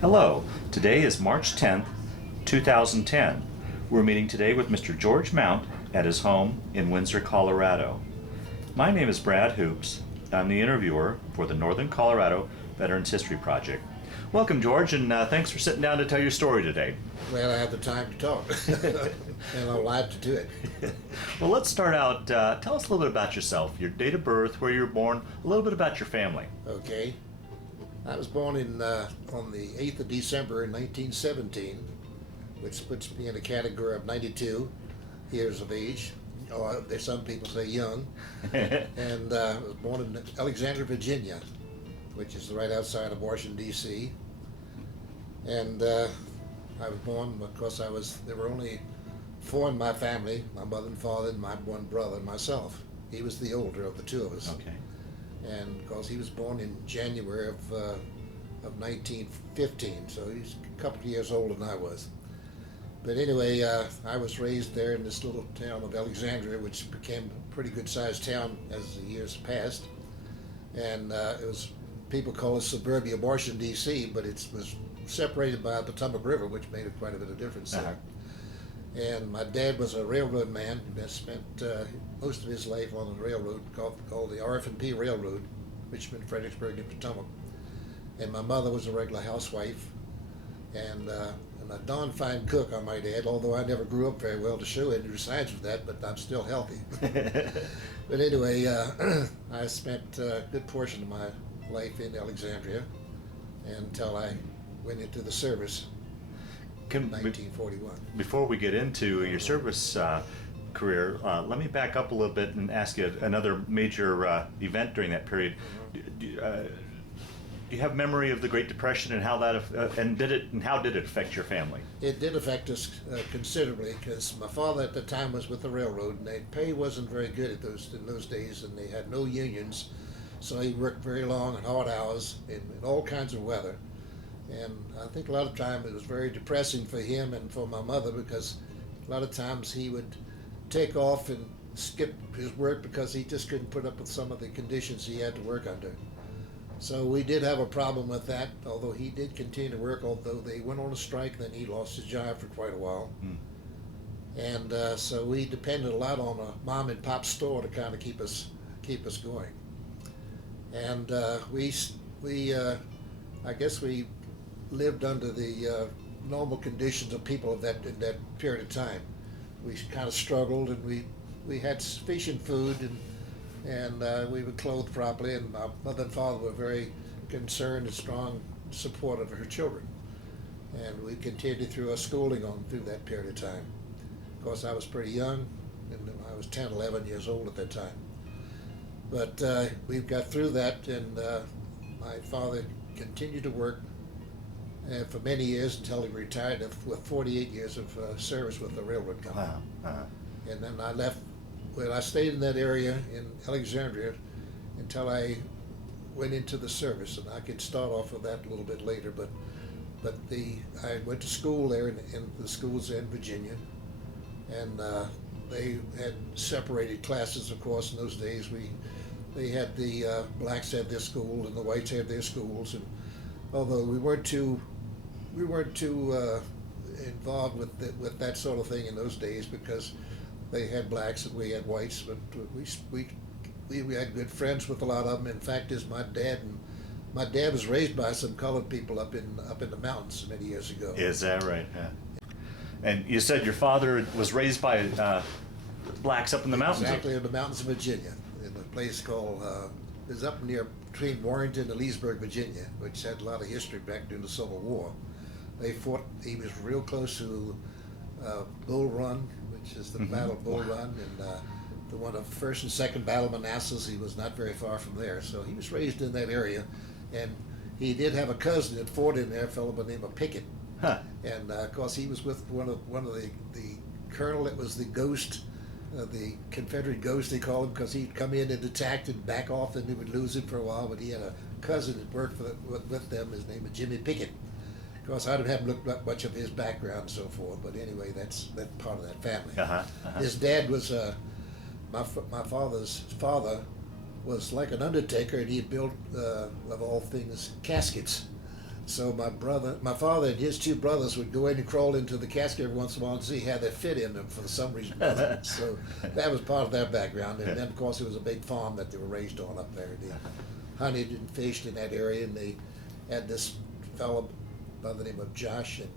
Hello, today is March 10th, 2010. We're meeting today with Mr. George Mount at his home in Windsor, Colorado. My name is Brad Hoops. I'm the interviewer for the Northern Colorado Veterans History Project. Welcome, George, and thanks for sitting down to tell your story today. Glad I have the time to talk, and I'm glad to do it. Well, let's start out. Tell us a little bit about yourself, your date of birth, where you were born, a little bit about your family. Okay. I was born on the 8th of December in 1917, which puts me in the category of 92 years of age. Or some people say young. And I was born in Alexandria, Virginia, which is right outside of Washington, D.C. And I was born because there were only four in my family, my mother and father and my one brother and myself. He was the older of the two of us. Okay. And because he was born in January of 1915, so he's a couple of years older than I was. But anyway, I was raised there in this little town of Alexandria, which became a pretty good-sized town as the years passed. And it was, people call it suburbia Washington, D.C., but it was separated by the Potomac River, which made quite a bit of difference there. And my dad was a railroad man that spent most of his life on a railroad called the R.F.P. Railroad, Richmond, Fredericksburg, and Potomac. And my mother was a regular housewife and a darn fine cook, I might add, although I never grew up very well to show any signs of that, but I'm still healthy. But anyway, I spent a good portion of my life in Alexandria until I went into the service. 1941. Before we get into your service career, let me back up a little bit and ask you another major event during that period. Do you have memory of the Great Depression and how that how did it affect your family? It did affect us considerably because my father at the time was with the railroad, and their pay wasn't very good in those days, and they had no unions, so he worked very long and hard hours in all kinds of weather. And I think a lot of time it was very depressing for him and for my mother because a lot of times he would take off and skip his work because he just couldn't put up with some of the conditions he had to work under. So we did have a problem with that, although he did continue to work, although they went on a strike, then he lost his job for quite a while. And so we depended a lot on a mom and pop store to kind of keep us going. And I guess we lived under the normal conditions of people in that period of time. We kind of struggled, and we had sufficient food, and we were clothed properly, and my mother and father were very concerned and strong support of her children. And we continued through our schooling through that period of time. Of course, I was pretty young, and I was 10, 11 years old at that time. But we got through that, and my father continued to work for many years until he retired with 48 years of service with the railroad company. Wow. And then I left. Well, I stayed in that area in Alexandria until I went into the service, and I could start off with that a little bit later. But I went to school there in the schools in Virginia, and they had separated classes. Of course, in those days they had the blacks had their school and the whites had their schools, and although we weren't too involved with that sort of thing in those days because they had blacks and we had whites, but we had good friends with a lot of them. In fact, my dad was raised by some colored people up in the mountains many years ago. Is that right? Yeah. And you said your father was raised by blacks up in the mountains. Exactly, in the mountains of Virginia, in a place called is up near between Warrenton and Leesburg, Virginia, which had a lot of history back during the Civil War. They fought. He was real close to Bull Run, which is the Battle of Bull Run, and the one of First and Second Battle of Manassas. He was not very far from there, so he was raised in that area, and he did have a cousin that fought in there, a fellow by the name of Pickett. Huh. And of course, he was with one of the colonel that was the ghost, the Confederate ghost they called him, because he'd come in and attacked and back off, and they would lose him for a while. But he had a cousin that worked with them. His name was Jimmy Pickett. Of course, I haven't looked up much of his background and so forth, but anyway, that's part of that family. His dad was my father's father was like an undertaker, and he built of all things caskets So my father and his two brothers would go in and crawl into the casket every once in a while and see how they fit in them for some reason. So that was part of their background. And then, of course, it was a big farm that they were raised on up there. They hunted and fished in that area, and they had this fellow by the name of Josh and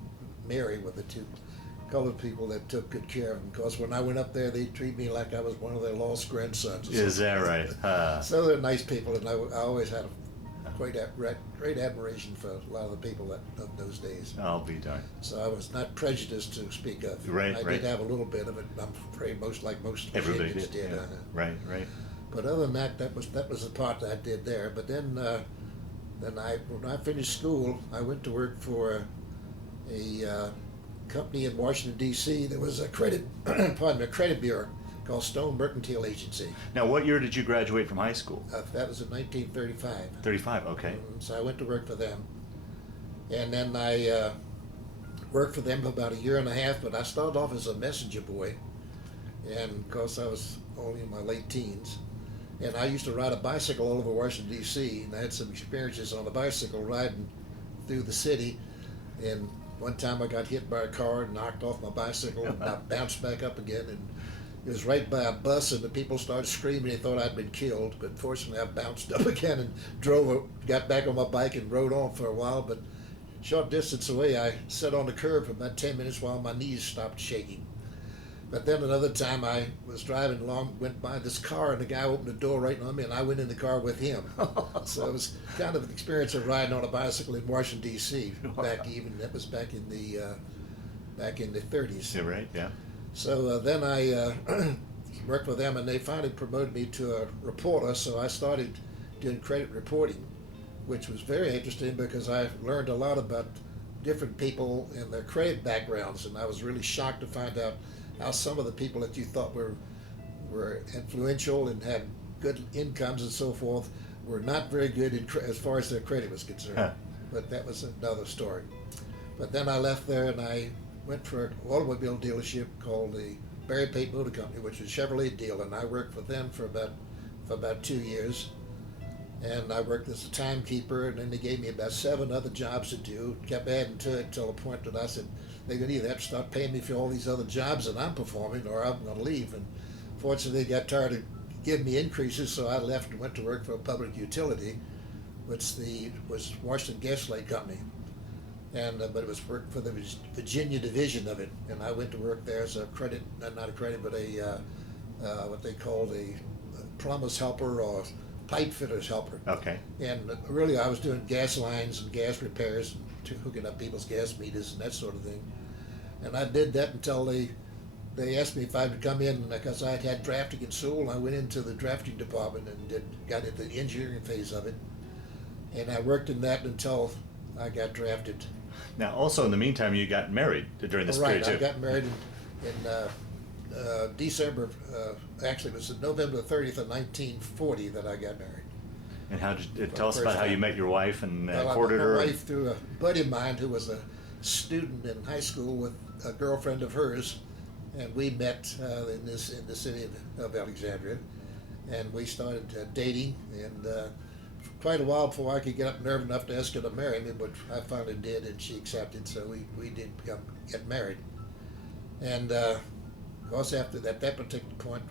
Mary were the two colored people that took good care of them. Because when I went up there, they treated me like I was one of their lost grandsons. Is that right? So they're nice people, and I always had a great admiration for a lot of the people of those days. I'll be darned. So I was not prejudiced to speak of. Right, I right. did have a little bit of it. I'm afraid most Everybody Virginians did. Yeah. did. Right, right. But other than that, that was the part that I did there. But then when I finished school, I went to work for a company in Washington D.C. There was a credit bureau called Stone Mercantile Agency. Now, what year did you graduate from high school? That was in 1935. 35, okay. So I went to work for them. And then I worked for them for about a year and a half, but I started off as a messenger boy. And of course I was only in my late teens. And I used to ride a bicycle all over Washington, D.C., and I had some experiences on a bicycle riding through the city. And one time I got hit by a car and knocked off my bicycle, and I bounced back up again, and it was right by a bus, and the people started screaming. They thought I'd been killed, but fortunately I bounced up again and got back on my bike and rode on for a while. But short distance away, I sat on the curb for about 10 minutes while my knees stopped shaking. But then another time I was driving along, went by this car, and the guy opened the door right on me, and I went in the car with him. So it was kind of an experience of riding on a bicycle in Washington, D.C. That was back in the 30s. Yeah, right, yeah. So then I worked with them, and they finally promoted me to a reporter, so I started doing credit reporting, which was very interesting because I learned a lot about different people and their credit backgrounds, and I was really shocked to find out how some of the people that you thought were influential and had good incomes and so forth were not very good as far as their credit was concerned. Huh. But that was another story. But then I left there and I went for an automobile dealership called the Barry Pate Motor Company, which was a Chevrolet dealer, and I worked for them for about 2 years. And I worked as a timekeeper, and then they gave me about 7 other jobs to do. Kept adding to it till the point that I said, they're going to either have to start paying me for all these other jobs that I'm performing, or I'm going to leave. And fortunately, they got tired of giving me increases, so I left and went to work for a public utility, which was Washington Gas Light Company. And but it was work for the Virginia division of it, and I went to work there as a what they called a plumber's helper or pipe fitter's helper. Okay. And really, I was doing gas lines and gas repairs and hooking up people's gas meters and that sort of thing. And I did that until they asked me if I would come in, because I had drafting in school. I went into the drafting department and got into the engineering phase of it. And I worked in that until I got drafted. Now, also in the meantime, you got married during this period too. I got married in December. Actually, it was November 30th of 1940 that I got married. And how did tell us about how you met your wife and courted I her? met my wife through a buddy of mine who was a student in high school with a girlfriend of hers, and we met in the city of Alexandria, and we started dating, and for quite a while before I could get up nerve enough to ask her to marry me, but I finally did, and she accepted, so we did get married. And of course, after that particular point,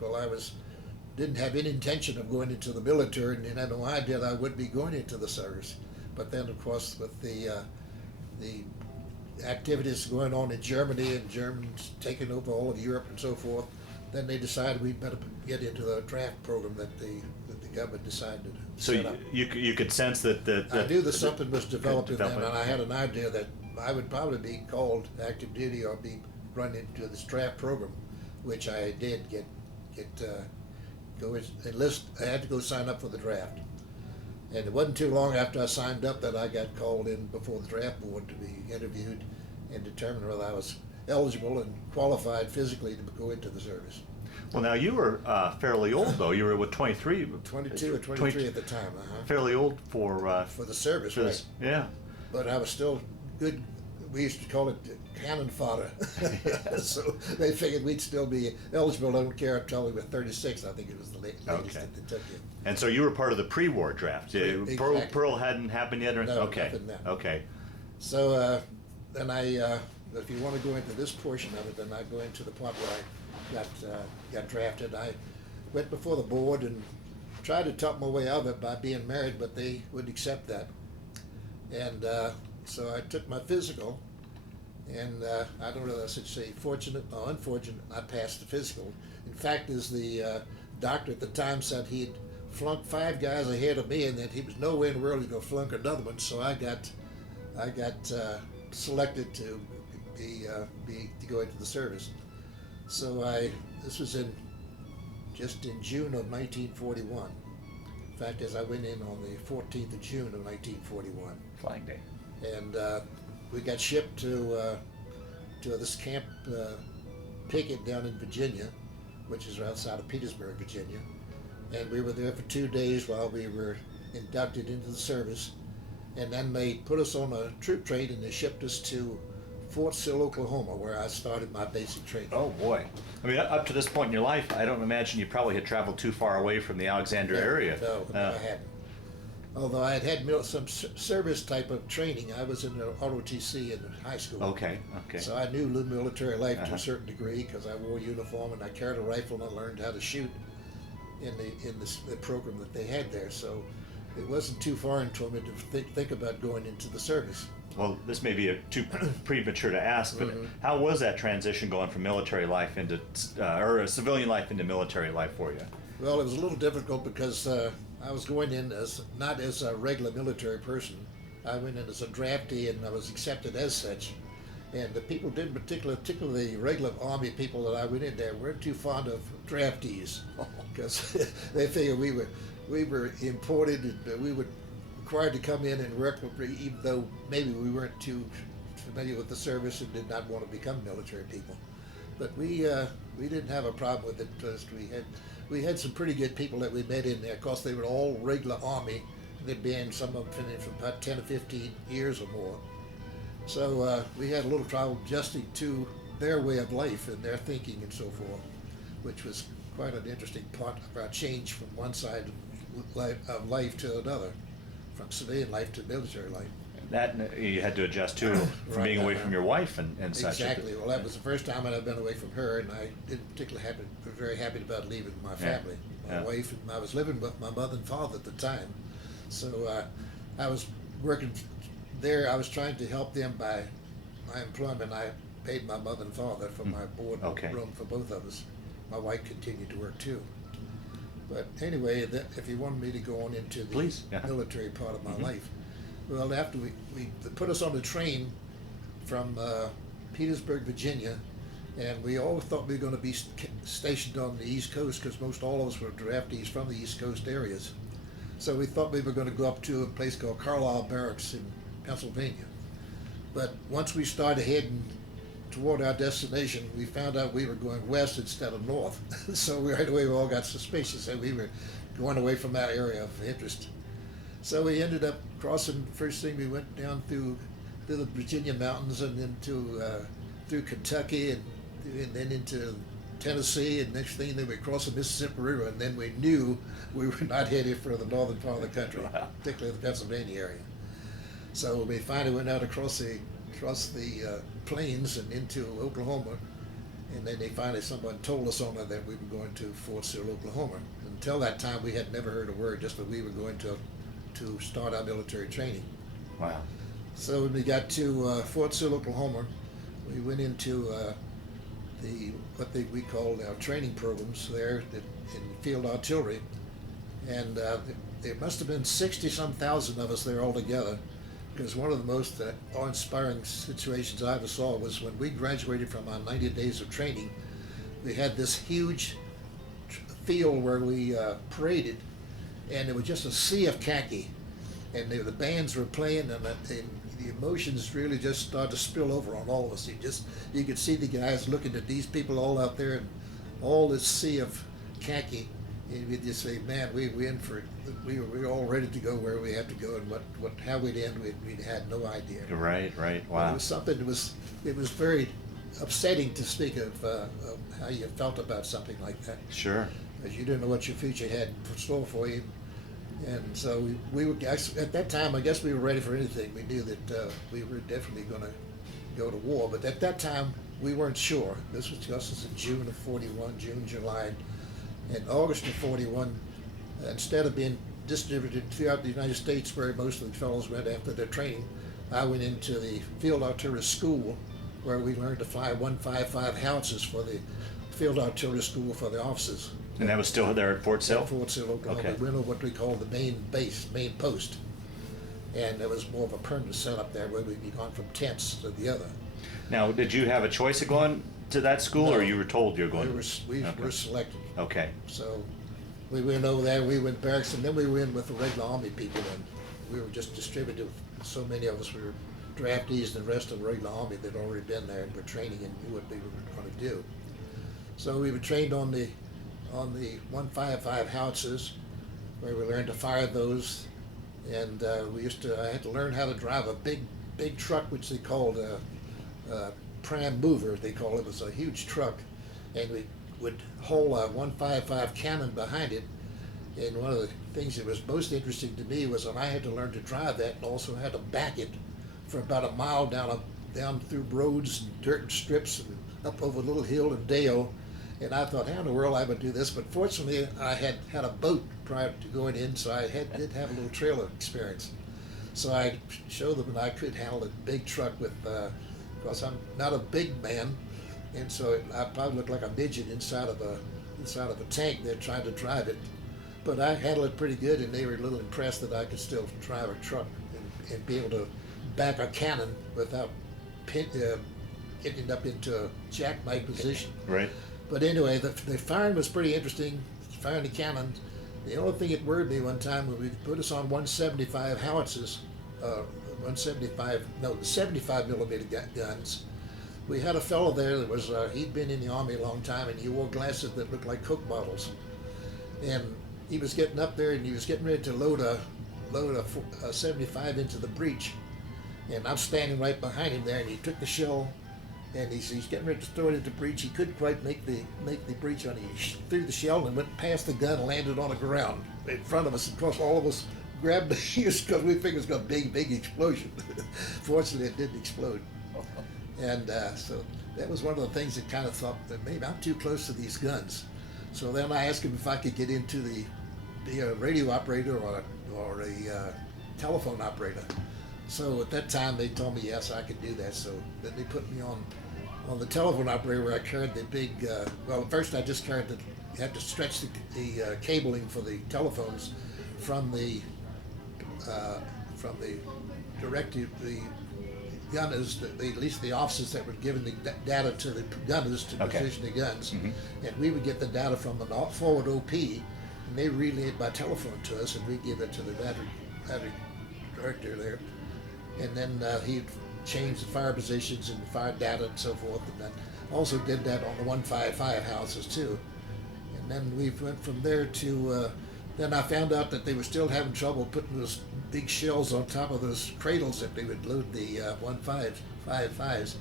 didn't have any intention of going into the military, and had no idea that I would be going into the service. But then, of course, with the activities going on in Germany and Germans taking over all of Europe and so forth, then they decided we'd better get into the draft program that the government decided to set up. You could sense that I knew that something was developing then, and I had an idea that I would probably be called active duty or be run into this draft program, which I did enlist. I had to go sign up for the draft, and it wasn't too long after I signed up that I got called in before the draft board to be interviewed and determine whether I was eligible and qualified physically to go into the service. Well, now you were fairly old though. You were what, 23? 22 or 23 at the time. Fairly old for the service, for right? this, yeah. But I was still good. We used to call it cannon fodder. So they figured we'd still be eligible. I don't care until we were 36. I think it was the latest that they took you. And so you were part of the pre-war draft. Exactly. Pearl hadn't happened yet? Or? No, Okay. nothing then. Okay. Then if you want to go into this portion of it, then I go into the part where I got drafted. I went before the board and tried to talk my way out of it by being married, but they wouldn't accept that. And so I took my physical, and I don't know if I should say fortunate or unfortunate, I passed the physical. In fact, as the doctor at the time said, he'd flunked 5 guys ahead of me, and that he was nowhere in the world to go flunk another one. So I got selected to go into the service. So this was just in June of 1941. In fact, as I went in on the 14th of June of 1941. Flying Day. And we got shipped to this camp Pickett down in Virginia, which is outside of Petersburg, Virginia. And we were there for 2 days while we were inducted into the service. And then they put us on a troop train and they shipped us to Fort Sill, Oklahoma, where I started my basic training. Oh boy. I mean, up to this point in your life, I don't imagine you probably had traveled too far away from the Alexandria area. No, I hadn't. Although I had had some service type of training. I was in the ROTC in high school. Okay. So I knew military life to a certain degree because I wore a uniform and I carried a rifle and I learned how to shoot in the program that they had there. So it wasn't too foreign to me to think about going into the service. Well, this may be too premature to ask, but how was that transition going from military life into, or civilian life into military life for you? Well, it was a little difficult because I was going in not as a regular military person. I went in as a draftee and I was accepted as such. And the people didn't particularly the regular Army people that I went in there weren't too fond of draftees because they figured we were imported and we were required to come in and work, even though maybe we weren't too familiar with the service and did not want to become military people. But we didn't have a problem with it because we had some pretty good people that we met in there. Of course, they were all regular Army. They'd been some of them for about 10 or 15 years or more. So we had a little trouble adjusting to their way of life and their thinking and so forth, which was quite an interesting part of our change from one side of life to another, from civilian life to military life. That you had to adjust to from being away from your wife and such. Exactly. Well, that was the first time I'd been away from her, and I didn't particularly was very happy about leaving my family, my wife, and I was living with my mother and father at the time. So I was working there. I was trying to help them by my employment. I paid my mother and father for my board room for both of us. My wife continued to work too. But anyway, if you wanted me to go on into the military part of my life, well, after they put us on the train from Petersburg, Virginia, and we all thought we were going to be stationed on the East Coast because most all of us were draftees from the East Coast areas. So we thought we were going to go up to a place called Carlisle Barracks in Pennsylvania. But once we started heading toward our destination, we found out we were going west instead of north. So right away we all got suspicious that we were going away from our area of interest. So we ended up crossing. First thing we went down through the Virginia mountains and then through Kentucky and then into Tennessee, and next thing then we crossed the Mississippi River, and then we knew we were not headed for the northern part of the country, particularly the Pennsylvania area. So we finally went out across the plains and into Oklahoma, and then someone told us on it that we were going to Fort Sill, Oklahoma. Until that time, we had never heard a word, just that we were going to start our military training. Wow. So when we got to Fort Sill, Oklahoma, we went into what we called our training programs there in field artillery, and there must have been 60-some thousand of us there altogether, because one of the most awe-inspiring situations I ever saw was when we graduated from our 90 days of training. We had this huge field where we paraded, and it was just a sea of khaki, and the bands were playing, and the emotions really just started to spill over on all of us. You could see the guys looking at these people all out there, and all this sea of khaki, and we'd just say, "Man, we in for it. We were all ready to go where we had to go, and how we'd end, we had no idea." Right. Wow. It was something. It was very upsetting to speak of how you felt about something like that. Sure. Because you didn't know what your future had in store for you. And so we were, at that time, I guess we were ready for anything. We knew that we were definitely going to go to war, but at that time we weren't sure. This was just in June of 41, June, July, and August of 41. Instead of being distributed throughout the United States, where most of the fellows went after their training, I went into the Field Artillery School, where we learned to fly 155 howitzers for the Field Artillery School for the officers. And that was still there at Fort Sill? At Fort Sill, Oklahoma. Okay. We went over what we call the main base, main post. And there was more of a permanent setup there where we'd be gone from tents to the other. Now, did you have a choice of going to that school, No. or you were told you were going? We Okay. were selected. Okay. So we went over there, we went barracks, and then we were in with the regular Army people, and we were just distributed. So many of us were draftees, and the rest of the regular Army that had already been there and were training and knew what they were going to do. So we were trained on the 155 howitzers, where we learned to fire those, and I had to learn how to drive a big truck, which they called a pram mover. They called it. It was a huge truck, and we would hold a 155 cannon behind it. And one of the things that was most interesting to me was when I had to learn to drive that, and also had to back it for about a mile down through roads and dirt strips and up over a little hill and dale. And I thought, how in the world I would do this? But fortunately, I had a boat prior to going in, so I did have a little trailer experience. So I showed them that I could handle a big truck with, because I'm not a big man, and so I probably looked like a midget inside of a tank there trying to drive it. But I handled it pretty good, and they were a little impressed that I could still drive a truck and be able to back a cannon without getting up into a jackknife position. Right. But anyway, the firing was pretty interesting, firing the cannon. The only thing that worried me one time when we put us on 175 howitzers, 75 millimeter guns. We had a fellow there that was, he'd been in the Army a long time, and he wore glasses that looked like Coke bottles. And he was getting up there, and he was getting ready to load a 75 into the breech. And I'm standing right behind him there, and he took the shell, and he's getting ready to throw it into the breech. He couldn't quite make the breech on it. He threw the shell and went past the gun and landed on the ground in front of us. And of course, all of us grabbed the fuse because we figured it was going to be a big explosion. Fortunately, it didn't explode. And so that was one of the things that kind of thought that maybe I'm too close to these guns. So then I asked him if I could get into be a radio operator or a telephone operator. So at that time they told me yes, I could do that. So then they put me on the telephone operator, where I carried the big. Well, at first I just had to stretch the cabling for the telephones from the directive, the gunners, at least the officers that were giving the data to the gunners to position the guns, and we would get the data from an forward OP, and they relayed it by telephone to us, and we give it to the battery director there, and then he'd change the fire positions and fire data and so forth, and then also did that on the 155 houses too, and then we went from there to. Then I found out that they were still having trouble putting those big shells on top of those cradles that they would load the 155s.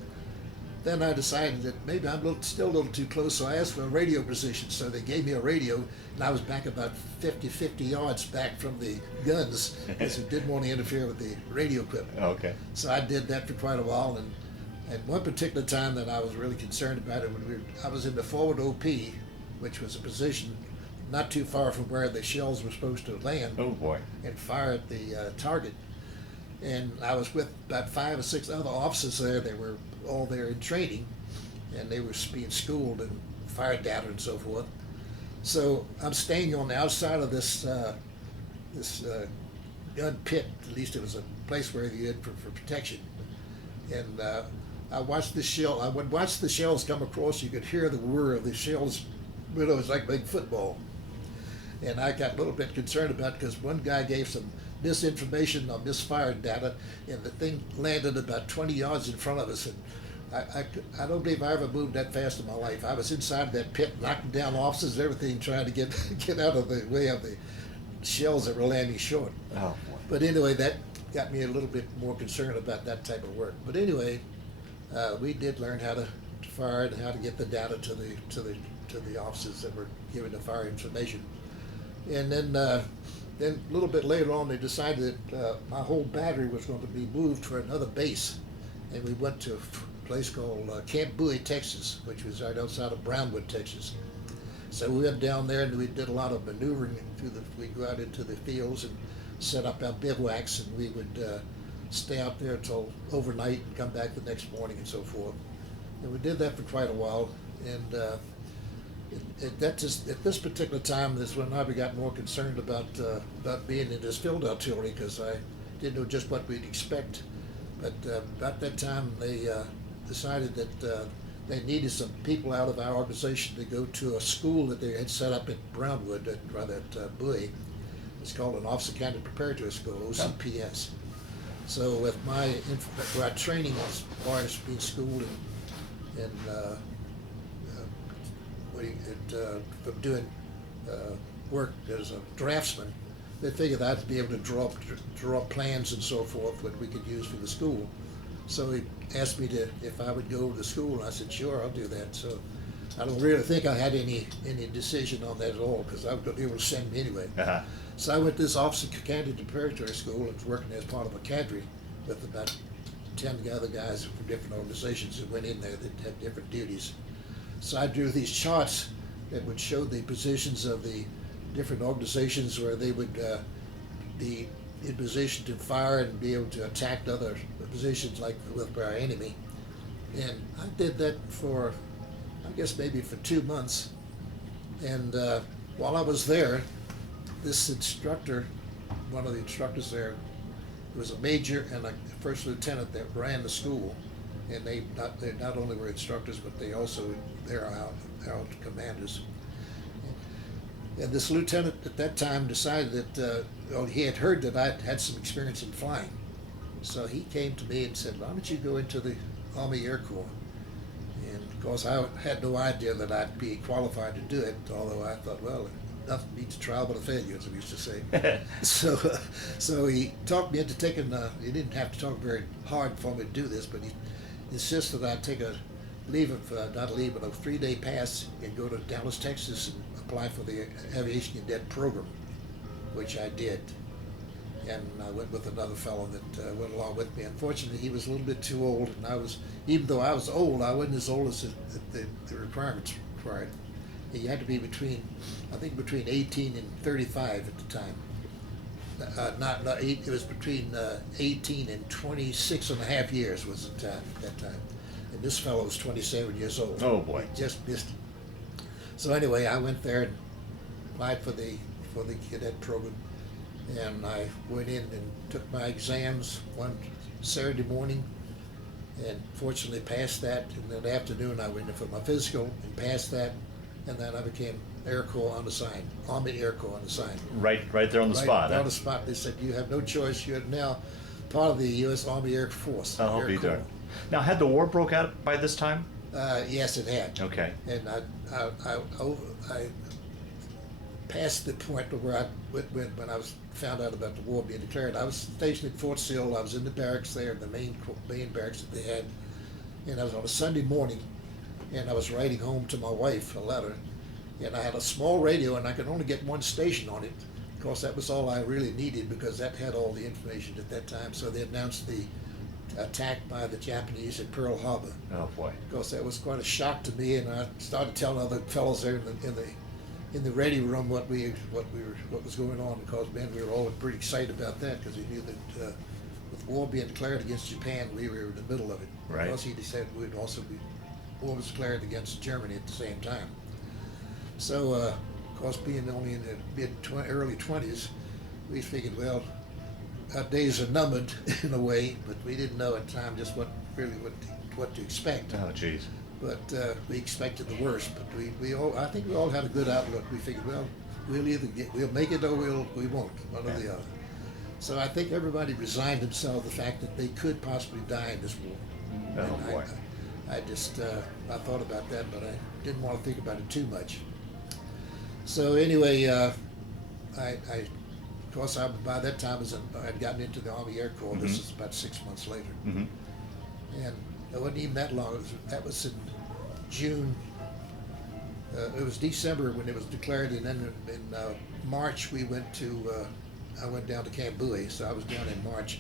Then I decided that maybe I'm still a little too close, so I asked for a radio position. So they gave me a radio, and I was back about 50 yards back from the guns, because it didn't want to interfere with the radio equipment. Okay. So I did that for quite a while, and one particular time that I was really concerned about it, I was in the forward OP, which was a position not too far from where the shells were supposed to land. Oh boy. And fire at the target. And I was with about 5 or 6 other officers there. They were all there in training, and they were being schooled in fire data and so forth. So I'm staying on the outside of this gun pit. At least it was a place where you had for protection. And I watched the shell. I would watch the shells come across. You could hear the whir of the shells. It was like big football. And I got a little bit concerned about it, because one guy gave some misinformation on misfired data, and the thing landed about 20 yards in front of us. And I don't believe I ever moved that fast in my life. I was inside that pit, knocking down officers, everything, trying to get out of the way of the shells that were landing short. Oh boy. But anyway, that got me a little bit more concerned about that type of work. But anyway, we did learn how to fire and how to get the data to the officers that were giving the fire information. And then then a little bit later on, they decided that my whole battery was going to be moved to another base, and we went to a place called Camp Bowie, Texas, which was right outside of Brownwood, Texas. So we went down there and we did a lot of maneuvering we'd go out into the fields and set up our bivouacs, and we would stay out there until overnight and come back the next morning and so forth. And we did that for quite a while, and at this particular time is when I got more concerned about being in this field artillery, because I didn't know just what we'd expect. But about that time, they decided that they needed some people out of our organization to go to a school that they had set up at Brownwood, at Bowie. It's called an Officer Candidate Preparatory School, OCPS. So with my training as far as being schooled from doing work as a draftsman, they figured I'd be able to draw plans and so forth that we could use for the school. So he asked me if I would go to school, and I said, sure, I'll do that. So I don't really think I had any decision on that at all, because I was going to be able to send me anyway. Uh-huh. So I went to this Officer Candidate Preparatory School and was working as part of a cadre with about 10 other guys from different organizations who went in there that had different duties. So I drew these charts that would show the positions of the different organizations where they would be in position to fire and be able to attack other positions like with our enemy. And I did that for, I guess maybe for 2 months. And while I was there, this instructor, one of the instructors there, was a major and a first lieutenant that ran the school. And they not only were instructors, but they also, they're our commanders. And this lieutenant at that time decided that, he had heard that I had some experience in flying. So he came to me and said, why don't you go into the Army Air Corps? And of course I had no idea that I'd be qualified to do it, although I thought, well, nothing beats a trial but a failure, as we used to say. So he talked me into taking, he didn't have to talk very hard for me to do this, but he insisted I take a leave of, not a leave, but a 3-day pass and go to Dallas, Texas and apply for the Aviation Cadet program, which I did. And I went with another fellow that went along with me. Unfortunately, he was a little bit too old, and even though I was old, I wasn't as old as the requirements required. He had to be between 18 and 35 at the time. It was between 18 and 26 and a half years was at that time. And this fellow was 27 years old. Oh boy. He just missed it. So anyway, I went there and applied for the cadet program, and I went in and took my exams one Saturday morning, and fortunately passed that. And in the afternoon, I went in for my physical and passed that, and then I became Air Corps unassigned, Army Air Corps unassigned. Right there on the spot. Right on the spot. They said, you have no choice. You're now part of the U.S. Army Air Force. I'll be darned. Now, had the war broke out by this time? Yes, it had. Okay. And I passed the point where when I was found out about the war being declared. I was stationed at Fort Sill. I was in the barracks there, the main barracks that they had. And I was on a Sunday morning, and I was writing home to my wife a letter. And I had a small radio, and I could only get one station on it. Of course, that was all I really needed, because that had all the information at that time. So they announced the attack by the Japanese at Pearl Harbor. Oh boy! Of course, that was quite a shock to me, and I started telling other fellows there in the radio room what was going on. Because man, we were all pretty excited about that, because we knew that with war being declared against Japan, we were in the middle of it. Right. Because he said we'd also be war was declared against Germany at the same time. So, of course, being only in the early 20s, we figured, well, our days are numbered in a way, but we didn't know at the time just what to expect. Oh, jeez. But we expected the worst. But I think we all had a good outlook. We figured, well, we'll make it or we won't, one or the other. So I think everybody resigned themselves to the fact that they could possibly die in this war. Oh boy. I thought about that, but I didn't want to think about it too much. So anyway, of course, by that time I'd gotten into the Army Air Corps. Mm-hmm. This is about 6 months later. Mm-hmm. And it wasn't even that long. That was in June. It was December when it was declared, and then in March we went to I went down to Camp Bowie, so I was down in March,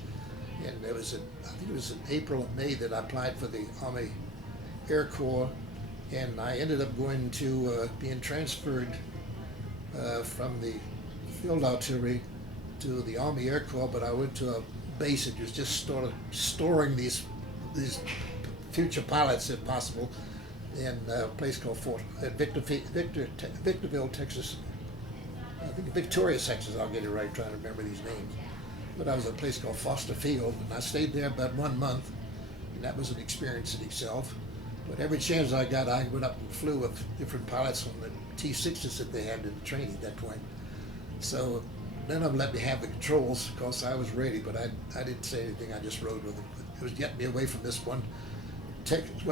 and I think it was in April or May that I applied for the Army Air Corps, and I ended up going to being transferred from the field artillery to the Army Air Corps, but I went to a base that was just sort of storing these future pilots, if possible, in a place called Victorville, Texas. I think Victoria, Texas. I'll get it right, trying to remember these names. But I was at a place called Foster Field, and I stayed there about 1 month, and that was an experience in itself. But every chance I got, I went up and flew with different pilots on the T-6s that they had in training at that point. So none of them let me have the controls because I was ready, but I didn't say anything. I just rode with it. It was getting me away from this one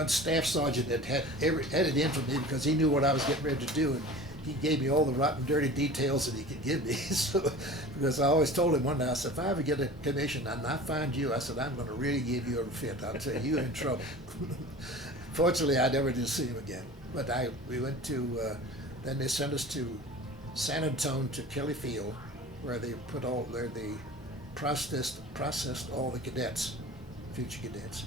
staff sergeant that had it in for me because he knew what I was getting ready to do, and he gave me all the rotten, dirty details that he could give me. So, because I always told him one day, I said, if I ever get a commission and I find you, I said, I'm going to really give you a fit. I'll tell you, you're in trouble. Fortunately, I never did see him again. But we went to, then they sent us to San Antonio to Kelly Field, where they processed all the cadets, future cadets.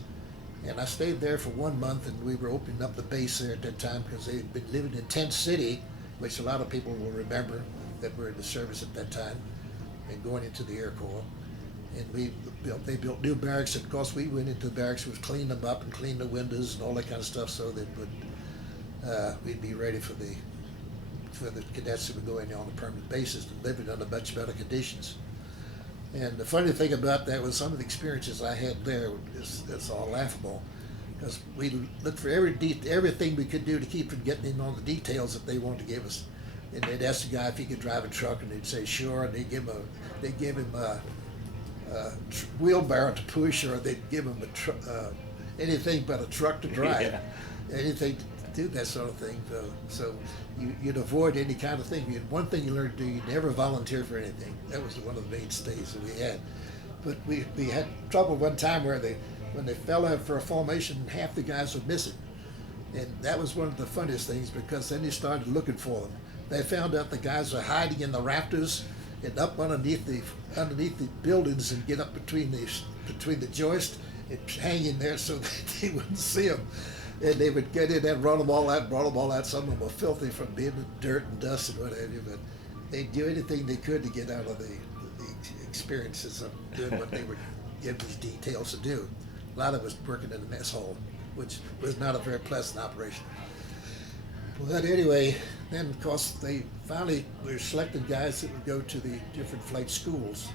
And I stayed there for 1 month, and we were opening up the base there at that time because they had been living in Tent City, which a lot of people will remember that were in the service at that time, and going into the Air Corps. And they built new barracks, and of course we went into the barracks, we cleaned them up and cleaned the windows and all that kind of stuff so that we'd be ready for the cadets that would go in on a permanent basis and living under much better conditions. And the funny thing about that was some of the experiences I had there it's all laughable, because we looked for everything we could do to keep from getting in on the details that they wanted to give us. And they'd ask the guy if he could drive a truck, and they'd say sure, and they'd give him a wheelbarrow to push, or they'd give him anything but a truck to drive, yeah. Anything to do that sort of thing. So you'd avoid any kind of thing. One thing you learned to do, you never volunteer for anything. That was one of the mainstays that we had. But we had trouble one time where when they fell out for a formation, half the guys were missing. And that was one of the funniest things, because then they started looking for them. They found out the guys were hiding in the rafters and up underneath the buildings, and get up between the joist and hang in there so that they wouldn't see them. And they would get in and run them all out. Some of them were filthy from being in dirt and dust and what have you, but they'd do anything they could to get out of the experiences of doing what they were given these details to do. A lot of us working in the mess hall, which was not a very pleasant operation. But anyway, then of course they finally were selecting guys that would go to the different flight schools.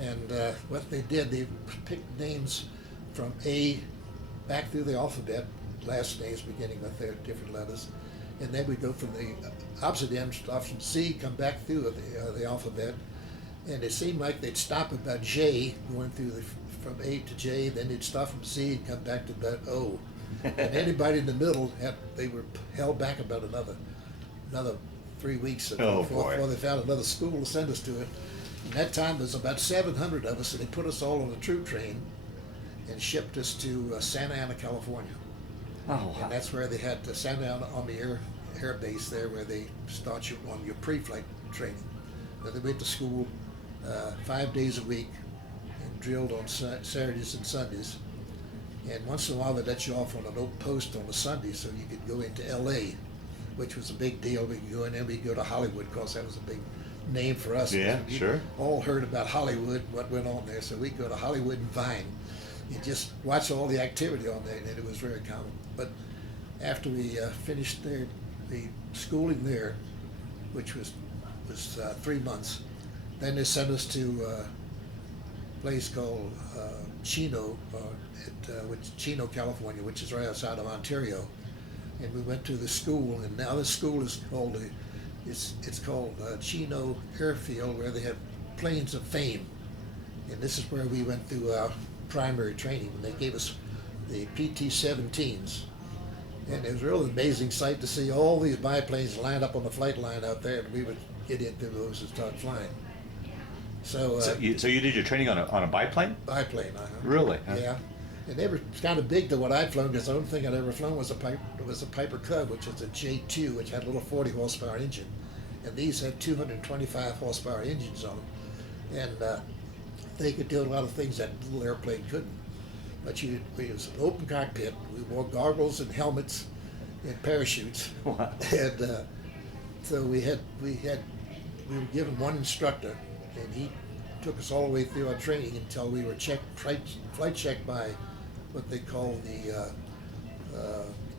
And what they did, they picked names from A back through the alphabet, last names beginning with their different letters, and then we go from the opposite end, start from C, come back through the alphabet, and it seemed like they'd stop about J, going through from A to J, then they'd stop from C and come back to about O. And anybody in the middle, they were held back about another 3 weeks before they found another school to send us to it. And that time there was about 700 of us, and they put us all on a troop train and shipped us to Santa Ana, California. Oh, wow. And that's where they had the Santa Ana Army Air Base there, where they start you on your pre-flight training. Then they went to school 5 days a week and drilled on Saturdays and Sundays. And once in a while they let you off on an open post on a Sunday so you could go into LA, which was a big deal. We could go in there, we'd go to Hollywood, because that was a big name for us. Yeah, we sure. all heard about Hollywood, what went on there. So we'd go to Hollywood and Vine and just watch all the activity on there, and it was very common. But after we finished the schooling there, which was 3 months, then they sent us to a place called Chino, Chino, California, which is right outside of Ontario. And we went to the school, and now this school is called Chino Airfield, where they have planes of fame. And this is where we went through our primary training, and they gave us the PT-17s. And it was a really amazing sight to see all these biplanes lined up on the flight line out there, and we would get into those and start flying. So you did your training on a biplane? Biplane, Really? Huh? Yeah. And they were kind of big to what I'd flown, because the only thing I'd ever flown was a Piper Cub, which was a J2, which had a little 40 horsepower engine. And these had 225 horsepower engines on them. and they could do a lot of things that little airplane couldn't. But it was an open cockpit. We wore goggles and helmets and parachutes, Wow. and so we were given one instructor, and he took us all the way through our training until we were flight checked by what they call the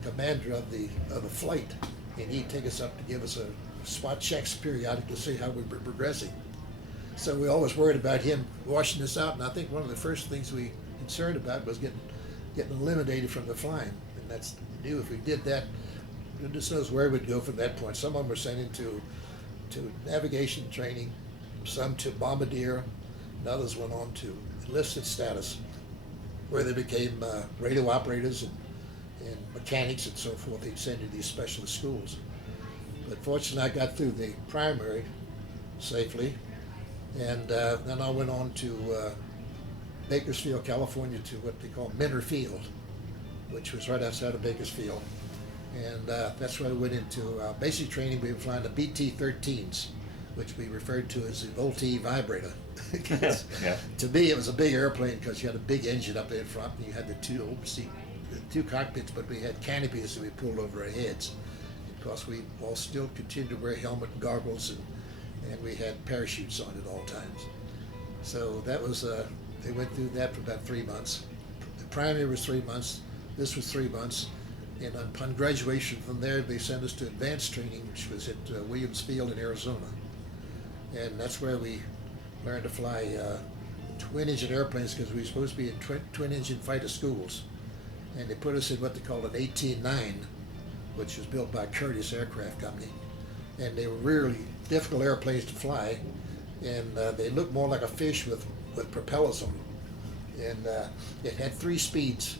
commander of the flight, and he'd take us up to give us a spot checks periodic to see how we were progressing. So we always worried about him washing us out, and I think one of the first things we concerned about was getting eliminated from the flying, and that's knew if we did that, goodness knows where we'd go from that point. Some of them were sent into navigation training, some to bombardier, and others went on to enlisted status, where they became radio operators and mechanics and so forth. They'd send to these specialist schools. But fortunately, I got through the primary safely, and then I went on to Bakersfield, California, to what they call Minner Field, which was right outside of Bakersfield. And that's where I went into basic training. We were flying the BT-13s, which we referred to as the Volte vibrator. Yeah. To me, it was a big airplane because you had a big engine up there in front, and you had the two cockpits, but we had canopies that we pulled over our heads. Because we all still continued to wear helmet and goggles, and we had parachutes on at all times. So that was, they went through that for about 3 months. The primary was 3 months, this was 3 months, and upon graduation from there, they sent us to advanced training, which was at Williams Field in Arizona. And that's where we learned to fly twin-engine airplanes, because we were supposed to be in twin-engine fighter schools. And they put us in what they called an 18-9, which was built by Curtiss Aircraft Company. And they were really difficult airplanes to fly, and they looked more like a fish with propellers on them. And it had 3 speeds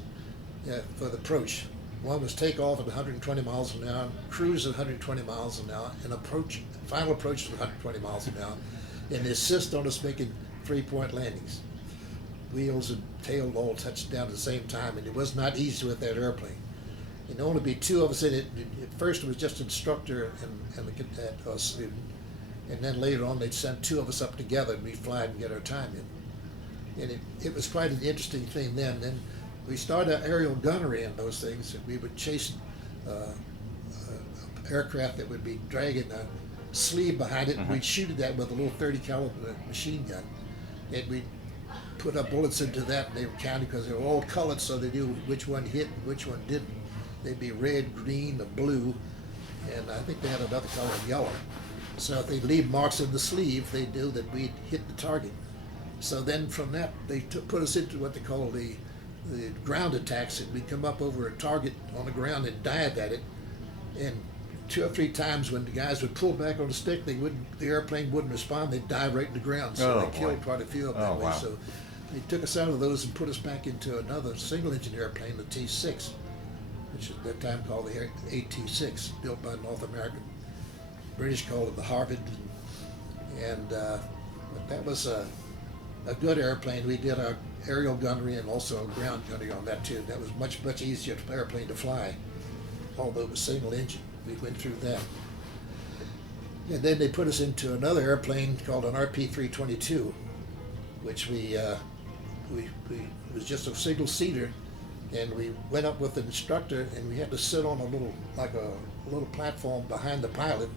for the approach. One was takeoff at 120 miles an hour, cruise at 120 miles an hour, and final approach at 120 miles an hour. And they insist on us making 3-point landings. Wheels and tail all touched down at the same time, and it was not easy with that airplane. And there only be 2 of us in it. At first it was just instructor and the cadet or student, and then later on they'd send 2 of us up together and we'd fly and get our time in. And it was quite an interesting thing then. Then we started aerial gunnery in those things, and we would chase aircraft that would be dragging a sleeve behind it, and we'd shoot at that with a little 30 caliber machine gun. And we'd put up bullets into that, and they were counted because they were all colored, so they knew which one hit and which one didn't. They'd be red, green, or blue, and I think they had another color, yellow. So if they leave marks in the sleeve, they knew that we'd hit the target. So then from that, they put us into what they call the ground attacks, and we'd come up over a target on the ground and dive at it. And 2 or 3 times when the guys would pull back on the stick, the airplane wouldn't respond. They'd dive right in the ground. So they killed quite a few of them that way. Wow. So they took us out of those and put us back into another single-engine airplane, the T-6, which at that time called the AT-6, built by North American. British called it the Harvard, and but that was a good airplane. We did our aerial gunnery and also ground gunnery on that too. That was much easier airplane to fly, although it was single engine. We went through that. And then they put us into another airplane called an RP-322, which it was just a single seater, and we went up with an instructor, and we had to sit on a little platform behind the pilot,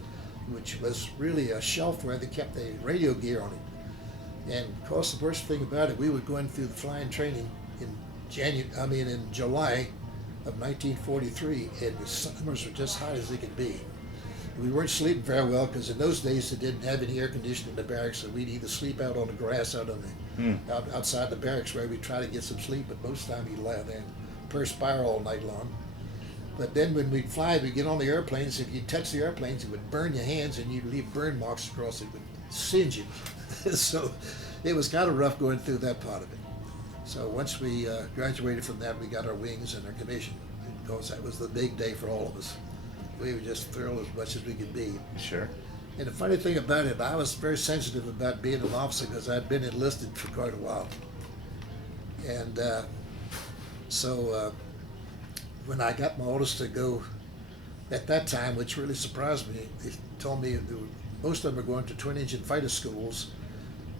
which was really a shelf where they kept the radio gear on it. And of course, the worst thing about it, we were going through the flying training in July of 1943, and the summers were just hot as they could be. We weren't sleeping very well because in those days they didn't have any air conditioning in the barracks, so we'd either sleep out on the grass outside the barracks where we'd try to get some sleep, but most of the time you'd lie there and perspire all night long. But then when we'd fly, we'd get on the airplanes. If you touch the airplanes, it would burn your hands, and you'd leave burn marks across it. It would singe you. So it was kind of rough going through that part of it. So once we graduated from that, we got our wings and our commission. Of course, that was the big day for all of us. We were just thrilled as much as we could be. Sure. And the funny thing about it, I was very sensitive about being an officer because I'd been enlisted for quite a while. And so when I got my orders to go at that time, which really surprised me, they told me most of them were going to twin-engine fighter schools,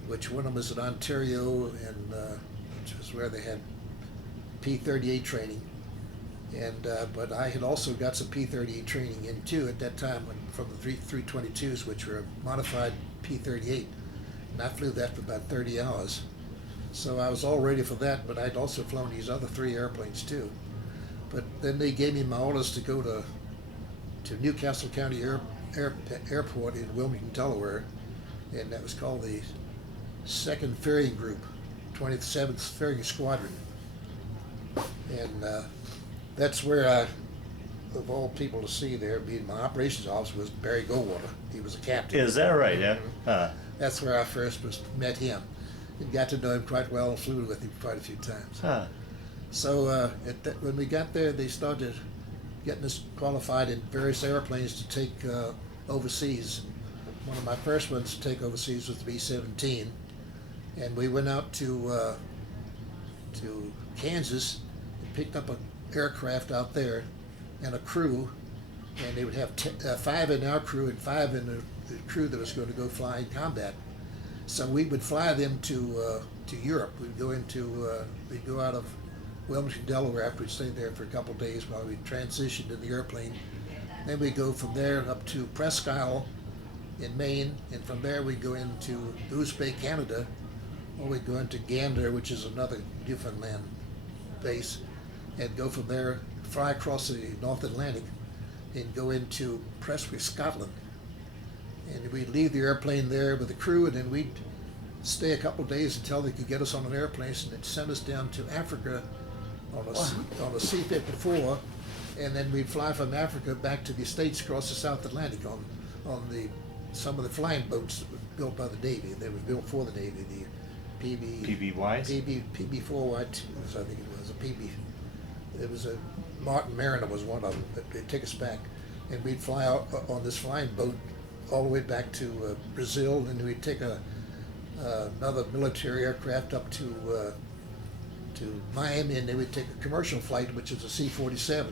which one of them was in Ontario, and which was where they had P-38 training. And but I had also got some P-38 training in too at that time from the 322s, which were a modified P-38, and I flew that for about 30 hours. So I was all ready for that, but I'd also flown these other 3 airplanes too. But then they gave me my orders to go to Newcastle County Airport in Wilmington, Delaware, and that was called the 2nd Ferrying Group, 27th Ferrying Squadron. And that's where of all people to see there, being my operations officer was Barry Goldwater. He was a captain. Is that right? Yeah. That's where I first met him, and got to know him quite well and flew with him quite a few times. So when we got there, they started getting us qualified in various airplanes to take overseas. One of my first ones to take overseas was the B-17, and we went out to Kansas and picked up an aircraft out there and a crew, and they would have 5 in our crew and 5 in the crew that was going to go fly in combat. So we would fly them to Europe. We'd go out of Wilmington, Delaware, after we stayed there for a couple of days while we transitioned in the airplane. Then we go from there up to Presque Isle in Maine, and from there we go into Goose Bay, Canada, or we go into Gander, which is another Newfoundland base, and go from there, fly across the North Atlantic, and go into Prestwick, Scotland. And we'd leave the airplane there with the crew, and then we'd stay a couple of days until they could get us on an airplane, and they'd send us down to Africa on a C-54, and then we'd fly from Africa back to the States across the South Atlantic on some of the flying boats that were built by the Navy. They were built for the Navy. The PB-4Y, I think it was a PB. It was a Martin Mariner was one of them. They'd take us back, and we'd fly out on this flying boat all the way back to Brazil, and we'd take another military aircraft up to Miami, and then we'd take a commercial flight, which was a C-47.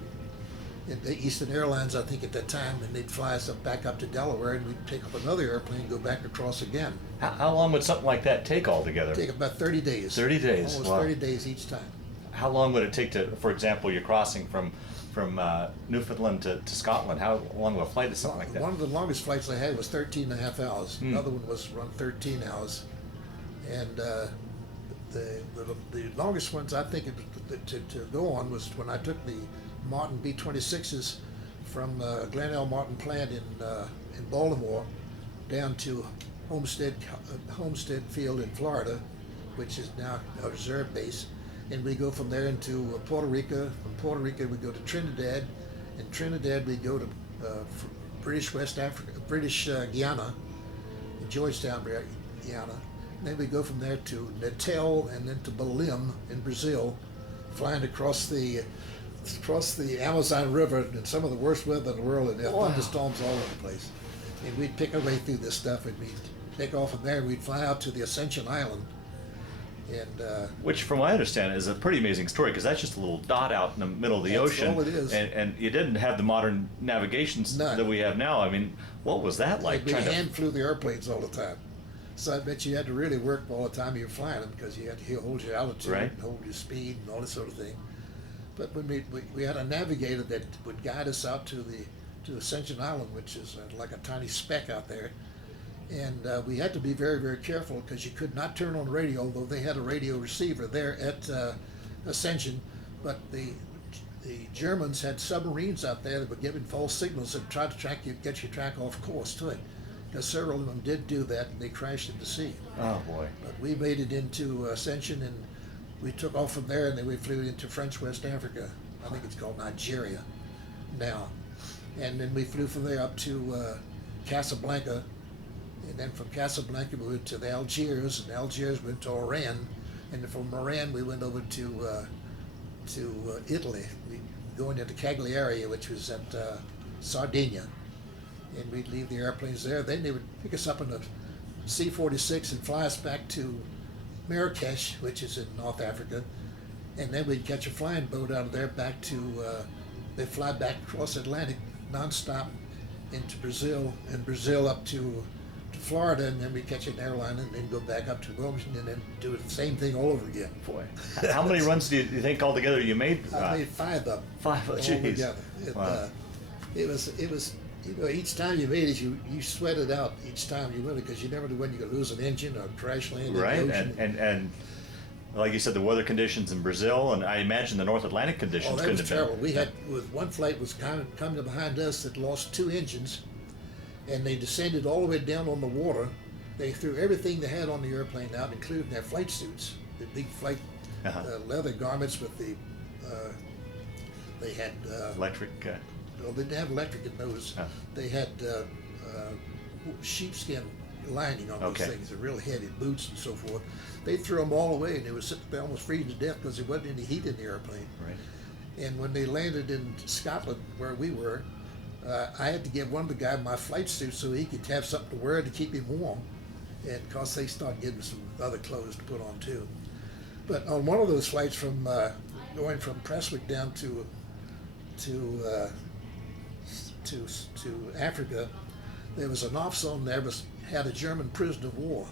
And the Eastern Airlines, I think, at that time, and they'd fly us back up to Delaware, and we'd take up another airplane and go back across again. How long would something like that take altogether? Take about 30 days. 30 days. Almost Wow. 30 days each time. How long would it take to, for example, you're crossing from Newfoundland to Scotland? How long of a flight is something like that? One of the longest flights I had was 13 and a half hours. Another one was around 13 hours. And the longest ones I think to go on was when I took the Martin B-26s from Glenn L. Martin plant in Baltimore down to Homestead Field in Florida, which is now a reserve base, and we go from there into Puerto Rico. From Puerto Rico we go to Trinidad, and Trinidad we go to British West Africa, British Guiana, Georgetown, Guyana. And then we go from there to Natal and then to Belém in Brazil, flying across the Amazon River in some of the worst weather in the world, and there are thunderstorms all over the place. And we'd pick our way through this stuff, and we'd take off from there, and we'd fly out to the Ascension Island. And which, from what I understand, is a pretty amazing story, because that's just a little dot out in the middle of the ocean. That's all it is. And you didn't have the modern navigations that we have now. I mean, what was that like? We hand flew the airplanes all the time. So I bet you had to really work all the time you were flying them, because you had to hold your altitude and hold your speed and all this sort of thing. But when we had a navigator that would guide us out to Ascension Island, which is like a tiny speck out there, and we had to be very, very careful, because you could not turn on the radio, although they had a radio receiver there at Ascension. But the Germans had submarines out there that were giving false signals and tried to get you track off course to it. Because several of them did do that, and they crashed into sea. Oh boy! But we made it into Ascension, and we took off from there, and then we flew into French West Africa. I think it's called Nigeria now. And then we flew from there up to Casablanca, and then from Casablanca we went to the Algiers, and Algiers went to Oran, and then from Oran we went over to Italy, going into Cagliari, which was at Sardinia. And we'd leave the airplanes there. Then they would pick us up in a C-46 and fly us back to Marrakesh, which is in North Africa, and then we'd catch a flying boat out of there back to, they'd fly back across the Atlantic nonstop into Brazil, and Brazil up to Florida, and then we catch an airline and then go back up to Wilmington and then do the same thing all over again. Boy, how many runs do you think altogether you made? I made 5 of them. 5, oh, all geez. together. Wow. It was each time you made it, you sweat it out each time you went it because you never knew when you could lose an engine or crash land in Right, the ocean. and like you said, the weather conditions in Brazil, and I imagine the North Atlantic conditions that couldn't was have terrible. been. We had with one flight was coming behind us that lost 2 engines, and they descended all the way down on the water. They threw everything they had on the airplane out, including their flight suits, the big flight leather garments with the. They had Electric. well, they didn't have electric in those. Oh. They had sheepskin lining on those Okay. things, the real heavy boots and so forth. They threw them all away, and they were sitting there almost freezing to death because there wasn't any heat in the airplane. Right. And when they landed in Scotland, where we were, I had to give one of the guys my flight suit so he could have something to wear to keep him warm. And of course, they started getting some other clothes to put on too. But on one of those flights from going from Prestwick down to Africa, there was an officer on there had a German prisoner of war,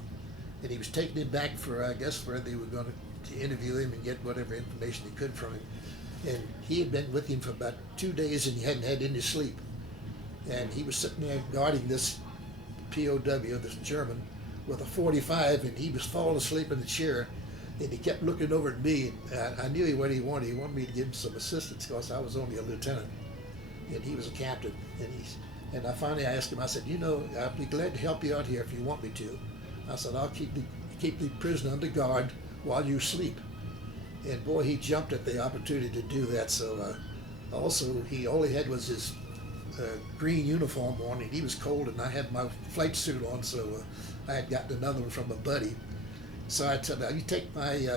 and he was taking him back for, I guess, where they were going to interview him and get whatever information he could from him. And he had been with him for about 2 days, and he hadn't had any sleep. And he was sitting there guarding this POW, this German, with a 45, and he was falling asleep in the chair. And he kept looking over at me, and I knew what he wanted. He wanted me to give him some assistance because I was only a lieutenant, and he was a captain. And I finally asked him, I said, I'll be glad to help you out here if you want me to. I said, I'll keep the prisoner under guard while you sleep. And boy, he jumped at the opportunity to do that. So also, he all he had was his green uniform on, and he was cold, and I had my flight suit on, so I had gotten another one from a buddy. So I said, you take my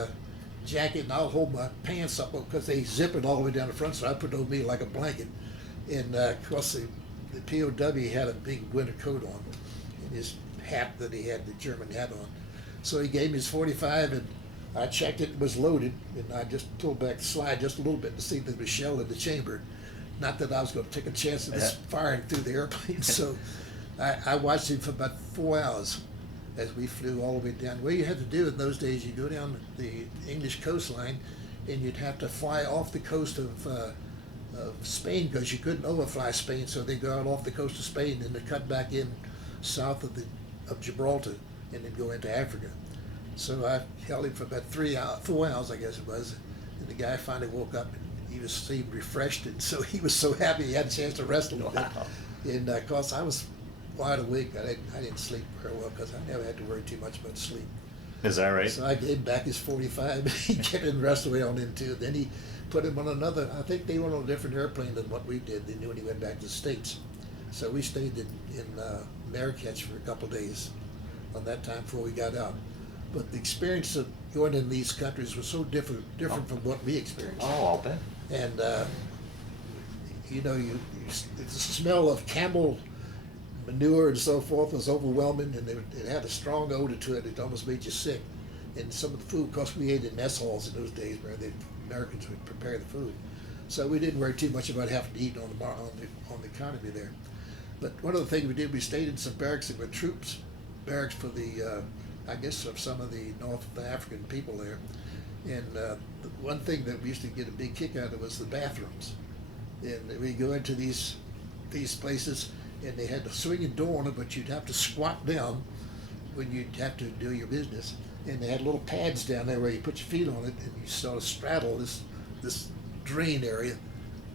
jacket and I'll hold my pants up because they zip it all the way down the front, so I put it over me like a blanket. And of course, the POW had a big winter coat on and his hat that he had, the German hat on. So he gave me his 45, and I checked it was loaded, and I just pulled back the slide just a little bit to see if there was shell in the chamber. Not that I was going to take a chance of this firing through the airplane. So I watched him for about 4 hours as we flew all the way down. What you had to do in those days, you go down the English coastline, and you'd have to fly off the coast of Spain because you couldn't overfly Spain. So they go out off the coast of Spain and they cut back in south of Gibraltar and then go into Africa. So I held him for about 4 hours, I guess it was, and the guy finally woke up and he seemed refreshed, and so he was so happy he had a chance to rest a little bit. And of course, I was wide awake. I didn't sleep very well because I never had to worry too much about sleep. Is that right? So I gave him back his 45. He kept him the rest of the way on in too. Then he put him on another. I think they went on a different airplane than what we did. They knew when he went back to the States. So we stayed in Marrakech for a couple of days on that time before we got out. But the experience of going in these countries was so different from what we experienced. Oh, I'll bet. And the smell of camel manure and so forth was overwhelming, and it had a strong odor to it. It almost made you sick. And some of the food, of course, we ate in mess halls in those days where the Americans would prepare the food. So we didn't worry too much about having to eat on the economy there. But one of the things we did, we stayed in some barracks that were troops barracks for the, I guess, of some of the North African people there. And the one thing that we used to get a big kick out of was the bathrooms. And we go into these places, and they had a swinging door on it, but you'd have to squat down when you'd have to do your business. And they had little pads down there where you put your feet on it, and you sort of straddle this drain area.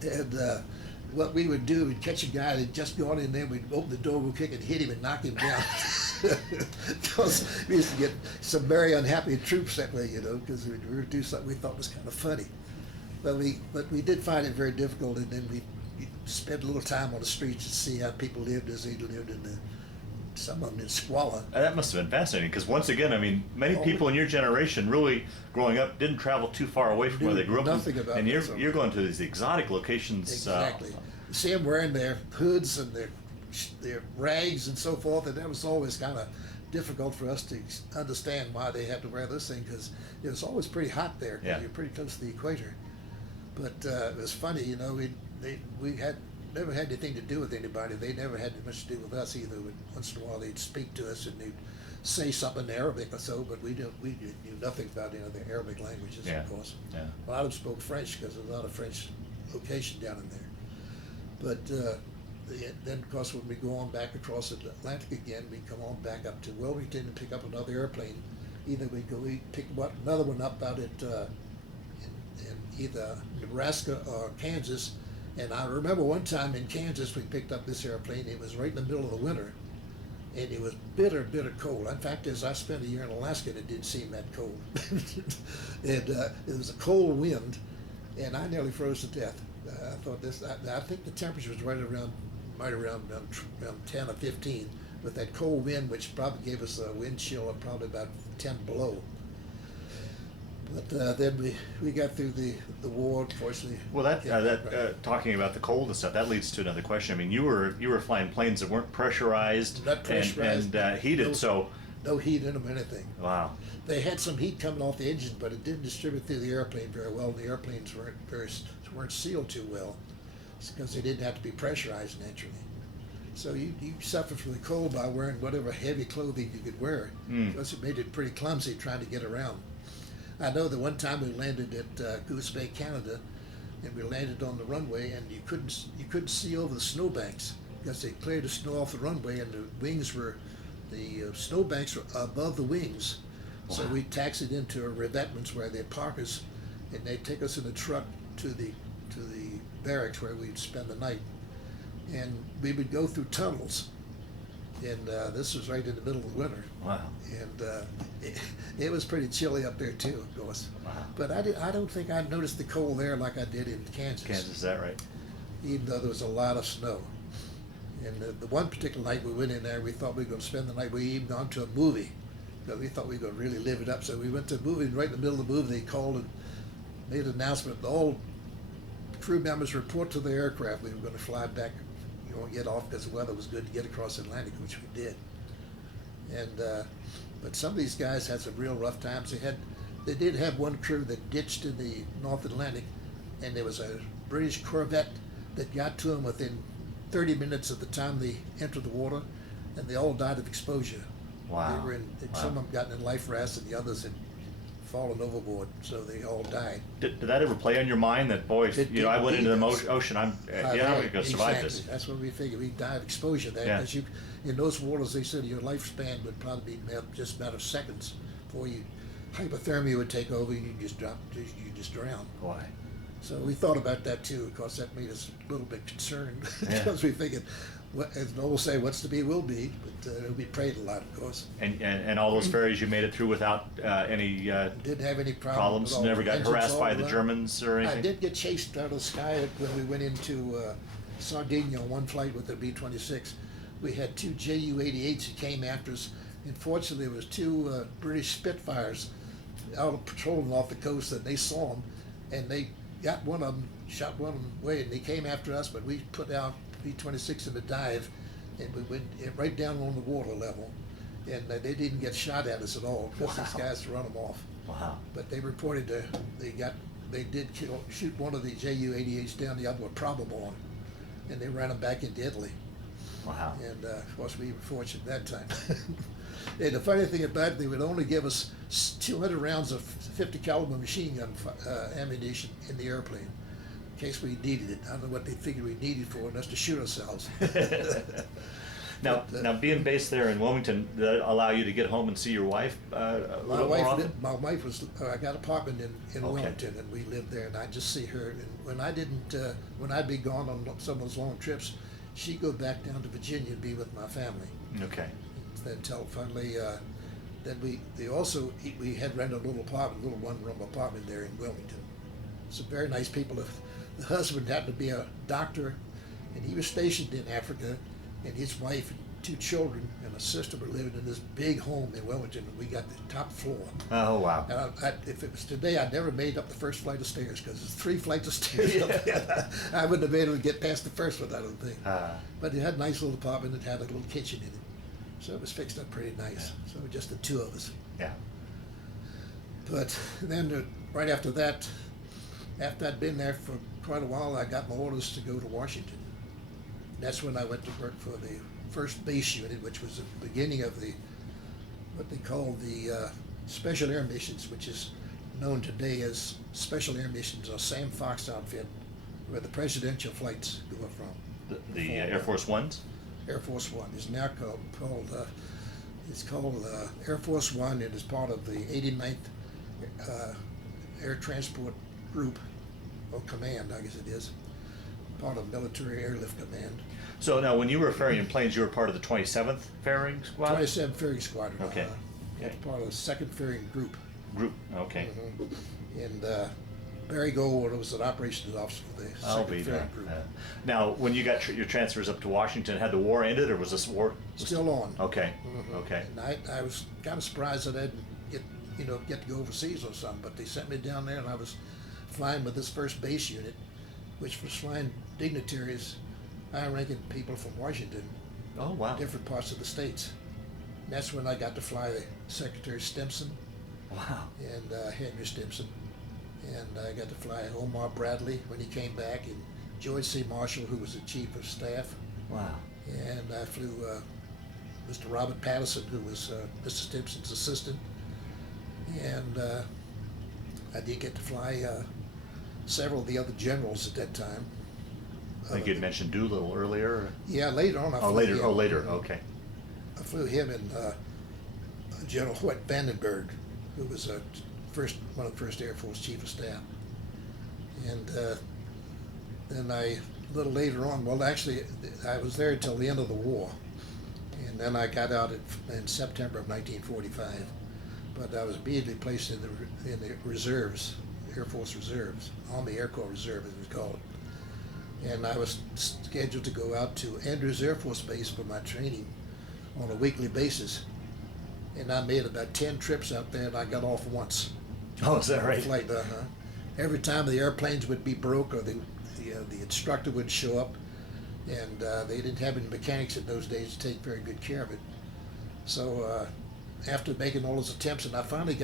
And what we would do, we'd catch a guy that had just gone in there, we'd open the door, we'd kick and hit him and knock him down. Because we used to get some very unhappy troops that way, because we would do something we thought was kind of funny. But we did find it very difficult, and then we spent a little time on the streets to see how people lived as they lived some of them in squalor. That must have been fascinating, because once again, I mean, many people in your generation really growing up didn't travel too far away from where they grew up. Nothing about and that, you're going to these exotic locations. Exactly. You see them wearing their hoods and their rags and so forth, and that was always kind of difficult for us to understand why they had to wear this thing, because it was always pretty hot there. Yeah. You're pretty close to the equator. But it was funny, we had never had anything to do with anybody. They never had much to do with us either. Once in a while they'd speak to us and they'd say something in Arabic or so, but we knew nothing about any of the Arabic languages, Yeah. of course. Yeah. A lot of them spoke French because there's a lot of French location down in there. But then, of course, when we go on back across the Atlantic again, we come on back up to Wilmington and pick up another airplane. Either we pick another one up out at in either Nebraska or Kansas. And I remember one time in Kansas we picked up this airplane. It was right in the middle of the winter, and it was bitter cold. In fact, as I spent a year in Alaska, it didn't seem that cold. And it was a cold wind, and I nearly froze to death. I thought this. I think the temperature was around 10 or 15, with that cold wind, which probably gave us a wind chill of probably about 10 below. But then we got through the war, unfortunately. Well, talking about the cold and stuff, that leads to another question. I mean, you were flying planes that weren't pressurized, Not pressurized, and heated, no heat in them or anything. Wow. They had some heat coming off the engine, but it didn't distribute through the airplane very well. The airplanes weren't sealed too well because they didn't have to be pressurized naturally. So you suffered from the cold by wearing whatever heavy clothing you could wear, because it made it pretty clumsy trying to get around. I know that one time we landed at Goose Bay, Canada, and we landed on the runway, and you couldn't see over the snowbanks because they cleared the snow off the runway, and the snowbanks were above the wings. Wow. So we taxied into a revetments where they'd park us, and they'd take us in a truck to the barracks where we'd spend the night, and we would go through tunnels. And this was right in the middle of the winter. Wow. And it was pretty chilly up there too, of course. Wow. But I don't think I noticed the cold there like I did in Kansas. Kansas, is that right? Even though there was a lot of snow. And the one particular night we went in there, we thought we were going to spend the night. We even gone to a movie. But we thought we were going to really live it up. So we went to a movie, and right in the middle of the movie, they called and made an announcement. All crew members report to the aircraft. We were going to fly back, get off because the weather was good to get across the Atlantic, which we did. And but some of these guys had some real rough times. They did have one crew that ditched in the North Atlantic, and there was a British corvette that got to them within 30 minutes of the time they entered the water, and they all died of exposure. Wow. They were some of them gotten in life rafts, and the others had fallen overboard, so they all died. Did that ever play on your mind that, boy, I went into the ocean, I'm going to survive this? That's what we figured. We died of exposure there, because in those waters, they said your lifespan would probably be just a matter of seconds before hypothermia would take over and you just drown. Why? So we thought about that too. Of course, that made us a little bit concerned because we figured, as the old say, what's to be will be, but we prayed a lot, of course. And all those ferries you made it through without any didn't have any problems. Never got harassed by the Germans or anything. I did get chased out of the sky when we went into Sardinia on one flight with the B-26. We had two Ju-88s that came after us. Unfortunately, there was two British Spitfires out patrolling off the coast, and they saw them, and they got one of them, shot one of them away, and they came after us, but we put out B-26 in the dive, and we went right down on the water level, and they didn't get shot at us at all because these guys run them off. Wow. But they reported they did shoot one of the Ju-88s down, the other one probable on, and they ran them back into Italy. Wow. And of course we were fortunate that time. And the funny thing about it, they would only give us 200 rounds of 50 caliber machine gun ammunition in the airplane in case we needed it. I don't know what they figured we needed for us to shoot ourselves. Now, being based there in Wilmington, did that allow you to get home and see your wife My wife was. I got an apartment in Wilmington, and we lived there, and I just see her. And when I'd be gone on some of those long trips, she'd go back down to Virginia and be with my family. Okay. Until finally, then we had rented a little one-room apartment there in Wilmington. Some very nice people. The husband happened to be a doctor, and he was stationed in Africa, and his wife and two children and a sister were living in this big home in Wilmington, and we got the top floor. Oh, wow. And if it was today, I'd never made up the first flight of stairs because there's 3 flights of stairs up there. I wouldn't have been able to get past the first one, I don't think. But it had a nice little apartment. It had a little kitchen in it. So it was fixed up pretty nice. Yeah. So just the two of us. Yeah. But then right after that, after I'd been there for quite a while, I got my orders to go to Washington. That's when I went to work for the first base unit, which was the beginning of the what they call the Special Air Missions, which is known today as Special Air Missions, or Sam Fox outfit, where the presidential flights go up from. The Air Force Ones? Air Force One is now called Air Force One. It is part of the 89th Air Transport Group, or Command, I guess it is, part of Military Airlift Command. So now, when you were ferrying planes, you were part of the 27th Ferrying Squad? 27th Ferrying Squadron. Okay. It's part of the 2nd Ferrying Group. Okay. And Barry Gold was an operations officer for the I'll 2nd be Ferrying there. Group. Now, when you got your transfers up to Washington, had the war ended, or was this war Still on. Okay. Okay. And I was kind of surprised that I didn't get to go overseas or something, but they sent me down there, and I was flying with this first base unit, which was flying dignitaries, high-ranking people from Washington, Oh wow. different parts of the states. And that's when I got to fly the Secretary Stimson Wow. and Henry Stimson, and I got to fly Omar Bradley when he came back, and George C. Marshall, who was the chief of staff, Wow. and I flew Mr. Robert Patterson, who was Mr. Stimson's assistant, and I did get to fly several of the other generals at that time. I think you'd mentioned Doolittle earlier. Yeah, later on I flew Later. him. Oh, later. Okay. I flew him and General Whit Vandenberg, who was one of the first Air Force Chief of Staff. And then a little later on, well, actually, I was there until the end of the war. And then I got out in September of 1945. But I was immediately placed in the reserves, Air Force Reserves, Army Air Corps Reserve, as it was called. And I was scheduled to go out to Andrews Air Force Base for my training on a weekly basis. And I made about 10 trips out there, and I got off once. Oh, is that right? Flight, every time the airplanes would be broke, or the instructor would show up, and they didn't have any mechanics in those days to take very good care of it. So after making all those attempts, and I finally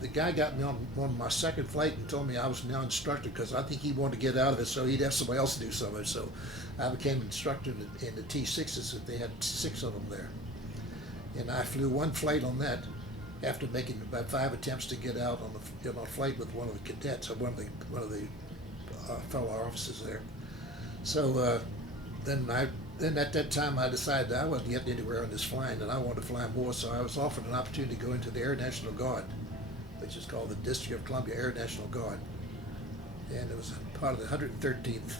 the guy got me on my second flight and told me I was now instructor, because I think he wanted to get out of it so he'd have somebody else do some of it. So I became instructor in the T6s, and they had 6 of them there. And I flew one flight on that after making about 5 attempts to get out on a flight with one of the cadets, or one of the fellow officers there. So then at that time I decided I wasn't getting anywhere on this flying, and I wanted to fly more. So I was offered an opportunity to go into the Air National Guard, which is called the District of Columbia Air National Guard, and it was part of the 113th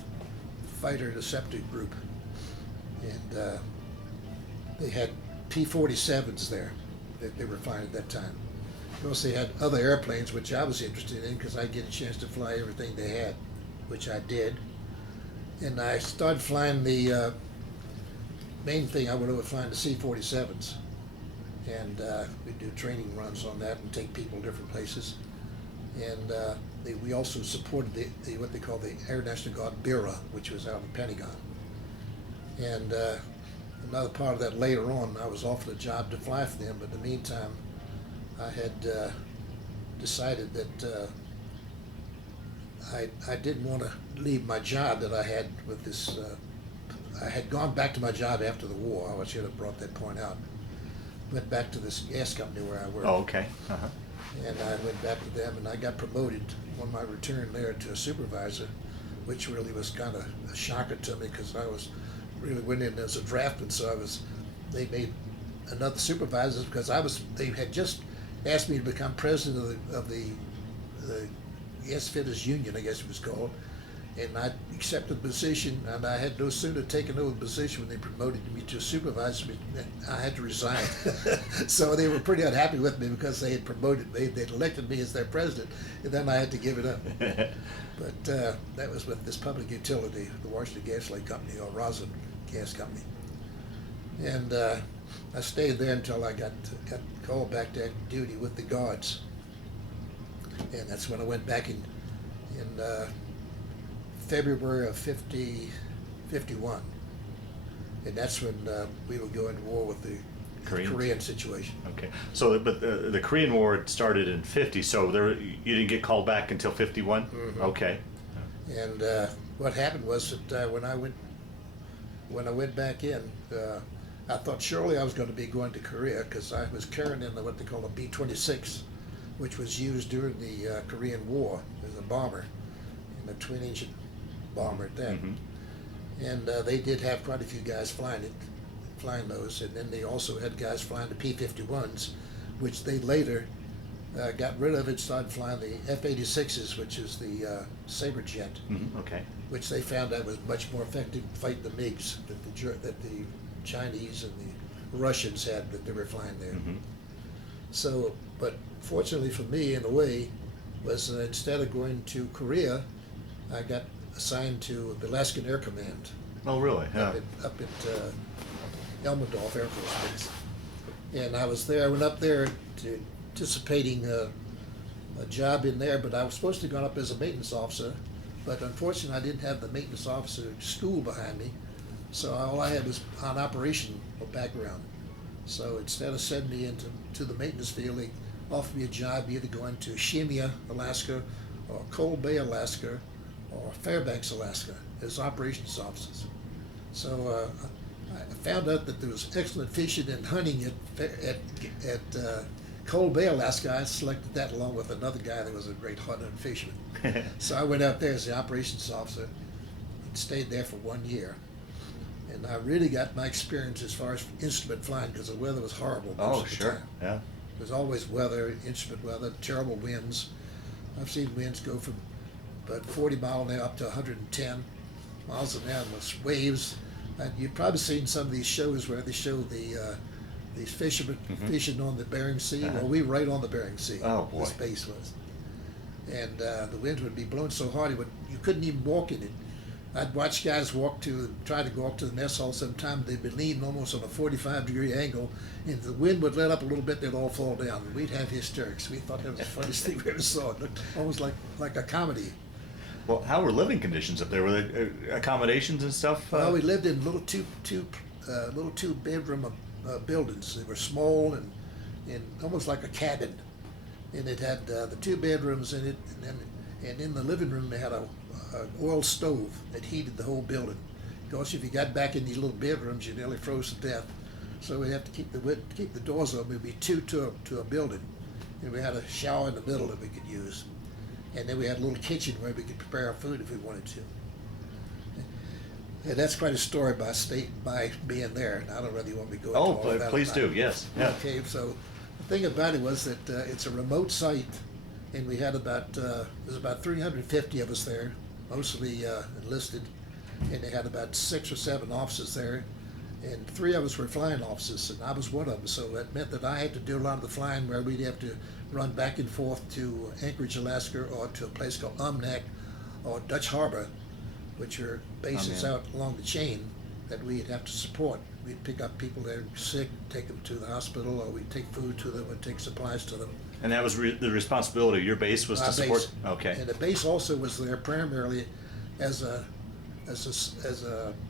Fighter Interceptor Group, and they had P-47s there that they were flying at that time. Of course, they had other airplanes, which I was interested in because I'd get a chance to fly everything they had, which I did. And I started flying the main thing I went over flying the C-47s. And we'd do training runs on that and take people different places. And we also supported what they call the Air National Guard Bureau, which was out of the Pentagon. And another part of that later on, I was offered a job to fly for them, but in the meantime, I had decided that I didn't want to leave my job that I had with this. I had gone back to my job after the war. I should have brought that point out. Went back to this gas company where I worked. Oh, okay. Uh-huh. And I went back to them, and I got promoted on my return there to a supervisor, which really was kind of a shocker to me because I really went in as a draftsman. So they made another supervisor because they had just asked me to become president of the Gas Fitters Union, I guess it was called. And I accepted the position, and I had no sooner taken over the position when they promoted me to a supervisor, I had to resign. So they were pretty unhappy with me because they had promoted me, they'd elected me as their president, and then I had to give it up. But that was with this public utility, the Washington Gas Light Company, or Roslyn Gas Company. And I stayed there until I got called back to active duty with the Guards. And that's when I went back in February of 51, and that's when we would go into war with the Korean situation. Okay, so but the Korean War had started in 50, so you didn't get called back until 51? Mm-hmm. Okay. And what happened was that when I went when I went back in, I thought surely I was going to be going to Korea because I was carrying in what they call a B-26, which was used during the Korean War as a bomber, and a twin-engine bomber at that. Mm-hmm. And they did have quite a few guys flying those, and then they also had guys flying the P-51s, which they later got rid of and started flying the F-86s, which is the Sabre jet, Mm-hmm. Okay. which they found that was much more effective to fight the MiGs that the Chinese and the Russians had that they were flying there. Mm-hmm. So, but fortunately for me, in a way, was instead of going to Korea, I got assigned to the Alaskan Air Command Oh, really? Yeah. up at Elmendorf Air Force Base. And I was there, I went up there to anticipating a job in there, but I was supposed to have gone up as a maintenance officer, but unfortunately I didn't have the maintenance officer school behind me, so all I had was an operational background. So instead of sending me to the maintenance field, they offered me a job either going to Shemya, Alaska, or Cold Bay, Alaska, or Fairbanks, Alaska, as operations officers. So I found out that there was excellent fishing and hunting at Cold Bay, Alaska. I selected that along with another guy that was a great hunter and fisherman. So I went out there as the operations officer and stayed there for 1 year. And I really got my experience as far as instrument flying because the weather was horrible most Oh, of the sure. time. Yeah. There's always weather, instrument weather, terrible winds. I've seen winds go from about 40 miles an hour up to 110 miles an hour with waves. And you've probably seen some of these shows where they show these fishermen fishing on the Bering Sea. Uh-huh. Well, we were right on the Bering Sea. Oh, boy. This base was. And the winds would be blowing so hard you couldn't even walk in it. I'd watch guys try to go up to the mess hall sometime. They'd be leaning almost on a 45-degree angle, and if the wind would let up a little bit, they'd all fall down. And we'd have hysterics. We thought that was the funniest thing we ever saw. It looked almost like a comedy. Well, how were living conditions up there? Were there accommodations and stuff? Well, we lived in little two-bedroom buildings. They were small and almost like a cabin, and it had the 2 bedrooms in it, and in the living room they had a oil stove that heated the whole building. Of course, if you got back in these little bedrooms, you nearly froze to death. So we have to keep the doors open. We'd be 2 to a building, and we had a shower in the middle that we could use, and then we had a little kitchen where we could prepare our food if we wanted to. And that's quite a story by being there. And I don't really want to go into all of that. Please do. Yes. Yeah. Okay, so the thing about it was that it's a remote site, and we had there's about 350 of us there, mostly enlisted, and they had about 6 or 7 officers there, and 3 of us were flying officers, and I was one of them. So that meant that I had to do a lot of the flying where we'd have to run back and forth to Anchorage, Alaska, or to a place called Umnak or Dutch Harbor, which are bases out along the chain that we'd have to support. We'd pick up people that are sick, take them to the hospital, or we'd take food to them and take supplies to them. And that was the responsibility. Your base was to support. Base. Okay. And the base also was there primarily as a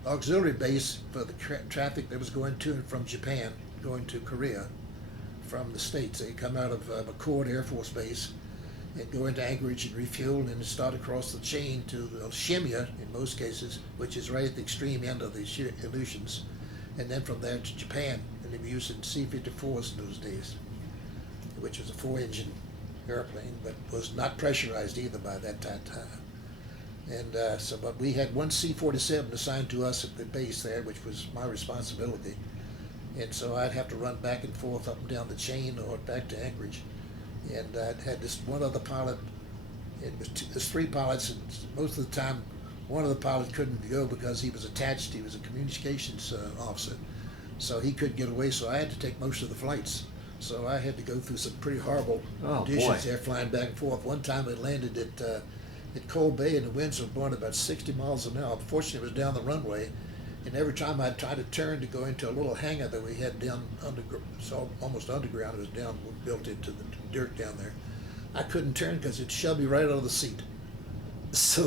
auxiliary base for the traffic that was going to and from Japan, going to Korea from the States. They come out of McCord Air Force Base and go into Anchorage and refuel and start across the chain to Shemya in most cases, which is right at the extreme end of the Aleutians, and then from there to Japan. And they were using C-54s in those days, which was a 4-engine airplane, but was not pressurized either by that time. And but we had 1 C-47 assigned to us at the base there, which was my responsibility. And so I'd have to run back and forth up and down the chain or back to Anchorage. And I had this one other pilot. There's 3 pilots, and most of the time, one of the pilots couldn't go because he was attached. He was a communications officer, so he couldn't get away. So I had to take most of the flights. So I had to go through some pretty horrible conditions there, flying back and forth. One time I landed at Cold Bay, and the winds were blowing about 60 miles an hour. Fortunately, it was down the runway, and every time I'd try to turn to go into a little hangar that we had down almost underground, it was down built into the dirt down there. I couldn't turn because it shoved me right out of the seat. So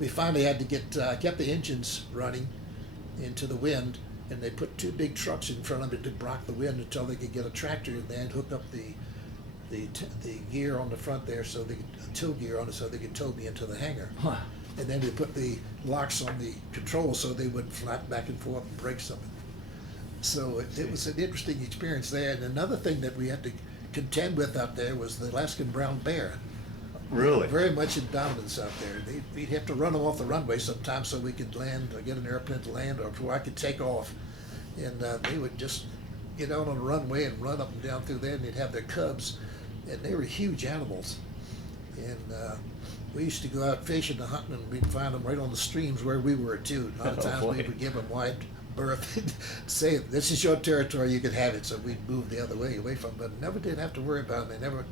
we finally had to kept the engines running into the wind, and they put 2 big trucks in front of it to block the wind until they could get a tractor in there and hook up the gear on the front there, so the tow gear on it, so they could tow me into the hangar. Huh. and then we put the locks on the controls so they would flap back and forth and break something. So it was an interesting experience there. And another thing that we had to contend with out there was the Alaskan brown bear. Really? Very much in dominance out there. We'd have to run them off the runway sometimes so we could land or get an airplane to land or before I could take off. And they would just get out on the runway and run up and down through there, and they'd have their cubs. And they were huge animals. And we used to go out fishing and hunting, and we'd find them right on the streams where we were too. A lot of times we would give them wide berth and say, this is your territory, you can have it. So we'd move the other way, away from them, but never did have to worry about them. They never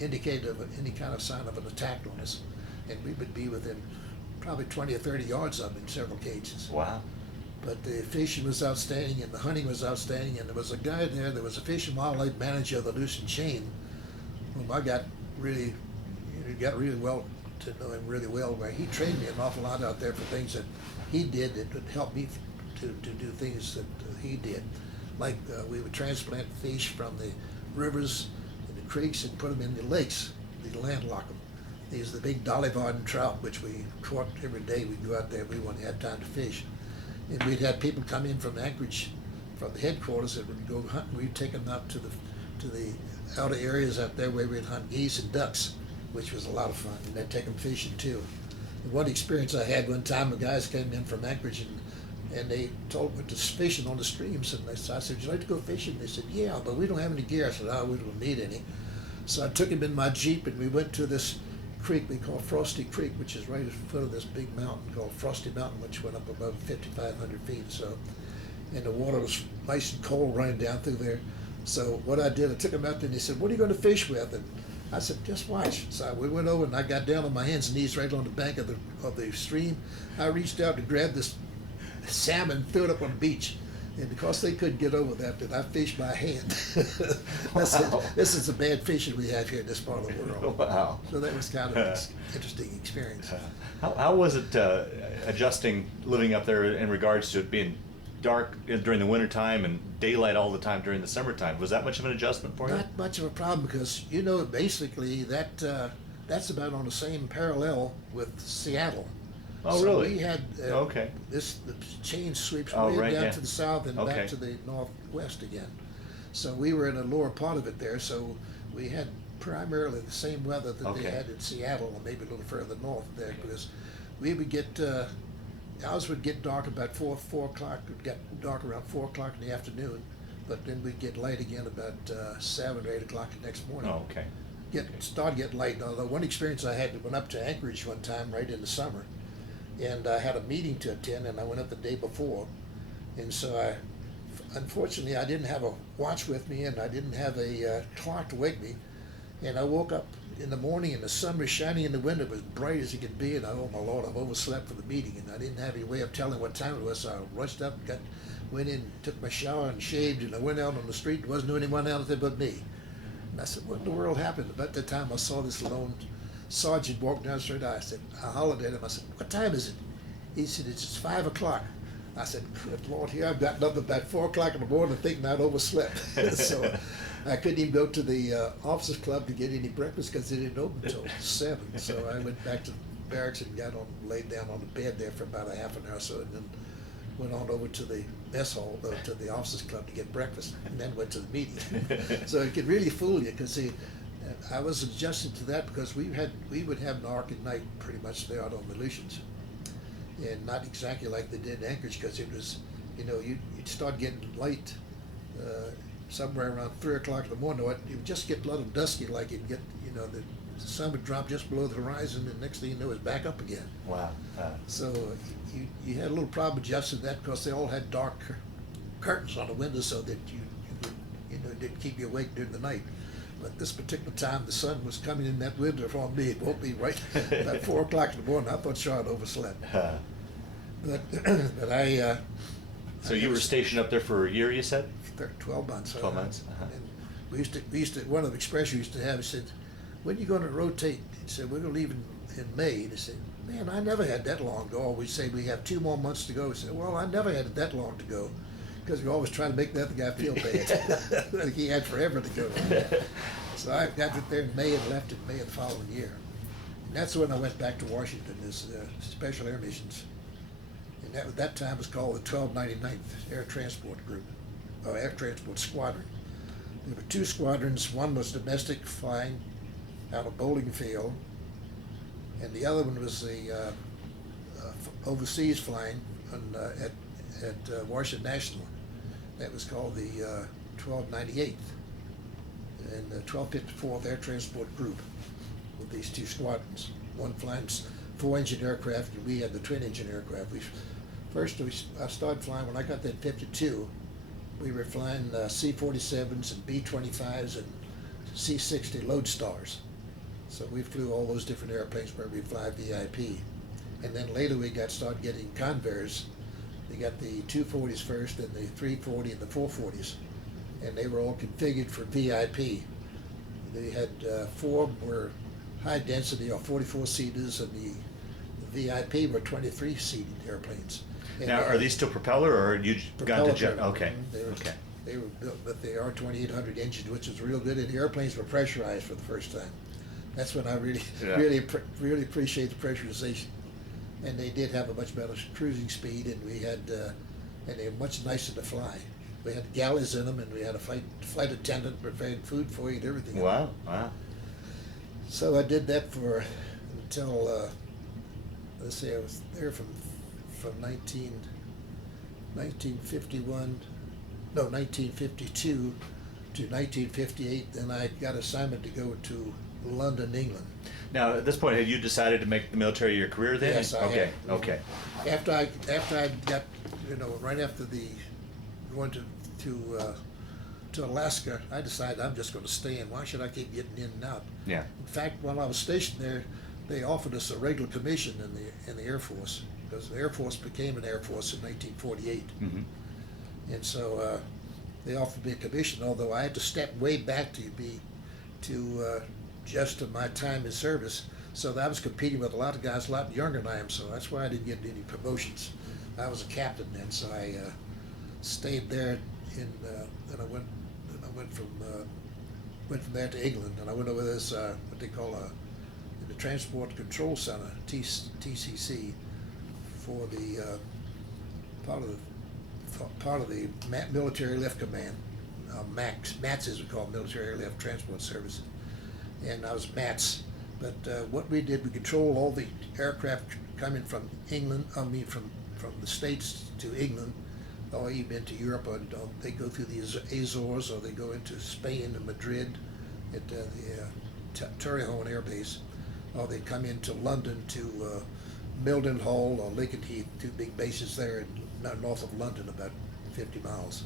indicated any kind of sign of an attack on us. And we would be within probably 20 or 30 yards of them in several cages. Wow. But the fishing was outstanding and the hunting was outstanding, and there was a guy there that was a fish and wildlife manager of the Aleutian chain, whom I got really well to know him really well, where he trained me an awful lot out there for things that he did that would help me to do things that he did. Like we would transplant fish from the rivers and the creeks and put them in the lakes. We'd landlock them. These are the big dolly varden trout, which we caught every day. We'd go out there, we wouldn't have time to fish. And we'd have people come in from Anchorage, from the headquarters, that would go hunting. We'd take them out to the outer areas out there where we'd hunt geese and ducks, which was a lot of fun. And they'd take them fishing too. And one experience I had one time, the guys came in from Anchorage and they told me to fishing on the streams. And I said, would you like to go fishing? They said, yeah, but we don't have any gear. I said, oh, we don't need any. So I took him in my Jeep and we went to this creek we call Frosty Creek, which is right at the foot of this big mountain called Frosty Mountain, which went up above 5,500 feet. So, and the water was nice and cold running down through there. So what I did, I took him out there and he said, what are you going to fish with? And I said, just watch. So we went over and I got down on my hands and knees right on the bank of the stream. I reached out to grab this salmon, threw it up on the beach. And because they couldn't get over that I fished by hand. I said, this is the bad fishing we have here in this part of the world. Wow. So that was kind of an interesting experience. How was it adjusting, living up there in regards to it being dark during the wintertime and daylight all the time during the summertime? Was that much of an adjustment for you? Not much of a problem because, basically that's about on the same parallel with Seattle. Oh, so really? We had okay. the chain sweeps Oh, way right, down yeah. to the south and Okay. back to the northwest again. So we were in the lower part of it there. So we had primarily the same weather that Okay. they had in Seattle, and maybe a little further north there, because we would get ours would get dark about 4 o'clock. It would get dark around 4 o'clock in the afternoon, but then we'd get light again about 7 or 8 o'clock the next morning. Oh, okay. Start getting light. Although one experience I had, went up to Anchorage one time right in the summer, and I had a meeting to attend, and I went up the day before, and so unfortunately I didn't have a watch with me, and I didn't have a clock to wake me, and I woke up in the morning and the sun was shining in the window. It was bright as it could be, and oh my Lord, I've overslept for the meeting, and I didn't have any way of telling what time it was, so I rushed up and went in, took my shower and shaved, and I went out on the street. There wasn't anyone out there but me. And I said, what in the world happened? About that time I saw this lone sergeant walk down the street. I hollered at him. I said, what time is it? He said, it's 5 o'clock. I said, good Lord, here I've gotten up about 4 o'clock in the morning thinking I'd overslept. So I couldn't even go to the officers club to get any breakfast because they didn't open until 7. So I went back to the barracks and laid down on the bed there for about a half an hour or so, and then went on over to the mess hall, to the officers club to get breakfast, and then went to the meeting. So it could really fool you because I was adjusted to that because we would have an arc at night pretty much there out on the Aleutians, and not exactly like they did in Anchorage because it was, you'd start getting light somewhere around 3 o'clock in the morning. It would just get a little dusky, like you'd get, the sun would drop just below the horizon, and next thing you know, it's back up again. Wow. So you had a little problem adjusting that because they all had dark curtains on the windows so that it didn't keep you awake during the night. But this particular time, the sun was coming in that window for me. It woke me right about 4 o'clock in the morning. I thought sure I'd overslept. But I. So you were stationed up there for a year, you said? 12 months. 12 months. And we used to one of the expressions we used to have. He said, "When are you going to rotate?" He said, "We're going to leave in May." And he said, "Man, I never had that long to go." We say we have 2 more months to go. He said, "Well, I never had it that long to go," because we always try to make the other guy feel bad. Like he had forever to go. So I got it there in May and left in May of the following year. And that's when I went back to Washington as Special Air Missions. And that, at that time was called the 1299th Air Transport Group, or Air Transport Squadron. There were two squadrons. One was domestic flying out of Bowling Field, and the other one was the overseas flying at Washington National. That was called the 1298th and the 1254th Air Transport Group with these two squadrons. One flying 4-engine aircraft, and we had the twin-engine aircraft. I started flying when I got there in '52. We were flying C-47s and B-25s and C-60 Lodestars. So we flew all those different airplanes where we fly VIP. And then later we started getting Convaires. We got the 240s first, and the 340 and the 440s. And they were all configured for VIP. They had 4 were high density or 44-seaters, and the VIP were 23-seated airplanes. And Now, are these still propeller, or you got to jet? driven. Okay. Okay. They were built with the R2800 engine, which was real good, and the airplanes were pressurized for the first time. That's when I really appreciate the pressurization. And they did have a much better cruising speed, and we had, and they were much nicer to fly. We had galleys in them, and we had a flight attendant preparing food for you and everything. Wow, wow. So I did that until let's see, I was there from 1952 to 1958. Then I got assignment to go to London, England. Now, at this point, had you decided to make the military your career then? Yes, I Okay, had. okay. After I got, right after going to Alaska, I decided I'm just going to stay in. Why should I keep getting in and out? Yeah. In fact, while I was stationed there, they offered us a regular commission in the Air Force, because the Air Force became an Air Force in 1948. Mm-hmm. And so they offered me a commission, although I had to step way back to just to my time in service. So that I was competing with a lot of guys a lot younger than I am, so that's why I didn't get any promotions. I was a captain then, so I stayed there and I went from there to England, and I went over this what they call the Transport Control Center, TCC, for the part of the Military Lift Command, MATS as we call it, Military Airlift Transport Service, and I was MATS. But what we did, we controlled all the aircraft coming from England, from the States to England, or even into Europe, or they go through the Azores, or they go into Spain and Madrid at the Torrejon Air Base, or they come into London to Mildenhall or Lakenheath, two big bases there north of London, about 50 miles.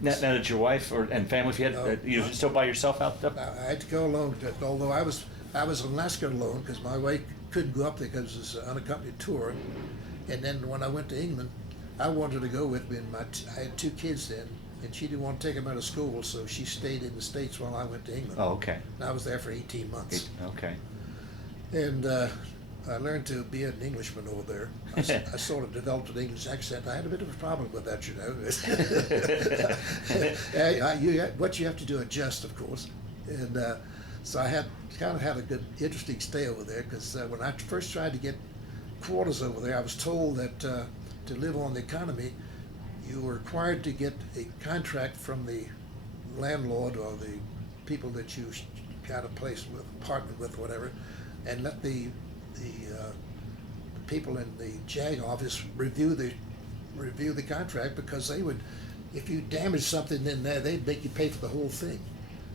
Now did your wife and family, if you had, you were still by yourself out there? I had to go alone, although I was in Alaska alone, because my wife couldn't go up there because it was an unaccompanied tour. And then when I went to England, I wanted to go with me, and I had 2 kids then, and she didn't want to take them out of school, so she stayed in the States while I went to England. Oh, okay. And I was there for 18 months. Okay. And I learned to be an Englishman over there. I sort of developed an English accent. I had a bit of a problem with that, what you have to do, adjust, of course. And so I kind of had a good, interesting stay over there, because when I first tried to get quarters over there, I was told that to live on the economy, you were required to get a contract from the landlord or the people that you got a place with, apartment with, whatever, and let the people in the JAG office review the contract, because they would, if you damaged something in there, they'd make you pay for the whole thing.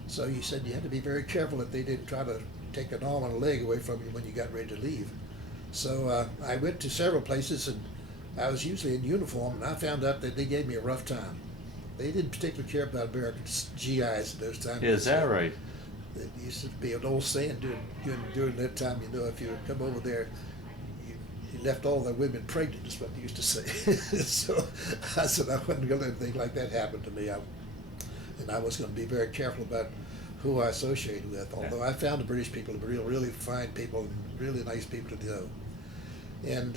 So you said you had to be very careful that they didn't try to take an arm and a leg away from you when you got ready to leave. So I went to several places, and I was usually in uniform, and I found out that they gave me a rough time. They didn't particularly care about American GIs at those times. Is that right? It used to be an old saying during that time, if you would come over there, you left all the women pregnant, is what they used to say. So I said I wasn't going to let anything like that happen to me. And I was going to be very careful about who I associated with, although I found the British people to be really fine people and really nice people to know. And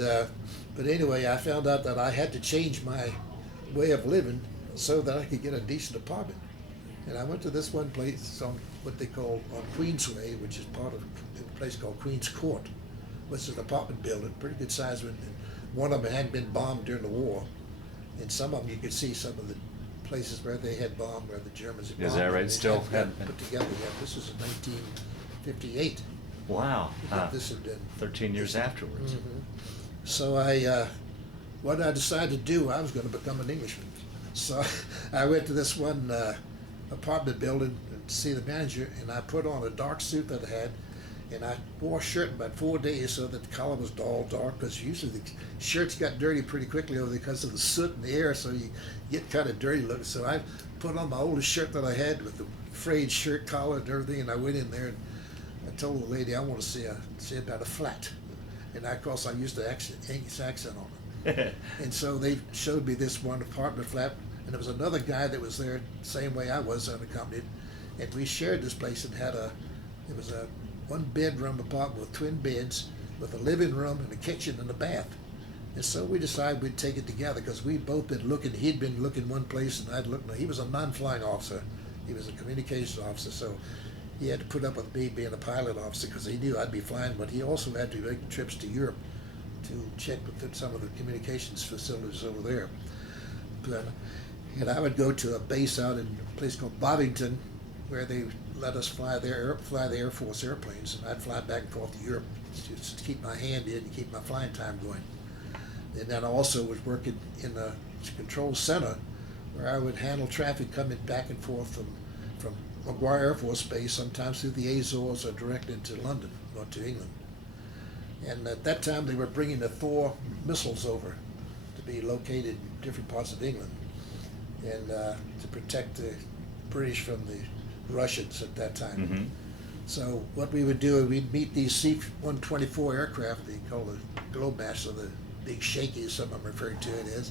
but anyway, I found out that I had to change my way of living so that I could get a decent apartment. And I went to this one place on what they call on Queensway, which is part of a place called Queen's Court, which is an apartment building, pretty good size one. And one of them had been bombed during the war. And some of them you could see some of the places where they had bombed, where the Germans had bombed. Is that right? They Still had put together. Yeah, this was in 1958. Wow. This had been 13 years afterwards. Mm-hmm. So what I decided to do, I was going to become an Englishman. So I went to this one apartment building to see the manager, and I put on a dark suit that I had, and I wore a shirt about 4 days so that the collar was all dark, because usually the shirts got dirty pretty quickly over because of the soot in the air, so you get kind of dirty looking. So I put on my oldest shirt that I had with the frayed shirt collar and everything, and I went in there and I told the lady I want to see about a flat. And of course I used the English accent on it. And so they showed me this one apartment flat, and there was another guy that was there the same way I was, unaccompanied, and we shared this place and it was a one bedroom apartment with twin beds with a living room and a kitchen and a bath. And so we decided we'd take it together, because we'd both been looking. He'd been looking one place and I'd looked. He was a non-flying officer. He was a communications officer, so he had to put up with me being a pilot officer because he knew I'd be flying, but he also had to make trips to Europe to check with some of the communications facilities over there. And I would go to a base out in a place called Bovington, where they let us fly the Air Force airplanes, and I'd fly back and forth to Europe to keep my hand in and keep my flying time going. And then I also was working in a control center where I would handle traffic coming back and forth from McGuire Air Force Base, sometimes through the Azores or direct into London or to England. And at that time they were bringing the Thor missiles over to be located in different parts of England, and to protect the British from the Russians at that time. Mm-hmm. So what we would do, we'd meet these C-124 aircraft, they call the Globemaster, the big shaky is some I'm referring to it as.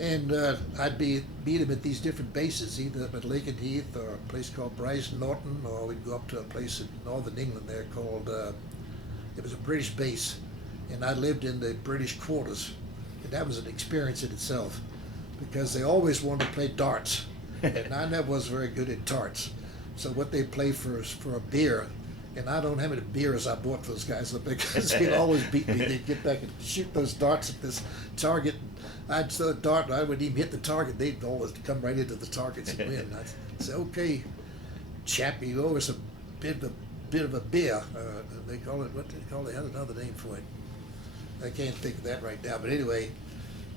And I'd meet them at these different bases, either up at Laken Heath or a place called Bryce Norton, or we'd go up to a place in northern England there called, it was a British base, and I lived in the British quarters. And that was an experience in itself, because they always wanted to play darts, and I never was very good at darts. So what they play for is for a beer, and I don't have any beers I bought for those guys, because they'd always beat me. They'd get back and shoot those darts at this target. I'd throw a dart, and I wouldn't even hit the target. They'd always come right into the targets and win. I'd say, okay, chappie, you owe us a bit of a beer. They call it, what do they call it? They had another name for it. I can't think of that right now. But anyway,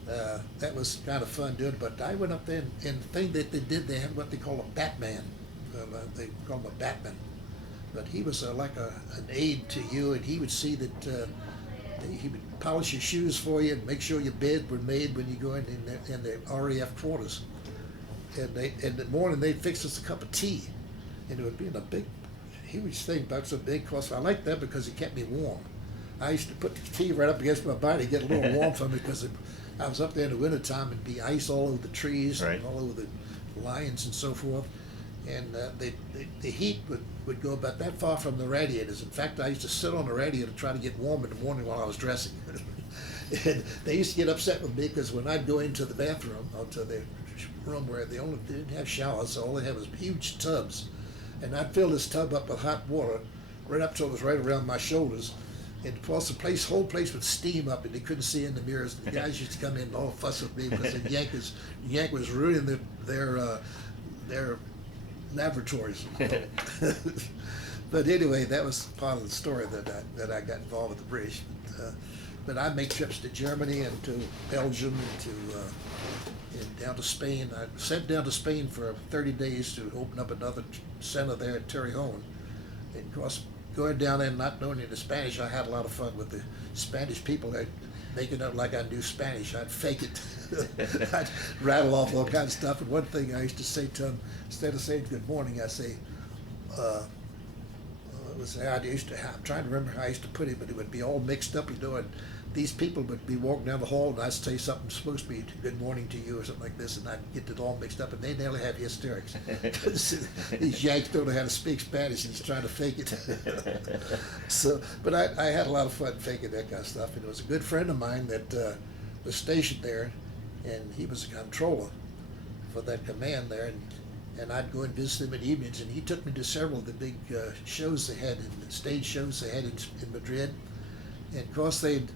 that was kind of fun doing it. But I went up there, and the thing that they did, they had what they call a Batman. They call him a Batman. But he was like an aide to you, and he would see that he would polish your shoes for you and make sure your bed were made when you go in the RAF quarters. And in the morning they'd fix us a cup of tea, and it would be in a big, huge thing about so big. Cause I liked that because it kept me warm. I used to put the tea right up against my body, get a little warm from it, because I was up there in the wintertime and be ice all over the trees, right, and all over the lions and so forth. And the heat would go about that far from the radiators. In fact, I used to sit on the radiator to try to get warm in the morning while I was dressing. And they used to get upset with me, because when I'd go into the bathroom, or to the room where they didn't have showers, so all they had was huge tubs. And I'd fill this tub up with hot water right up till it was right around my shoulders. And of course, the whole place would steam up, and they couldn't see in the mirrors. The guys used to come in and all fuss with me because the Yank was ruining their laboratories. But anyway, that was part of the story that I got involved with the British. But I make trips to Germany and to Belgium and down to Spain. I sent down to Spain for 30 days to open up another center there at Torrejon. And of course, going down there and not knowing any Spanish, I had a lot of fun with the Spanish people. I'd make it up like I knew Spanish. I'd fake it. I'd rattle off all kinds of stuff. And one thing I used to say to them, instead of saying good morning, I say, I'm trying to remember how I used to put it, but it would be all mixed up, and these people would be walking down the hall, and I'd say something supposed to be good morning to you or something like this, and I'd get it all mixed up, and they nearly have hysterics. These Yanks don't know how to speak Spanish, and just trying to fake it. But I had a lot of fun faking that kind of stuff, and it was a good friend of mine that was stationed there, and he was a controller for that command there, and and I'd go and visit him in evenings, and he took me to several of the big shows they had, stage shows they had in Madrid. And of course they'd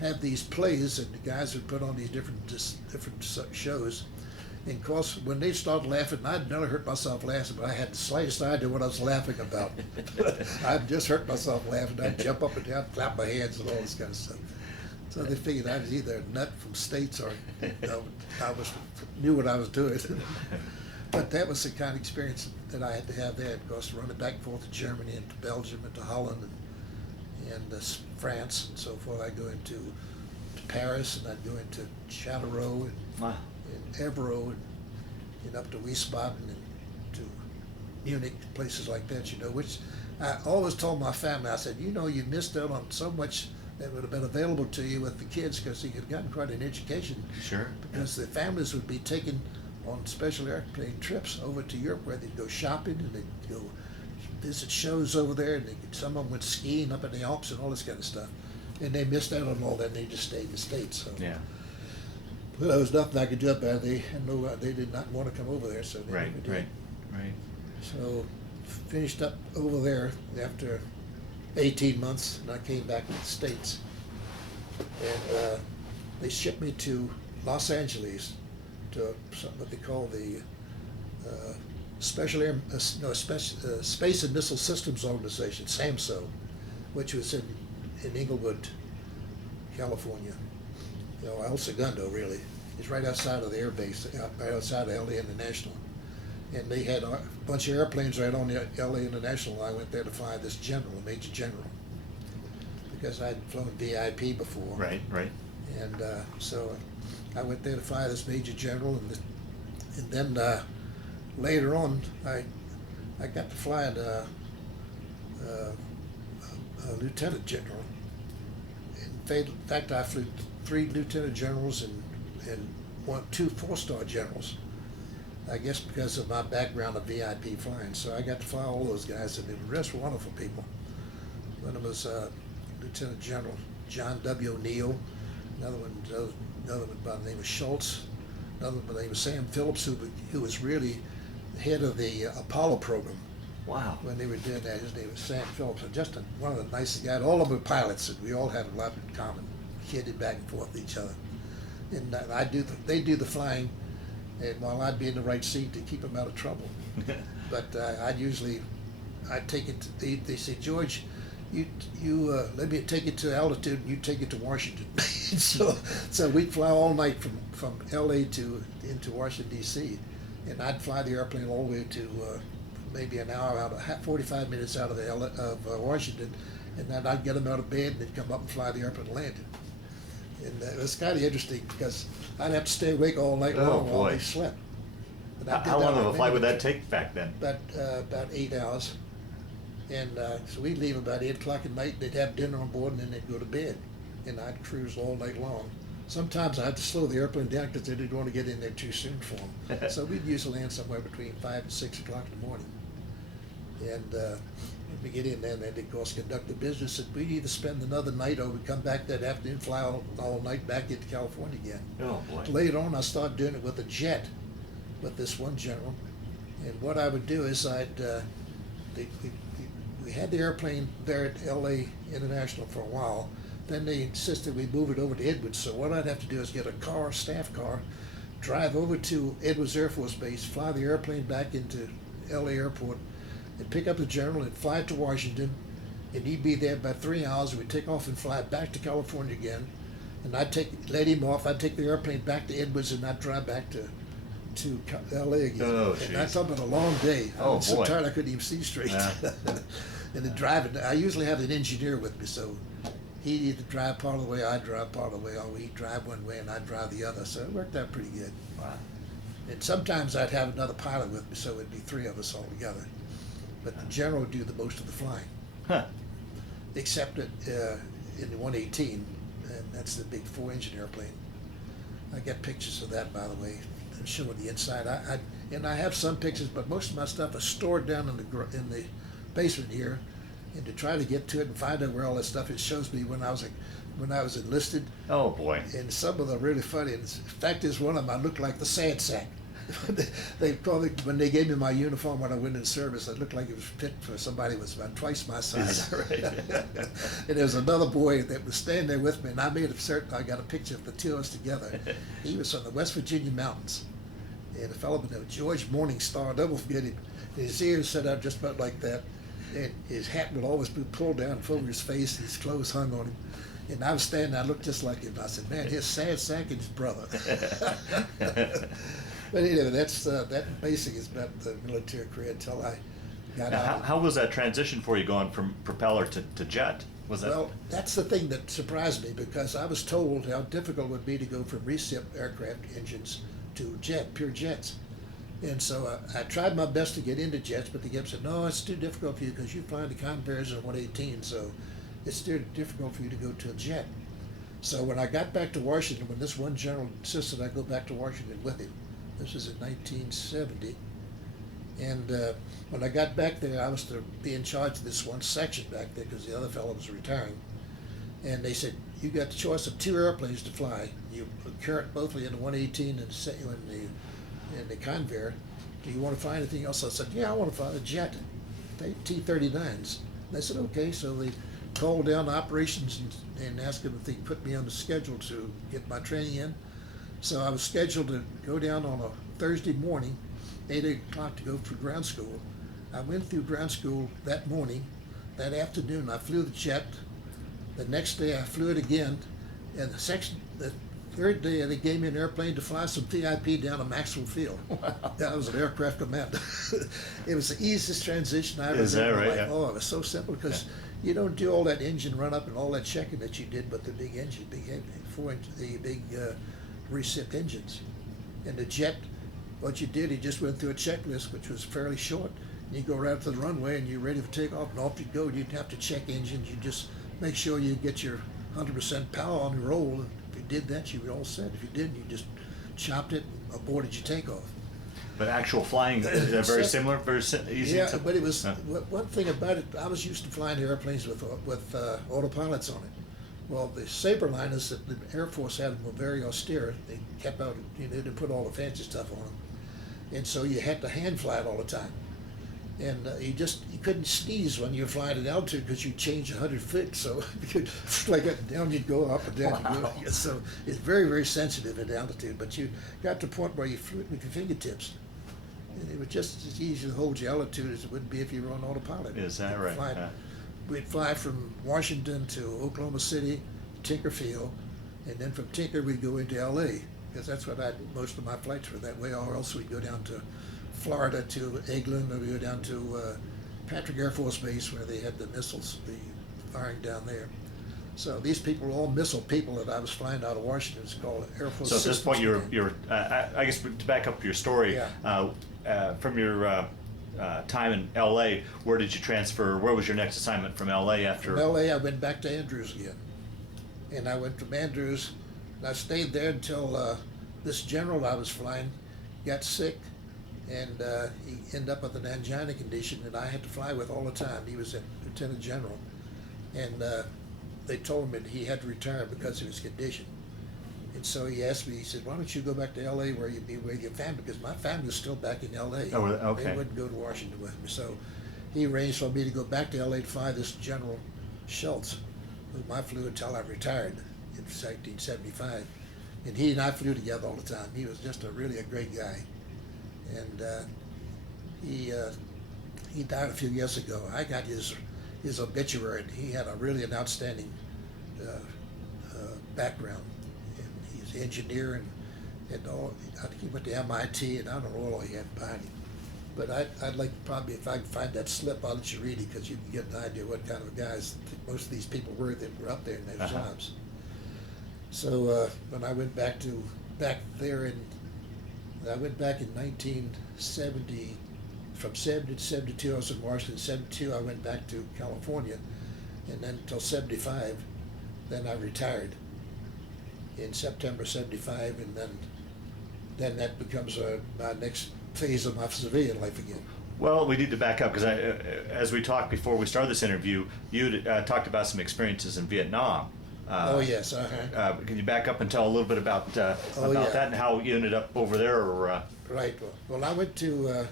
have these plays, and the guys would put on these different shows. And of course, when they started laughing, I'd never hurt myself laughing, but I had the slightest idea what I was laughing about. I'd just hurt myself laughing. I'd jump up and down, clap my hands, and all this kind of stuff. So they figured I was either a nut from States or knew what I was doing. But that was the kind of experience that I had to have there. Of course, running back and forth to Germany and to Belgium and to Holland and France and so forth. I'd go into Paris, and I'd go into Châtellerault and Wow. and Evero and up to Wiesbaden and to Munich, places like that, which I always told my family, I said, you missed out on so much that would have been available to you with the kids, because you could have gotten quite an education. Sure. Because the families would be taken on special airplane trips over to Europe, where they'd go shopping and they'd go visit shows over there, and some of them went skiing up in the Alps and all this kind of stuff. And they missed out on all that, and they just stayed in the States. So. Yeah. Well, there was nothing I could do about it. They did not want to come over there, so they Right. never did. Right. So finished up over there after 18 months, and I came back to the States. And they shipped me to Los Angeles to what they call the Space and Missile Systems Organization, SAMSO, which was in Inglewood, California. El Segundo, really. It's right outside of the air base, right outside of LA International. And they had a bunch of airplanes right on the LA International. I went there to fly this general, a major general, because I'd flown VIP before. Right. And so I went there to fly this major general, and then later on, I got to fly a lieutenant general. In fact, I flew 3 lieutenant generals and two 4-star generals. I guess because of my background of VIP flying, so I got to fly all those guys, and the rest were wonderful people. One of them was Lieutenant General John W. O'Neill, another one by the name of Schultz, another one by the name of Sam Phillips, who was really the head of the Apollo program. Wow. When they were doing that, his name was Sam Phillips, and just one of the nicest guys. All of them were pilots, and we all had a lot in common, kidded back and forth with each other. And they do the flying, and while I'd be in the right seat to keep them out of trouble. But I'd take it. They say, George, you let me take it to altitude, and you take it to Washington. so we'd fly all night from L.A. into Washington D.C., and I'd fly the airplane all the way to maybe an hour 45 minutes out of Washington, and then I'd get them out of bed, and they'd come up and fly the airplane and land it. And it was kind of interesting because I'd have to stay awake all night long while they slept. How long of a flight would that take back then? About 8 hours. And so we'd leave about 8 o'clock at night. They'd have dinner on board, and then they'd go to bed. And I'd cruise all night long. Sometimes I had to slow the airplane down because they didn't want to get in there too soon for them. So we'd usually land somewhere between 5 and 6 o'clock in the morning. And we get in there, and they'd, of course, conduct the business. And we'd either spend another night or we'd come back that afternoon, fly all night back into California again. Oh, boy. Later on, I started doing it with a jet with this one general. And what I would do is we had the airplane there at L.A. International for a while. Then they insisted we move it over to Edwards. So what I'd have to do is get a staff car, drive over to Edwards Air Force Base, fly the airplane back into L.A. Airport, and pick up the general and fly to Washington. And he'd be there about 3 hours. We'd take off and fly back to California again. And let him off. I'd take the airplane back to Edwards, and I'd drive back to L.A. again. Oh, and I talked about a long day. I was so tired I couldn't even see straight. Yeah. And then driving, I usually have an engineer with me, so he'd either drive part of the way, I'd drive part of the way, or he'd drive one way and I'd drive the other. So it worked out pretty good. Wow. And sometimes I'd have another pilot with me, so it'd be 3 of us all together. But the general would do the most of the flying. Huh. Except in the 118, and that's the big 4-engine airplane. I got pictures of that, by the way, showing the inside. I have some pictures, but most of my stuff is stored down in the basement here. And to try to get to it and find out where all that stuff is, shows me when I was enlisted. Oh, boy. And some of them are really funny. And the fact is, one of them I looked like the sad sack. they probably, when they gave me my uniform when I went in service, it looked like it was fit for somebody who was about twice my size. Right? And there was another boy that was standing there with me, and I made certain I got a picture of the two of us together. He was from the West Virginia mountains, and a fellow by the name of George Morningstar, I'll never forget him. His ears set out just about like that, and his hat would always be pulled down over his face, and his clothes hung on him. And I was standing there, I looked just like him. I said, man, his sad sack and his brother. But anyway, that basic is about the military career until I got out. How was that transition for you going from propeller to jet? Was that? Well, that's the thing that surprised me, because I was told how difficult it would be to go from recip aircraft engines to pure jets. And so I tried my best to get into jets, but the GIP said, no, it's too difficult for you because you're flying the Convair's in 118, so it's too difficult for you to go to a jet. So when I got back to Washington, when this one general insisted I go back to Washington with him, this was in 1970, and when I got back there, I was to be in charge of this one section back there because the other fellow was retiring. And they said, you got the choice of two airplanes to fly. You current both in the 118 and the Convair. Do you want to fly anything else? I said, yeah, I want to fly the jet, T-39s. And they said, okay. So they called down operations and asked them if they could put me on the schedule to get my training in. So I was scheduled to go down on a Thursday morning, 8 o'clock, to go through ground school. I went through ground school that morning. That afternoon, I flew the jet. The next day, I flew it again. And the third day, they gave me an airplane to fly some VIP down to Maxwell Field. Wow. I was an aircraft commander. It was the easiest transition I ever Is that did in my right? life. Yeah. Oh, it was so simple because you don't do all that engine run up and all that checking that you did with the big engine, the big recip engines. And the jet, what you did, you just went through a checklist, which was fairly short. And you go right up to the runway and you're ready for takeoff, and off you go. You didn't have to check engines. You just make sure you get your 100% power on the roll. And if you did that, you were all set. If you didn't, you just chopped it and aborted your takeoff. But actual flying, is that very similar, easy? Yeah, but it was, one thing about it, I was used to flying airplanes with autopilots on it. Well, the Saberliners that the Air Force had were very austere. They kept out, they didn't put all the fancy stuff on them. And so you had to hand fly it all the time. And you couldn't sneeze when you were flying at altitude because you change 100 feet. So you could like up and down, you'd go up and down. Wow. So it's very, very sensitive at altitude. But you got to the point where you flew it with your fingertips. And it was just as easy to hold your altitude as it would be if you were on autopilot. Is that right? We'd fly from Washington to Oklahoma City, Tinkerfield, and then from Tinker we'd go into LA, because that's what most of my flights were that way, or else we'd go down to Florida to Eglin, or we'd go down to Patrick Air Force Base where they had the missiles, the firing down there. So these people were all missile people that I was flying out of Washington. It's called Air Force. So at this point, you're I guess to back up your story, from your time in L.A., where did you transfer? Where was your next assignment from L.A. after? From L.A., I went back to Andrews again. And I went from Andrews, and I stayed there until this general I was flying got sick, and he ended up with an angina condition that I had to fly with all the time. He was a lieutenant general. And they told him that he had to retire because of his condition. And so he asked me, he said, why don't you go back to L.A. where you'd be with your family? Because my family was still back in L.A. Oh, okay. They wouldn't go to Washington with me. So he arranged for me to go back to L.A. to fly this General Schultz, whom I flew until I retired in 1975. And he and I flew together all the time. He was just really a great guy. And he died a few years ago. I got his obituary, and he had an outstanding background. He's an engineer and all. He went to MIT, and I don't know all he had behind him. But I'd like probably, if I can find that slip, I'll let you read it, because you can get an idea what kind of guys most of these people were that were up there in those jobs. So when I went back there I went back in 1970. From 70 to 72, I was in Washington. 72, I went back to California, and then until 75, then I retired in September 75, and then that becomes my next phase of my civilian life again. Well, we need to back up, because as we talked before we started this interview, you talked about some experiences in Vietnam. Oh yes, Can you back up and tell a little bit about Oh, yeah. that and how you ended up over there? Or right. Well, I went to.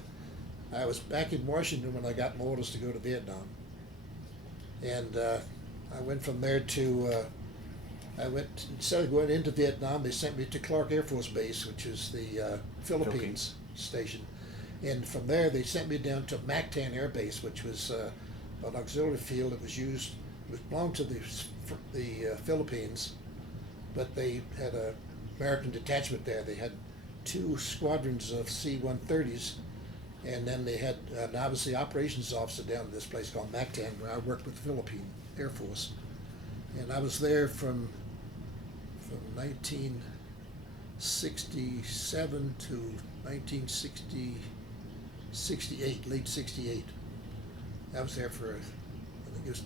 I was back in Washington when I got my orders to go to Vietnam, and I went from there to. Instead of going into Vietnam, they sent me to Clark Air Force Base, which is the Philippines station, and from there they sent me down to Mactan Air Base, which was an auxiliary field that was used. It belonged to the Philippines, but they had an American detachment there. They had 2 squadrons of C-130s, and then they had an obviously operations officer down at this place called Mactan, where I worked with the Philippine Air Force. And I was there from 1967 to 1968, late 68. I was there for, I think it was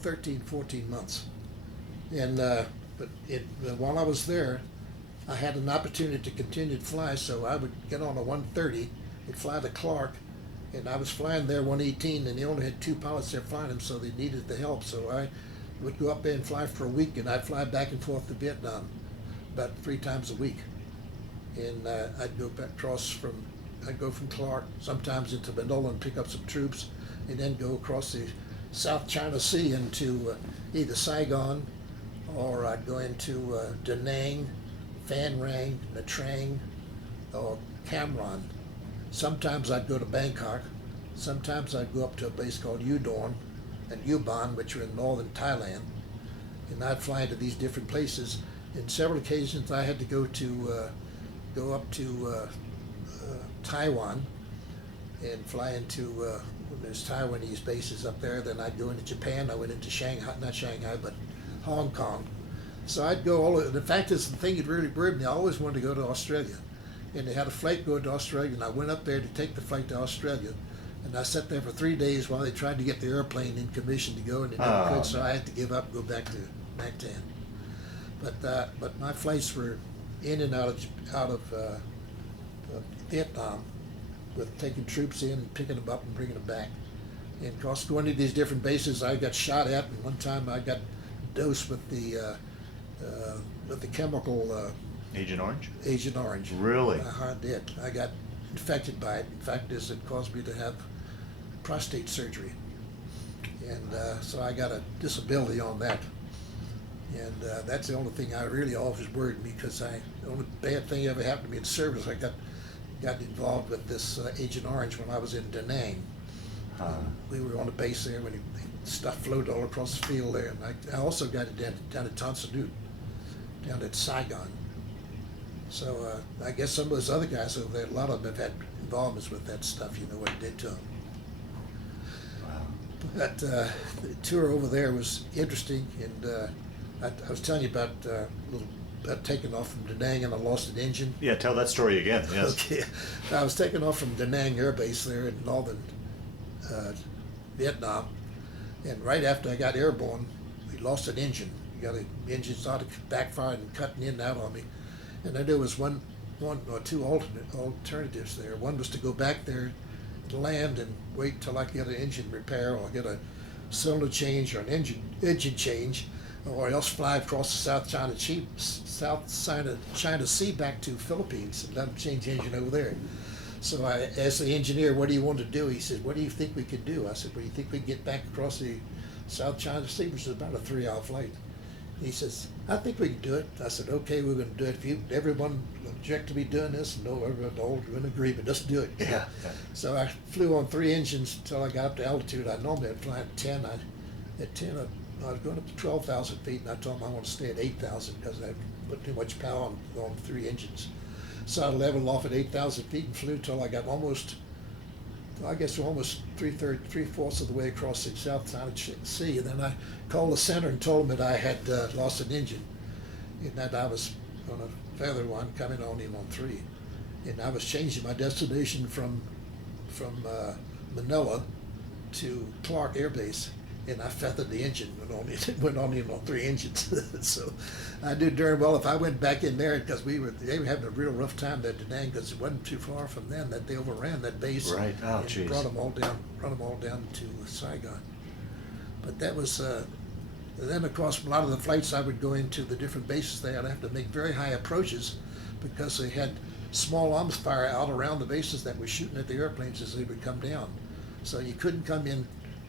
13, 14 months. And while I was there, I had an opportunity to continue to fly, so I would get on a 130 and fly to Clark, and I was flying there 118, and they only had 2 pilots there flying them, so they needed the help. So I would go up there and fly for a week, and I'd fly back and forth to Vietnam about 3 times a week. And I'd go go from Clark sometimes into Manila and pick up some troops, and then go across the South China Sea into either Saigon, or I'd go into Da Nang, Phan Rang, Nha Trang, or Cam Ranh. Sometimes I'd go to Bangkok. Sometimes I'd go up to a place called Udon and Ubon, which are in northern Thailand, and I'd fly to these different places. In several occasions, I had to go up to Taiwan and fly into there's Taiwanese bases up there. Then I'd go into Japan. I went into Shanghai, not Shanghai, but Hong Kong. So I'd go all over. The fact is, the thing that really worried me, I always wanted to go to Australia. And they had a flight going to Australia, and I went up there to take the flight to Australia. And I sat there for 3 days while they tried to get the airplane in commission to go, and they never could, so I had to give up and go back to Mactan. But my flights were in and out of Vietnam, with taking troops in, picking them up and bringing them back. And of course, going to these different bases, I got shot at, and one time I got dosed with the chemical Agent Orange? Agent Orange. Really? I did. I got infected by it. In fact, it caused me to have prostate surgery, and so I got a disability on that. And that's the only thing I really always worried me, because the only bad thing ever happened to me in service, I got involved with this Agent Orange when I was in Da Nang. We were on the base there when stuff floated all across the field there, and I also got it down at Tan Son Nhut, down at Saigon. So I guess some of those other guys over there, a lot of them have had involvements with that stuff. You know what it did to them. Wow. But the tour over there was interesting, and I was telling you about taking off from Da Nang, and I lost an engine. Yeah, tell that story again. Yes. Okay. I was taking off from Da Nang Air Base there in northern Vietnam, and right after I got airborne, we lost an engine. The engine started backfiring and cutting in and out on me. And then there was one or two alternatives there. One was to go back there and land and wait till I could get an engine repair, or get a cylinder change, or an engine change, or else fly across the South China Sea back to Philippines and let them change the engine over there. So I asked the engineer, what do you want to do? He said, what do you think we could do? I said, well, you think we can get back across the South China Sea, which is about a 3-hour flight? He says, I think we can do it. I said, okay, we're going to do it. If everyone object to me doing this, no, everyone's all in agreement, let's do it. Yeah. So I flew on 3 engines until I got up to altitude. I normally I'd fly at 10. At 10, I was going up to 12,000 feet, and I told them I want to stay at 8,000 because I put too much power on 3 engines. So I leveled off at 8,000 feet and flew till I got almost 3/4 of the way across the South China Sea. And then I called the center and told them that I had lost an engine, and that I was on a feather one coming on in on 3. And I was changing my destination from Manila to Clark Air Base, and I feathered the engine, went on in on 3 engines. So I did darn well. If I went back in there, because they were having a real rough time there at Da Nang, because it wasn't too far from them that they overran that base. Right. Oh, and jeez. brought them all down to Saigon. But that was And then, of course, a lot of the flights I would go into the different bases there, I'd have to make very high approaches because they had small arms fire out around the bases that were shooting at the airplanes as they would come down. So you couldn't come in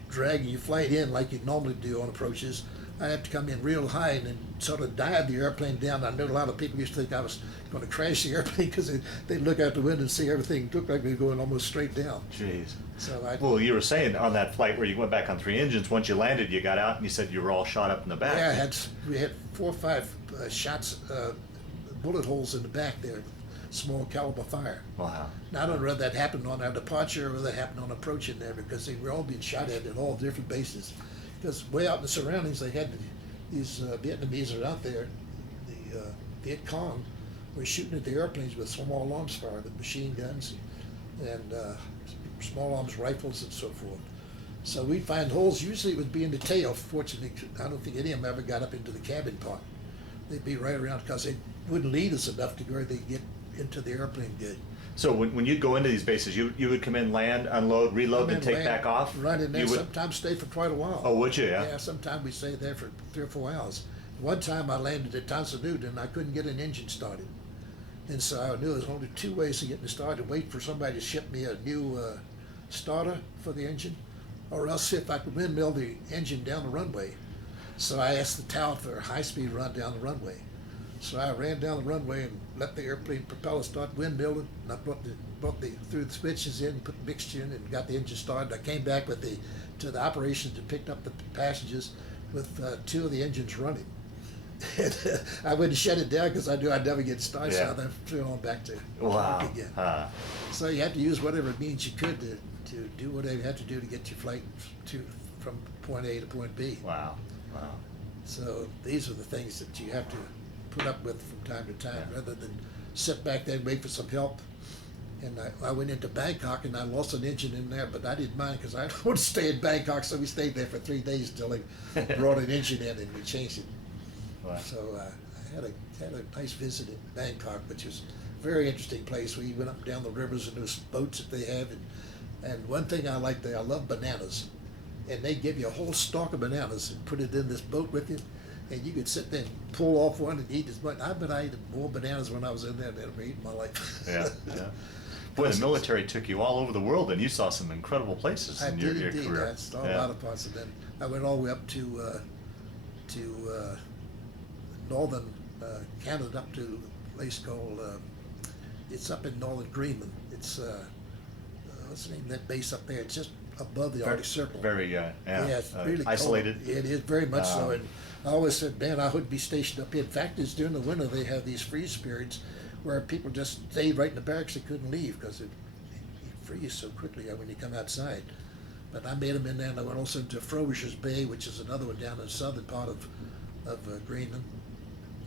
dragging your flight in like you'd normally do on approaches. I have to come in real high and then sort of dive the airplane down. I know a lot of people used to think I was going to crash the airplane because they'd look out the window and see everything looked like we were going almost straight down. Jeez. So well, you were saying on that flight where you went back on 3 engines, once you landed, you got out and you said you were all shot up in the back. Yeah, we had 4 or 5 shots, bullet holes in the back there, small caliber fire. Wow. Now, I don't know whether that happened on our departure or whether that happened on approach in there because they were all being shot at all different bases. Because way out in the surroundings, they had these Vietnamese that are out there, the Viet Cong, were shooting at the airplanes with small arms fire, the machine guns and small arms rifles and so forth. So we'd find holes. Usually it would be in the tail. Fortunately, I don't think any of them ever got up into the cabin part. They'd be right around because they wouldn't lead us enough to where they'd get into the airplane good. So when you'd go into these bases, you would come in, land, unload, reload, and take back off? Right in there. You would... Sometimes stay for quite a while. Oh, would you? Yeah. Yeah, sometimes we stayed there for 3 or 4 hours. One time I landed at Tansanut and I couldn't get an engine started. And so I knew there was only 2 ways to get it started: wait for somebody to ship me a new starter for the engine, or else see if I could windmill the engine down the runway. So I asked the tower for a high-speed run down the runway. So I ran down the runway and let the airplane propeller start windmilling, and I threw the switches in, put the mixture in, and got the engine started. I came back to the operations and picked up the passengers with 2 of the engines running. And, I wouldn't shut it down because I knew I'd never get started, so I then threw it on back to work again. So you had to use whatever means you could to do whatever you had to do to get your flight from point A to point B. Wow. So these are the things that you have to put up with from time to time, rather than sit back there and wait for some help. And I went into Bangkok and I lost an engine in there, but I didn't mind because I don't want to stay in Bangkok, so we stayed there for 3 days until they brought an engine in and we changed it. Wow. So I had a nice visit in Bangkok, which was a very interesting place. We went up and down the rivers in those boats that they have, and one thing I like there, I love bananas, and they give you a whole stalk of bananas and put it in this boat with you, and you could sit there and pull off one and eat as much. I bet I ate more bananas when I was in there than I've ever eaten in my life. Yeah. Boy, the military took you all over the world, and you saw some incredible places in your career. I saw a lot of parts, and then I went all the way up to northern Canada, up to a place called, it's up in northern Greenland. It's, what's the name of that base up there? It's just above the Arctic Circle. Very, it's really isolated. Cold. It is very much so, and I always said, man, I would be stationed up here. In fact, it's during the winter they have these freeze periods where people just stayed right in the barracks. They couldn't leave because it freezes so quickly when you come outside. But I made them in there, and I went also into Frobisher's Bay, which is another one down in the southern part of Greenland.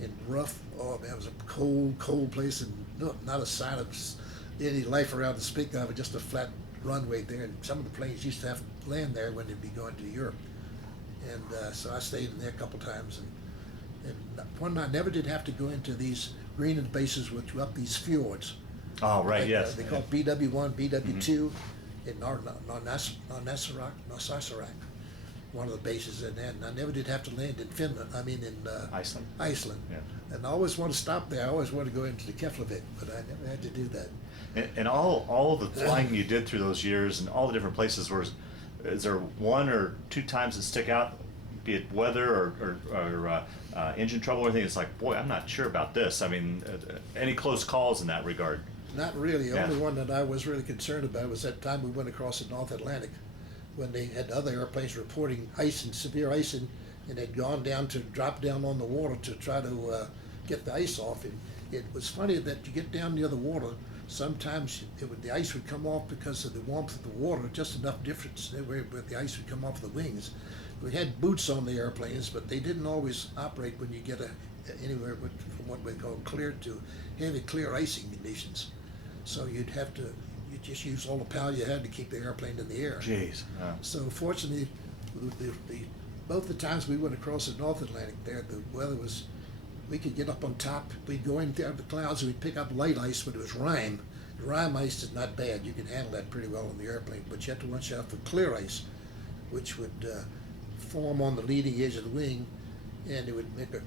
In rough, oh man, it was a cold place, and not a sign of any life around to speak of, just a flat runway there. And some of the planes used to have to land there when they'd be going to Europe. And so I stayed in there a couple times. And one I never did have to go into these Greenland bases, which were up these fjords. Oh, right, like, yes. They call BW1, BW2 in Narsarsuaq, one of the bases in there. And I never did have to land in Finland, in Iceland. Yeah. And I always want to stop there. I always want to go into the Keflavik, but I never had to do that. And all the flying you did through those years and all the different places, is there 1 or 2 times that stick out, be it weather or engine trouble or anything? It's like, boy, I'm not sure about this. Any close calls in that regard? Not really. The only one that I was really concerned about was that time we went across the North Atlantic when they had other airplanes reporting severe icing, and had gone down to drop down on the water to try to get the ice off. And it was funny that you get down near the water, sometimes the ice would come off because of the warmth of the water, just enough difference where the ice would come off the wings. We had boots on the airplanes, but they didn't always operate when you get anywhere from what we call clear to heavy clear icing conditions. So you just use all the power you had to keep the airplane in the air. Jeez. So fortunately, both the times we went across the North Atlantic there, the weather was, we could get up on top, we'd go in there the clouds and we'd pick up light ice, but it was rime. Rime ice is not bad, you can handle that pretty well on the airplane, but you have to watch out for clear ice, which would form on the leading edge of the wing, and it would make it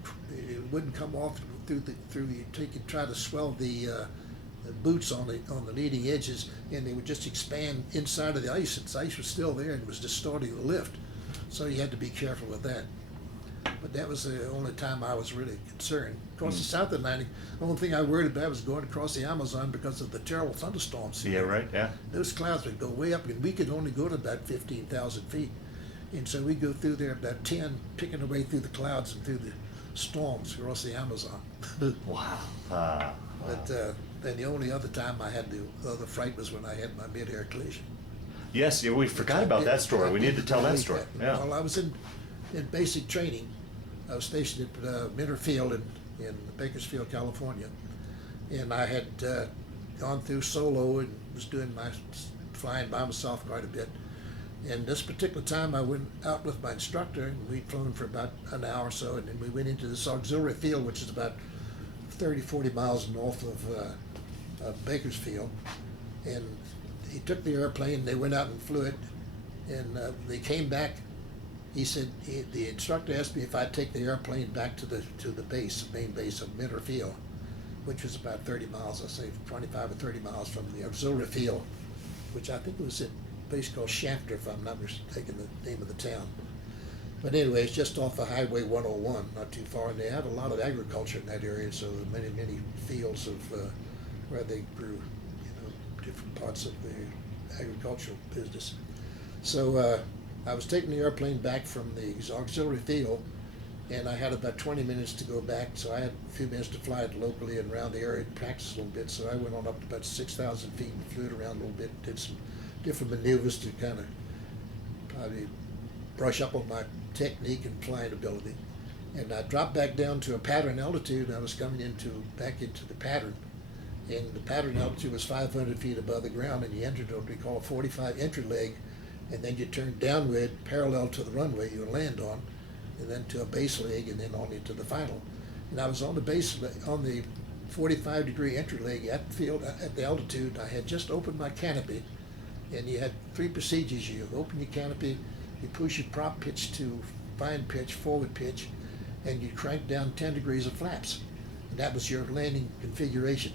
wouldn't come off through you try to swell the boots on the leading edges, and they would just expand inside of the ice. And the ice was still there and it was distorting the lift, so you had to be careful with that. But that was the only time I was really concerned. Across the South Atlantic, the only thing I worried about was going across the Amazon because of the terrible thunderstorms. Yeah, right, yeah. Those clouds would go way up, and we could only go to about 15,000 feet. And so we'd go through there about 10, picking our way through the clouds and through the storms across the Amazon. Wow. But then the only other time I had the other fright was when I had my mid-air collision. Yes, yeah, we forgot about that story. We need to tell that story. Yeah. Well, I was in basic training. I was stationed at Minter Field in Bakersfield, California, and I had gone through solo and was doing my flying by myself quite a bit. And this particular time I went out with my instructor, and we'd flown for about an hour or so, and then we went into this auxiliary field, which is about 30, 40 miles north of Bakersfield. And he took the airplane, they went out and flew it, and they came back. He said, the instructor asked me if I'd take the airplane back to the base, main base of Minter Field, which was about 30 miles, I say 25 or 30 miles from the auxiliary field, which I think was at a place called Shafter, if I'm not mistaken, the name of the town. But anyway, it's just off of Highway 101, not too far, and they had a lot of agriculture in that area, so many, many fields of where they grew, different parts of the agricultural business. So I was taking the airplane back from the auxiliary field, and I had about 20 minutes to go back, so I had a few minutes to fly it locally and around the area and practice a little bit. So I went on up to about 6,000 feet and flew it around a little bit, did some different maneuvers to kind of probably brush up on my technique and flying ability. And I dropped back down to a pattern altitude, and I was coming back into the pattern. And the pattern altitude was 500 feet above the ground, and you entered what we call a 45 entry leg, and then you turn downward parallel to the runway you land on, and then to a base leg, and then on into the final. And I was on the base, on the 45-degree entry leg at the altitude. I had just opened my canopy, and you had three procedures. You open your canopy, you push your prop pitch to fine pitch, forward pitch, and you crank down 10 degrees of flaps. And that was your landing configuration.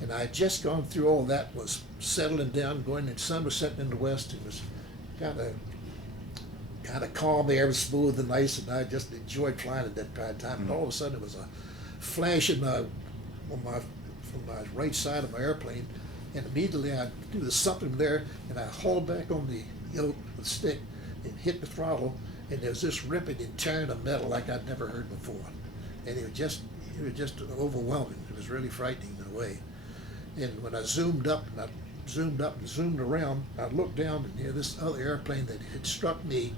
And I had just gone through all that, was settling down, the sun was setting in the west. It was kind of calm, the air was smooth and nice, and I just enjoyed flying at that time. And all of a sudden, it was a flash from my right side of my airplane, and immediately I knew something there, and I hauled back on the yoke with the stick and hit the throttle, and there was this ripping and tearing of metal like I'd never heard before, and it was just overwhelming. It was really frightening in a way. And when I zoomed up and zoomed around, I looked down, and this other airplane that had struck me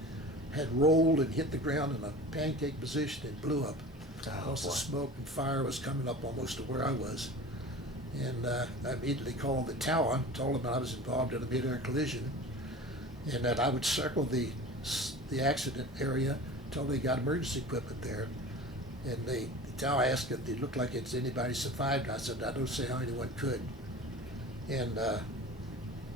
had rolled and hit the ground in a pancake position and blew up. Lots of smoke and fire was coming up almost to where I was. And I immediately called the tower and told them I was involved in a mid-air collision, and that I would circle the accident area until they got emergency equipment there. And the tower asked if it looked like it's anybody survived. And I said, I don't see how anyone could. And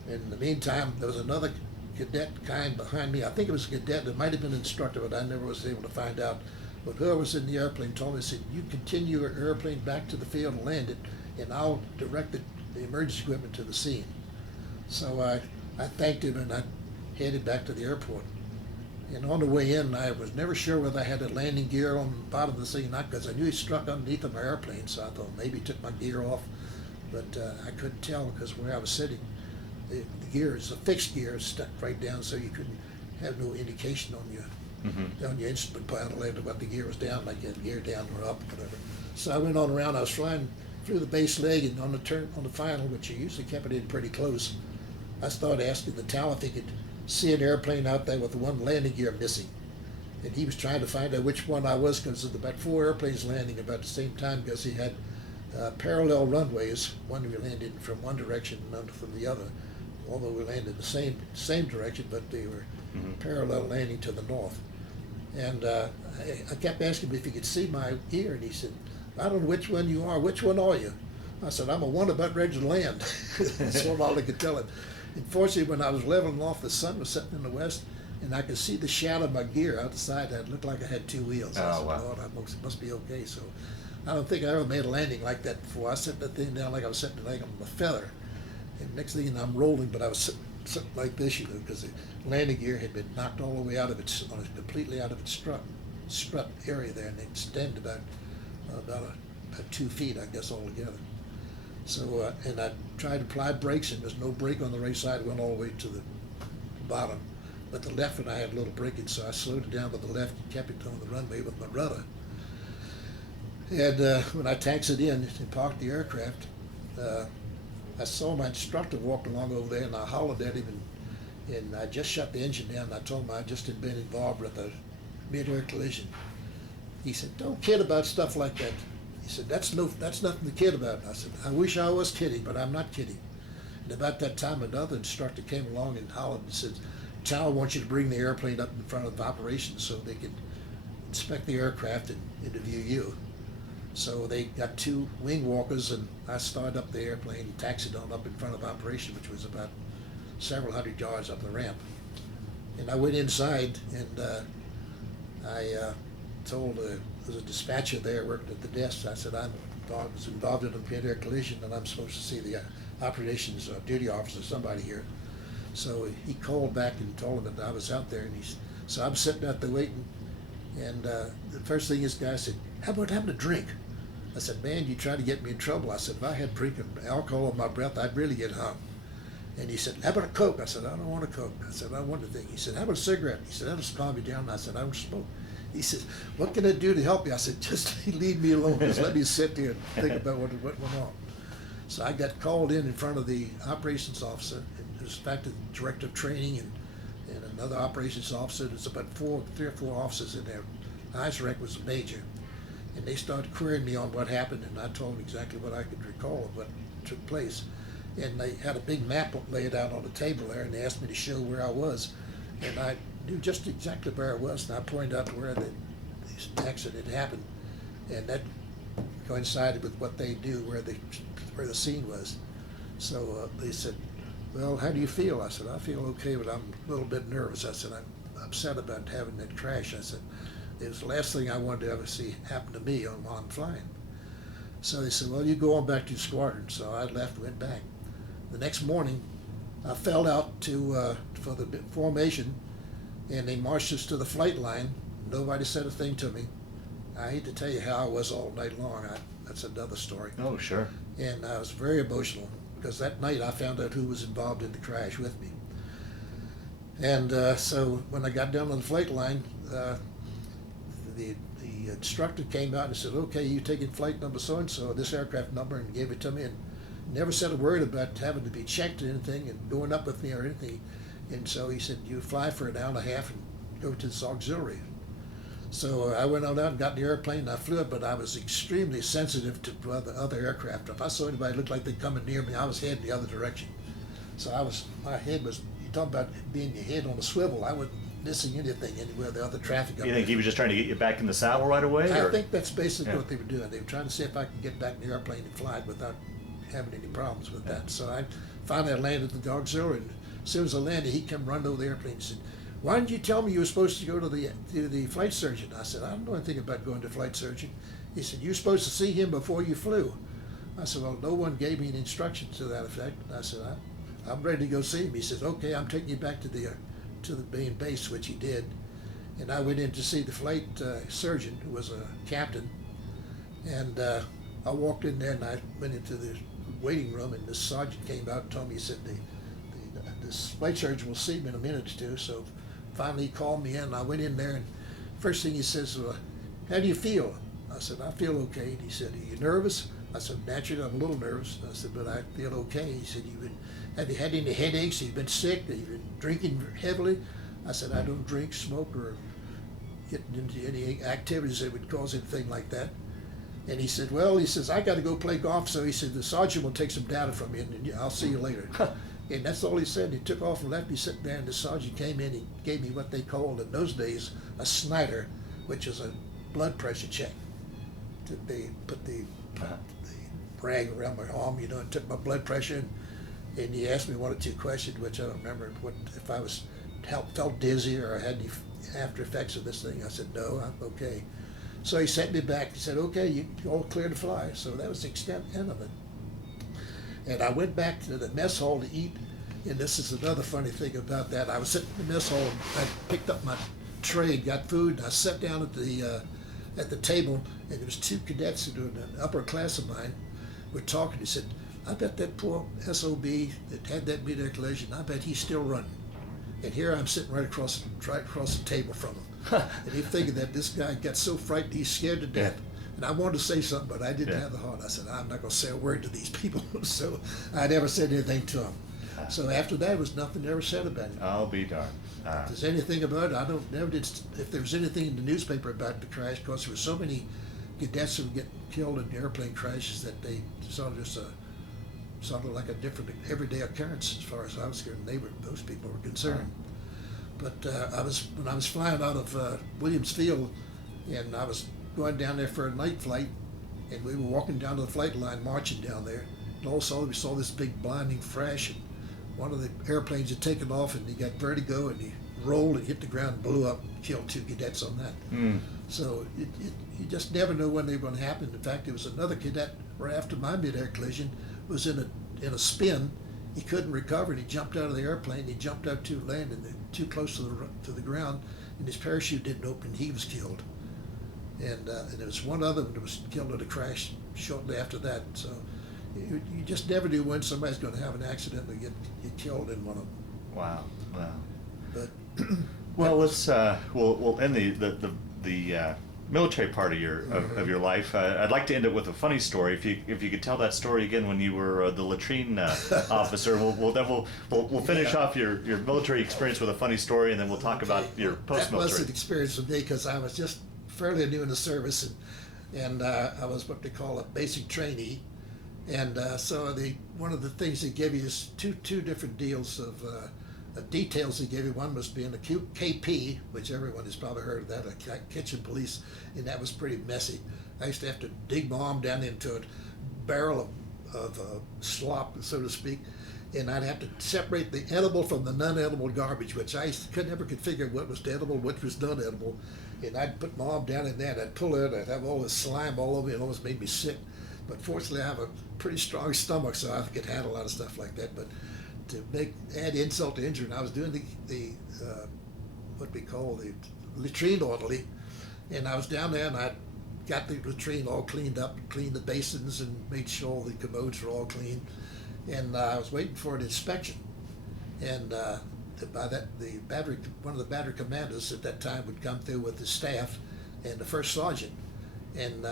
in the meantime, there was another cadet kind behind me. I think it was a cadet. It might have been an instructor, but I never was able to find out. But whoever was in the airplane told me, said, you continue your airplane back to the field and land it, and I'll direct the emergency equipment to the scene. So I thanked him, and I headed back to the airport. And on the way in, I was never sure whether I had a landing gear on the bottom of the thing or not, because I knew he struck underneath of my airplane, so I thought maybe he took my gear off. But I couldn't tell because where I was sitting, the gears, the fixed gears stuck right down, so you couldn't have no indication on your instrument panel as to what the gear was down, like you had gear down or up, whatever. So I went on around. I was flying through the base leg, and on the final, which you usually kept it in pretty close, I started asking the tower if he could see an airplane out there with the one landing gear missing. And he was trying to find out which one I was, because there were about 4 airplanes landing about the same time, because he had parallel runways. One we landed from one direction and none from the other, although we landed the same direction, but they were parallel landing to the north. And I kept asking him if he could see my gear, and he said, I don't know which one you are. Which one are you? I said, I'm one about ready to land. That's all I could tell him. Unfortunately, when I was leveling off, the sun was setting in the west, and I could see the shadow of my gear out the side. That looked like I had two wheels. I Oh, said, wow. Lord, must be okay. So I don't think I ever made a landing like that before. I set that thing down like I was sitting like on a feather. And next thing you know, I'm rolling, but I was sitting like this, because the landing gear had been knocked all the way completely out of its strut area there, and it extended about 2 feet, I guess, altogether. So, and I tried to apply brakes, and there's no brake on the right side. It went all the way to the bottom. But the left one, I had a little braking, so I slowed it down to the left and kept it on the runway with my rudder. And when I taxied in and parked the aircraft, I saw my instructor walked along over there, and I hollered at him, and I just shut the engine down, and I told him I just had been involved with a mid-air collision. He said, "Don't kid about stuff like that." He said, that's nothing to kid about. I said, "I wish I was kidding, but I'm not kidding." And about that time, another instructor came along and hollered and said, "Chow wants you to bring the airplane up in front of operations so they can inspect the aircraft and interview you." So they got 2 wing walkers, and I started up the airplane and taxied on up in front of operation, which was about several hundred yards up the ramp. And I went inside, and I told there's a dispatcher there working at the desk. I said, was involved in a mid-air collision, and I'm supposed to see the operations duty officer, somebody here. So he called back and told him that I was out there, and so I'm sitting out there waiting, and the first thing this guy said, "How about having a drink?" I said, "Man, you trying to get me in trouble." I said, "If I had drinking alcohol in my breath, I'd really get hung." And he said, "How about a Coke?" I said, "I don't want a Coke." I said, "I want a thing." He said, "How about a cigarette?" He said, "That'll calm you down." I said, "I don't smoke." He said, "What can I do to help you?" I said, "Just leave me alone. Just let me sit there and think about what went on." So I got called in front of the operations officer, and it was in fact the director of training and another operations officer. There's about 3 or 4 officers in there. Highest rank was a major. And they started querying me on what happened, and I told them exactly what I could recall of what took place. And they had a big map laid out on the table there, and they asked me to show where I was. And I knew just exactly where I was, and I pointed out to where the accident had happened. And that coincided with what they do, where the scene was. So they said, "Well, how do you feel?" I said, "I feel okay, but I'm a little bit nervous." I said, "I'm upset about having that crash." I said, "It was the last thing I wanted to ever see happen to me while I'm flying." So they said, "Well, you go on back to your squadron." So I left, went back. The next morning, I fell out for the formation, and they marched us to the flight line. Nobody said a thing to me. I hate to tell you how I was all night long. That's another story. Oh, sure. And I was very emotional, because that night I found out who was involved in the crash with me. And so when I got down on the flight line, the instructor came out and said, "Okay, you taking flight number so-and-so, this aircraft number," and gave it to me, and never said a word about having to be checked or anything and going up with me or anything. And so he said, "You fly for an hour and a half and go to this auxiliary." So I went on out and got in the airplane, and I flew it, but I was extremely sensitive to other aircraft. If I saw anybody look like they're coming near me, I was heading the other direction. So my head was, you talk about being your head on a swivel, I wasn't missing anything anywhere the other traffic. You think he was just trying to get you back in the saddle right away? I or? think that's basically what they were doing. They were trying to see if I could get back in the airplane and fly it without having any problems with that. So I finally landed at the auxiliary, and as soon as I landed, he came running over the airplane and said, "Why didn't you tell me you were supposed to go to the flight surgeon?" I said, "I don't know anything about going to flight surgeon." He said, "You're supposed to see him before you flew." I said, "Well, no one gave me an instruction to that effect." I said, I'm ready to go see him." He says, "Okay, I'm taking you back to the main base," which he did. And I went in to see the flight surgeon, who was a captain. And I walked in there, and I went into the waiting room, and the sergeant came out and told me, he said, this flight surgeon will see me in a minute or two. So finally he called me in, and I went in there, and first thing he says, "Well, how do you feel?" I said, "I feel okay." And he said, "Are you nervous?" I said, "Naturally, I'm a little nervous." I said, "But I feel okay." He said, "Have you had any headaches? Have you been sick? Have you been drinking heavily?" I said, "I don't drink, smoke, or get into any activities that would cause anything like that." And he said, "Well," he says, "I got to go play golf." So he said, "The sergeant will take some data from you, and I'll see you later." And that's all he said. He took off and left me sitting there, and the sergeant came in. He gave me what they called in those days a Snyder, which is a blood pressure check. They put the rag around my arm, and took my blood pressure, and he asked me 1 or 2 questions, which I don't remember, if I was felt dizzy or had any after effects of this thing. I said, no, I'm okay. So he sent me back. He said, okay, you're all clear to fly. So that was the extent of it. And I went back to the mess hall to eat. And this is another funny thing about that. I was sitting in the mess hall and I picked up my tray, got food, and I sat down at the table, and there was two cadets who were an upper class of mine were talking. He said, I bet that poor SOB that had that mid-air collision, I bet he's still running. And here I'm sitting right across the table from him. And he's thinking that this guy got so frightened he's scared to death. And I wanted to say something, but I didn't have the heart. I said, I'm not going to say a word to these people. So I never said anything to him. So after that, there was nothing ever said about it. I'll be darned. If there's anything about it, I don't never did. If there was anything in the newspaper about the crash, because there were so many cadets who get killed in airplane crashes that they sort of just sounded like a different everyday occurrence as far as I was concerned. Those people were concerned. But when I was flying out of Williams Field, and I was going down there for a night flight, and we were walking down to the flight line, marching down there, and all of a sudden we saw this big blinding flash, and one of the airplanes had taken off, and he got vertigo, and he rolled and hit the ground, and blew up, killed two cadets on that. So you just never know when they were going to happen. In fact, there was another cadet right after my mid-air collision was in a spin. He couldn't recover, and he jumped out of the airplane. He jumped out to land, and too close to the ground, and his parachute didn't open. And he was killed. And there was one other that was killed in a crash shortly after that. So you just never do when somebody's going to have an accident and get killed in one of them. Wow. But Well, let's we'll end the military part of your life. I'd like to end it with a funny story. If you could tell that story again when you were the latrine officer, we'll finish off your military experience with a funny story, and then we'll talk about your post-military. That was an experience for me because I was just fairly new in the service, and I was what they call a basic trainee. And so one of the things they give you is two different deals of details they give you. One was being a KP, which everyone has probably heard of that, a kitchen police, and that was pretty messy. I used to have to dig my arm down into a barrel of slop, so to speak, and I'd have to separate the edible from the non-edible garbage, which I could never figure what was edible, what was non-edible. And I'd put my arm down in there, and I'd pull it, I'd have all this slime all over me, it almost made me sick. But fortunately, I have a pretty strong stomach, so I could handle a lot of stuff like that. But to add insult to injury, and I was doing the what we call the latrine orderly, and I was down there, and I got the latrine all cleaned up, cleaned the basins, and made sure all the commodes were all clean. And I was waiting for an inspection, and by that, one of the battery commanders at that time would come through with his staff and the first sergeant, and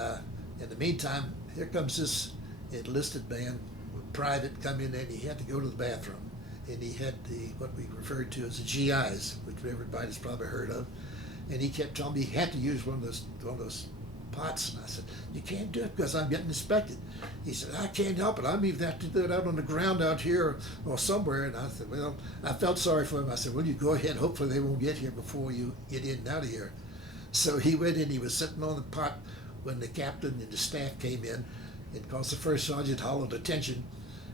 in the meantime, here comes this enlisted man, private, come in, and he had to go to the bathroom. And he had what we referred to as the GIs, which everybody's probably heard of. And he kept telling me he had to use one of those pots. And I said, you can't do it because I'm getting inspected. He said, I can't help it. I'm either have to do it out on the ground out here or somewhere. And I said, well, I felt sorry for him. I said, well, you go ahead. Hopefully they won't get here before you get in and out of here. So he went in. He was sitting on the pot when the captain and the staff came in, and because the first sergeant hollered attention,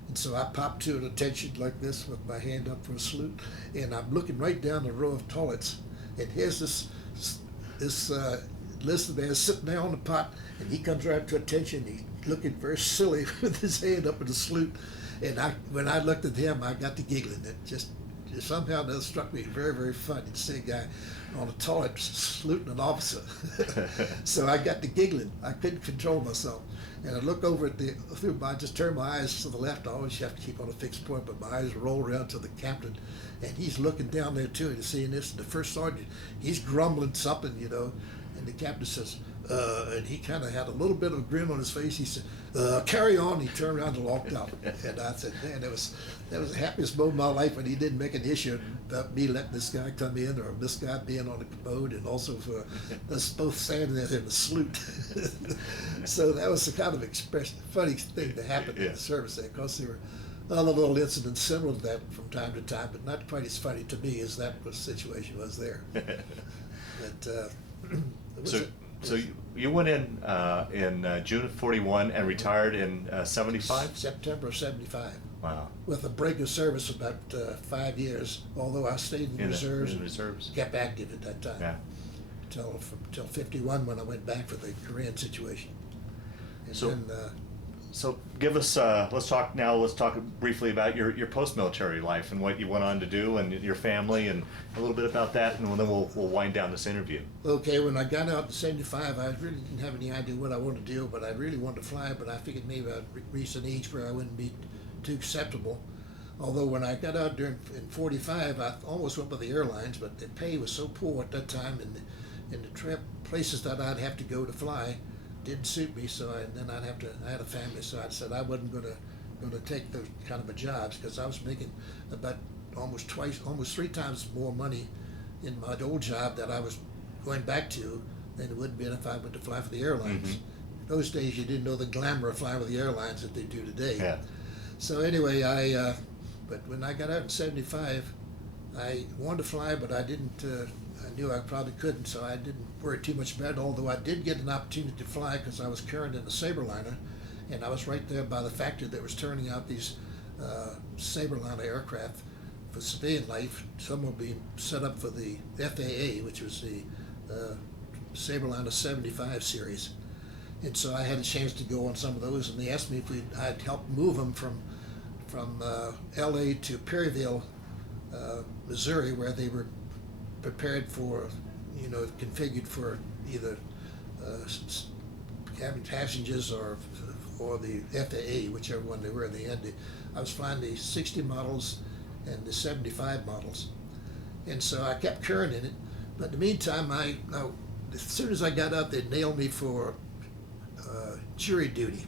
and so I popped to an attention like this with my hand up for a salute, and I'm looking right down the row of toilets, and here's this enlisted man sitting there on the pot, and he comes right to attention. He's looking very silly with his hand up in the salute, and when I looked at him, I got to giggling. It just somehow that struck me very, very funny to see a guy on a toilet saluting an officer. So I got to giggling. I couldn't control myself. And I look over at I just turn my eyes to the left. I always have to keep on a fixed point, but my eyes roll around to the captain, and he's looking down there too, and seeing this. And the first sergeant, he's grumbling something, and the captain says, and he kind of had a little bit of a grin on his face. He said, carry on. He turned around and walked out. And I said, man, that was the happiest moment of my life when he didn't make an issue about me letting this guy come in or this guy being on the commode, and also for us both standing there in the salute. So that was the kind of funny thing that happened in the service there, because there were other little incidents similar to that from time to time, but not quite as funny to me as that situation was there. But So you went in June of 41 and retired in 75? September of 75. Wow. with a break of service about 5 years, although I stayed in the reserves In and reserves. kept active at that time. Yeah. Till 51 when I went back for the Korean situation. And So- then, So give us, let's talk briefly about your post-military life and what you went on to do and your family and a little bit about that, and then we'll wind down this interview. okay, when I got out in 75, I really didn't have any idea what I wanted to do, but I really wanted to fly, but I figured maybe I'd reach an age where I wouldn't be too acceptable. Although when I got out in 45, I almost went with the airlines, but the pay was so poor at that time, and the trip places that I'd have to go to fly didn't suit me. So then I had a family, so I said I wasn't going to take those kind of a jobs, because I was making about almost 3 times more money in my old job that I was going back to than it would be if I went to fly for the airlines. Mm-hmm. Those days you didn't know the glamour of flying with the airlines that they do today. Yeah. So anyway, but when I got out in 75, I wanted to fly, but I didn't, I knew I probably couldn't, so I didn't worry too much about it, although I did get an opportunity to fly because I was current in a Sabreliner, and I was right there by the factory that was turning out these Sabreliner aircraft for civilian life. Some were being set up for the FAA, which was the Sabreliner 75 series. And so I had a chance to go on some of those, and they asked me if I'd help move them from L.A. to Perryville, Missouri, where they were prepared for, configured for either having passengers or the FAA, whichever one they were. I was flying the 60 models and the 75 models, and so I kept current in it. But in the meantime, as soon as I got out, they nailed me for jury duty.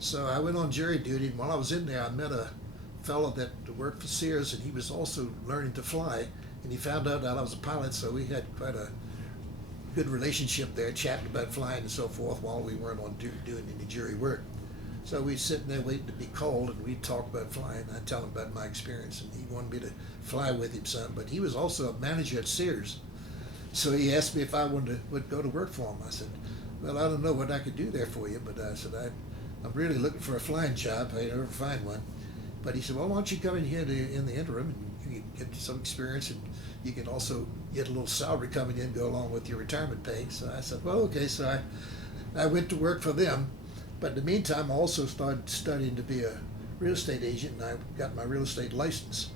So I went on jury duty, and while I was in there, I met a fellow that worked for Sears, and he was also learning to fly, and he found out that I was a pilot, so we had quite a good relationship there, chatting about flying and so forth while we weren't on doing any jury work. So we'd sit there waiting to be called, and we'd talk about flying. I'd tell him about my experience, and he wanted me to fly with him some, but he was also a manager at Sears. So he asked me if I would go to work for him. I said, well, I don't know what I could do there for you, but I said, I'm really looking for a flying job. I never find one. But he said, well, why don't you come in here in the interim, and you can get some experience, and you can also get a little salary coming in, go along with your retirement pay. So I said, well, okay. So I went to work for them. But in the meantime, I also started studying to be a real estate agent, and I got my real estate license.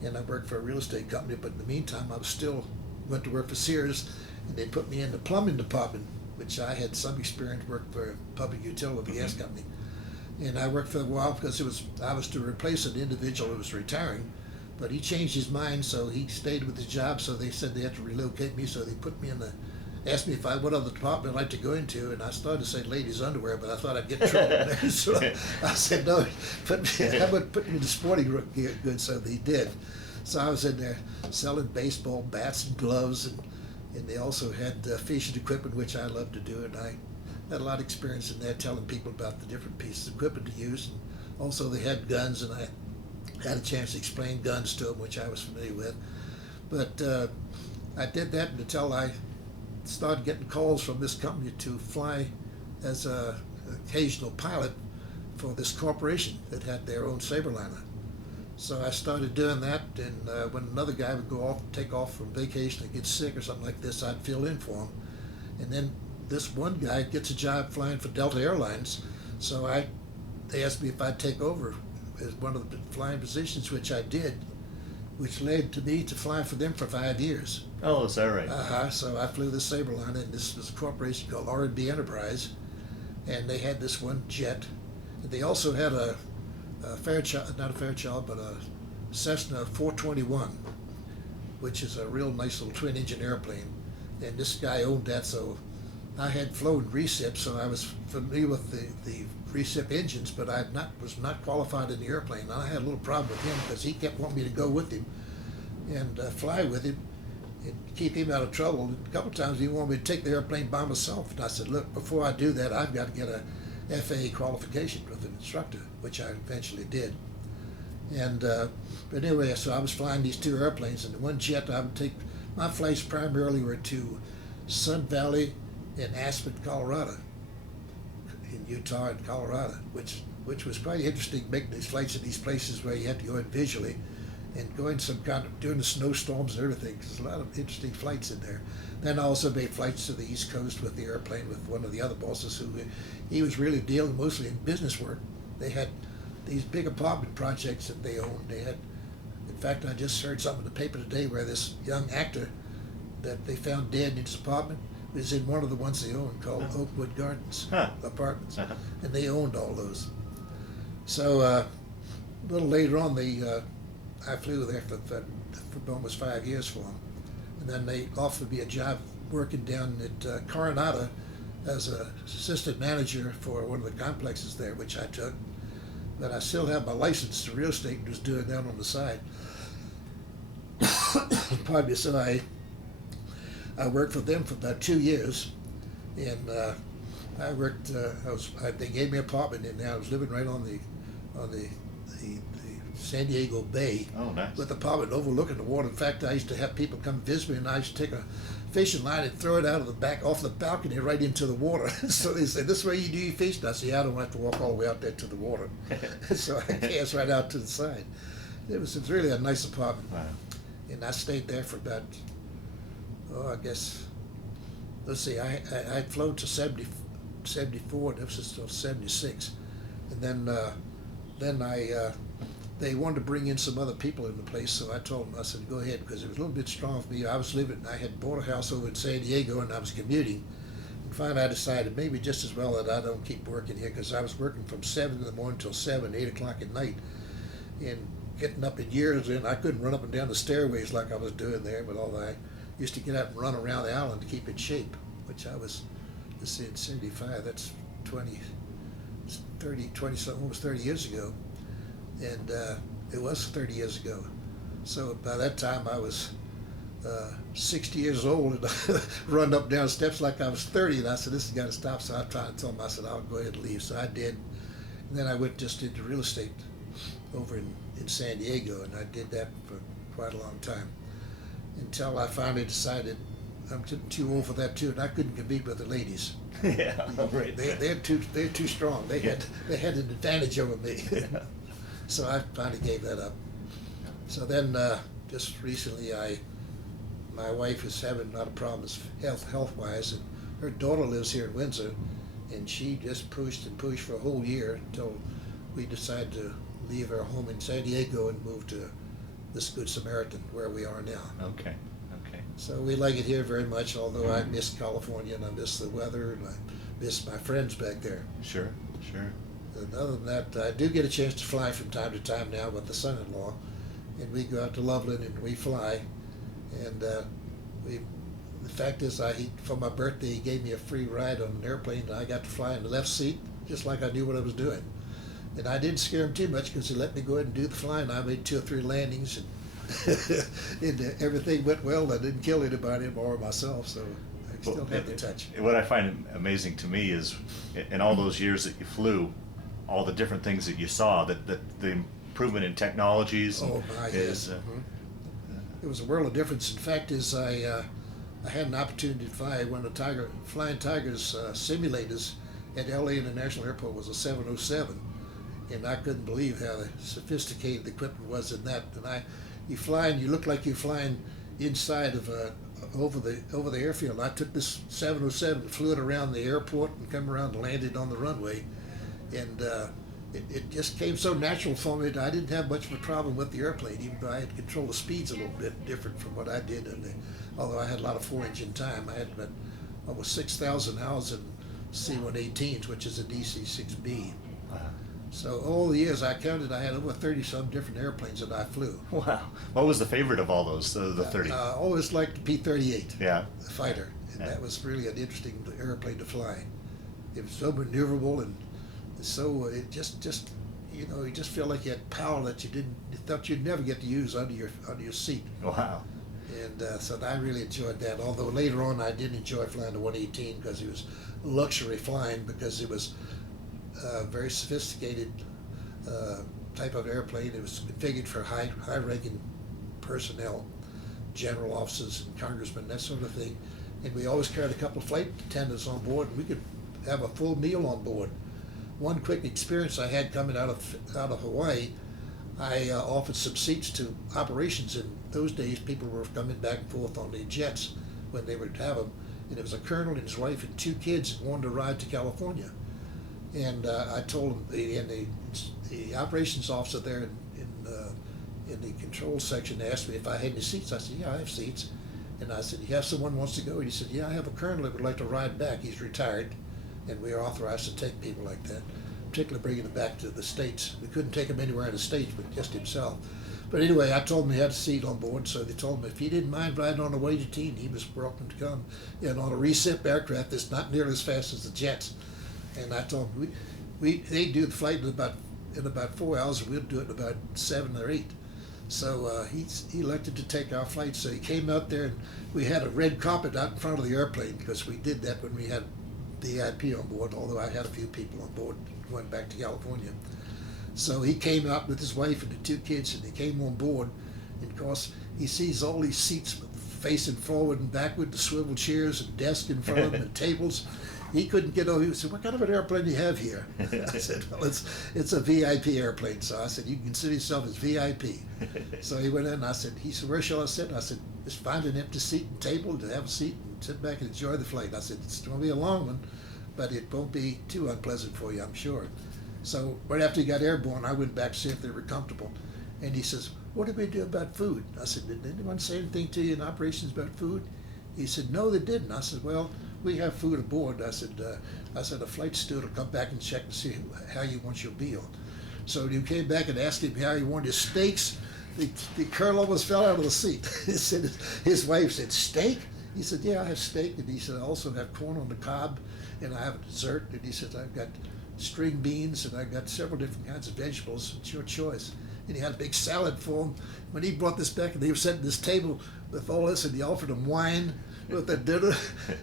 And I worked for a real estate company, but in the meantime, I went to work for Sears, and they put me in the plumbing department, which I had some experience, worked for a public utility gas company. And I worked for a while because I was to replace an individual who was retiring, but he changed his mind, so he stayed with his job. So they said they had to relocate me, so they put me asked me what other department I'd like to go into, and I started to say ladies' underwear, but I thought I'd get in trouble there. So I said, no, how about put me in the sporting goods? So they did. So I was in there selling baseball bats and gloves, and they also had fishing equipment, which I loved to do, and I had a lot of experience in there telling people about the different pieces of equipment to use. And also they had guns, and I had a chance to explain guns to them, which I was familiar with. But I did that until I started getting calls from this company to fly as an occasional pilot for this corporation that had their own Sabreliner. So I started doing that, and when another guy would take off from vacation and get sick or something like this, I'd fill in for him. And then this one guy gets a job flying for Delta Airlines, so they asked me if I'd take over as one of the flying positions, which I did, which led to me to fly for them for 5 years. Oh, is that right? So I flew the Sabreliner, and this was a corporation called R&B Enterprise, and they had this one jet. And they also had a Cessna 421, which is a real nice little twin-engine airplane. And this guy owned that, so I had flown recip, so I was familiar with the recip engines, but was not qualified in the airplane. And I had a little problem with him because he kept wanting me to go with him and fly with him and keep him out of trouble. And a couple of times he wanted me to take the airplane by myself, and I said, look, before I do that, I've got to get a FAA qualification with an instructor, which I eventually did. And but anyway, so I was flying these two airplanes, and the one jet I would take, my flights primarily were to Sun Valley and Aspen, Colorado, in Utah and Colorado, which which was quite interesting, making these flights in these places where you had to go in visually, and going some kind of during the snowstorms and everything. There's a lot of interesting flights in there. Then I also made flights to the East Coast with the airplane with one of the other bosses who he was really dealing mostly in business work. They had these big apartment projects that they owned. They had, in fact, I just heard something in the paper today where this young actor that they found dead in his apartment was in one of the ones they owned called Oakwood Gardens apartments, and they owned all those. So a little later on, I flew there for almost 5 years for them, and then they offered me a job working down at Coronado as an assistant manager for one of the complexes there, which I took. But I still have my license to real estate and was doing that on the side. Pardon me. So I worked for them for about 2 years, and I worked. They gave me an apartment in there. I was living right on the San Diego Bay. Oh, nice. With the apartment overlooking the water. In fact, I used to have people come visit me, and I used to take a fishing line and throw it out of the back, off the balcony, right into the water. So they said, "This way you do your fishing." I said, "Yeah, I don't have to walk all the way out there to the water." So I cast right out to the side. It was really a nice apartment. Wow. And I stayed there for about, I guess, let's see, I'd flown to 74, and this was still 76. And then they wanted to bring in some other people in the place, so I told them, I said, go ahead, because it was a little bit strong for me. I had bought a house over in San Diego, and I was commuting. And finally I decided maybe just as well that I don't keep working here, because I was working from 7 in the morning till 7, 8 o'clock at night. And getting up in years, and I couldn't run up and down the stairways like I was doing there, but I used to get up and run around the island to keep in shape, which I was, let's see, in 75, that's 20 something, almost 30 years ago. And it was 30 years ago. So by that time I was 60 years old, and I run up down steps like I was 30, and I said, this has got to stop. So I tried to tell them, I said, I'll go ahead and leave. So I did. And then I went just into real estate over in San Diego, and I did that for quite a long time until I finally decided I'm too old for that too, and I couldn't compete with the ladies. Yeah, right. They're too strong. They had an advantage over me. So I finally gave that up. So then just recently my wife is having a lot of problems health-wise, and her daughter lives here in Windsor, and she just pushed and pushed for a whole year until we decided to leave our home in San Diego and move to this Good Samaritan where we are now. Okay. So we like it here very much, although I miss California and I miss the weather and I miss my friends back there. Sure. And other than that, I do get a chance to fly from time to time now with the son-in-law, and we go out to Loveland and we fly. And the fact is, for my birthday, he gave me a free ride on an airplane, and I got to fly in the left seat, just like I knew what I was doing. And I didn't scare him too much because he let me go ahead and do the flying. I made 2 or 3 landings, and and everything went well. I didn't kill anybody or myself, so I still have the touch. What I find amazing to me is, in all those years that you flew, all the different things that you saw, that the improvement in technologies is. It was a world of difference. In fact, I had an opportunity to fly one of the Flying Tigers simulators at LA International Airport. Was a 707, and I couldn't believe how sophisticated the equipment was in that. And you fly and you look like you're flying inside of over the airfield. I took this 707 and flew it around the airport and come around and landed on the runway, and it just came so natural for me that I didn't have much of a problem with the airplane, even though I had to control the speeds a little bit different from what I did. Although I had a lot of 4-engine time, I had about almost 6,000 hours in C-118s, which is a DC-6B. Wow. So all the years I counted, I had over 30-some different airplanes that I flew. Wow. What was the favorite of all those, the 30? I always liked the P-38, Yeah. the fighter, and that was really an interesting airplane to fly. It was so maneuverable, and so it just you just felt like you had power that you thought you'd never get to use under your seat. Wow. And so I really enjoyed that. Although later on I did enjoy flying the 118 because it was luxury flying, because it was very sophisticated type of airplane. It was configured for high-ranking personnel, general officers and congressmen, that sort of thing. And we always carried a couple of flight attendants on board, and we could have a full meal on board. one quick experience I had coming out of Hawaii, I offered some seats to operations. In those days, people were coming back and forth on the jets when they would have them, and it was a colonel and his wife and 2 kids that wanted to ride to California. And I told them, the operations officer there in the control section asked me if I had any seats. I said, yeah, I have seats. And I said, you have someone who wants to go? And he said, yeah, I have a colonel that would like to ride back. He's retired, and we are authorized to take people like that, particularly bringing them back to the States. We couldn't take him anywhere in the States, but just himself. But anyway, I told him he had a seat on board, so they told him if he didn't mind riding on the way to team, he was welcome to come. And on a recip aircraft that's not nearly as fast as the jets. And I told him they do the flight in about 4 hours, and we'll do it in about 7 or 8. So he elected to take our flight. So he came out there, and we had a red carpet out in front of the airplane, because we did that when we had DIP on board, although I had a few people on board going back to California. So he came out with his wife and the 2 kids, and they came on board. And of course, he sees all these seats facing forward and backward, the swivel chairs and desks in front of him and tables. He couldn't get over. He said, what kind of an airplane do you have here? I said, well, it's a VIP airplane. So I said, you can consider yourself as VIP. So he went in, and he said, where shall I sit? And I said, just find an empty seat and table to have a seat and sit back and enjoy the flight. I said, it's going to be a long one, but it won't be too unpleasant for you, I'm sure. So right after he got airborne, I went back to see if they were comfortable. And he says, what did we do about food? I said, did anyone say anything to you in operations about food? He said, no, they didn't. I said, well, we have food aboard. I said, a flight steward will come back and check to see how you want your meal. So he came back and asked him how he wanted his steaks. The colonel almost fell out of the seat. He said, his wife said, steak? He said, yeah, I have steak. And he said, I also have corn on the cob, and I have a dessert. And he said, I've got string beans, and I've got several different kinds of vegetables. It's your choice. And he had a big salad for him. When he brought this back, and they were setting this table with all this, and he offered him wine with the dinner.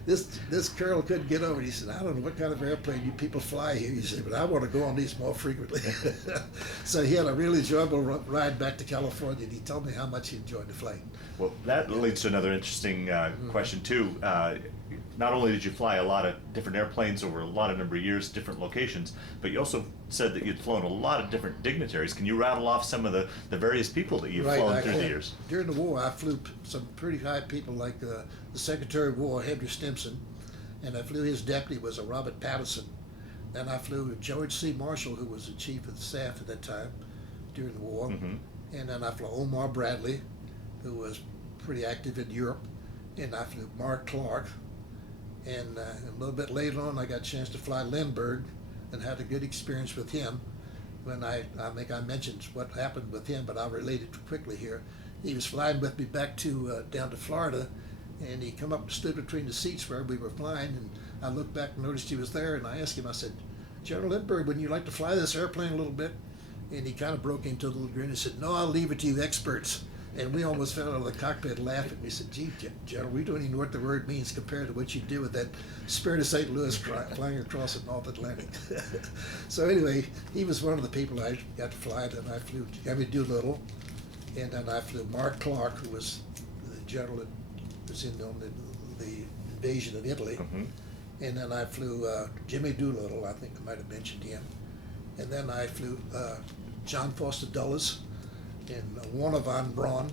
This colonel couldn't get over it. He said, I don't know what kind of airplane you people fly here. He said, but I want to go on these more frequently. So he had a really enjoyable ride back to California, and he told me how much he enjoyed the flight. Well, that leads to another interesting question, too. Not only did you fly a lot of different airplanes over a lot of number of years, different locations, but you also said that you'd flown a lot of different dignitaries. Can you rattle off some of the various people that you've flown through the years? During the war, I flew some pretty high people, like the Secretary of War, Henry Stimson, and I flew his deputy, was a Robert Patterson. Then I flew George C. Marshall, who was the chief of the staff at that time during the war. Mm-hmm. And then I flew Omar Bradley, who was pretty active in Europe. And I flew Mark Clark. And a little bit later on, I got a chance to fly Lindbergh and had a good experience with him. When I think I mentioned what happened with him, but I'll relate it quickly here. He was flying with me back to down to Florida, and he come up and stood between the seats where we were flying, and I looked back and noticed he was there, and I asked him, I said, General Lindbergh, wouldn't you like to fly this airplane a little bit? And he kind of broke into a little grin and said, no, I'll leave it to you experts. And we almost fell out of the cockpit laughing. We said, gee, General, we don't even know what the word means compared to what you do with that Spirit of St. Louis flying across the North Atlantic. So anyway, he was one of the people I got to fly. Then I flew Jimmy Doolittle, and then I flew Mark Clark, who was the general that was in on the invasion of Italy. Mm-hmm. And then I flew Jimmy Doolittle, I think I might have mentioned him. And then I flew John Foster Dulles, and Warner von Braun,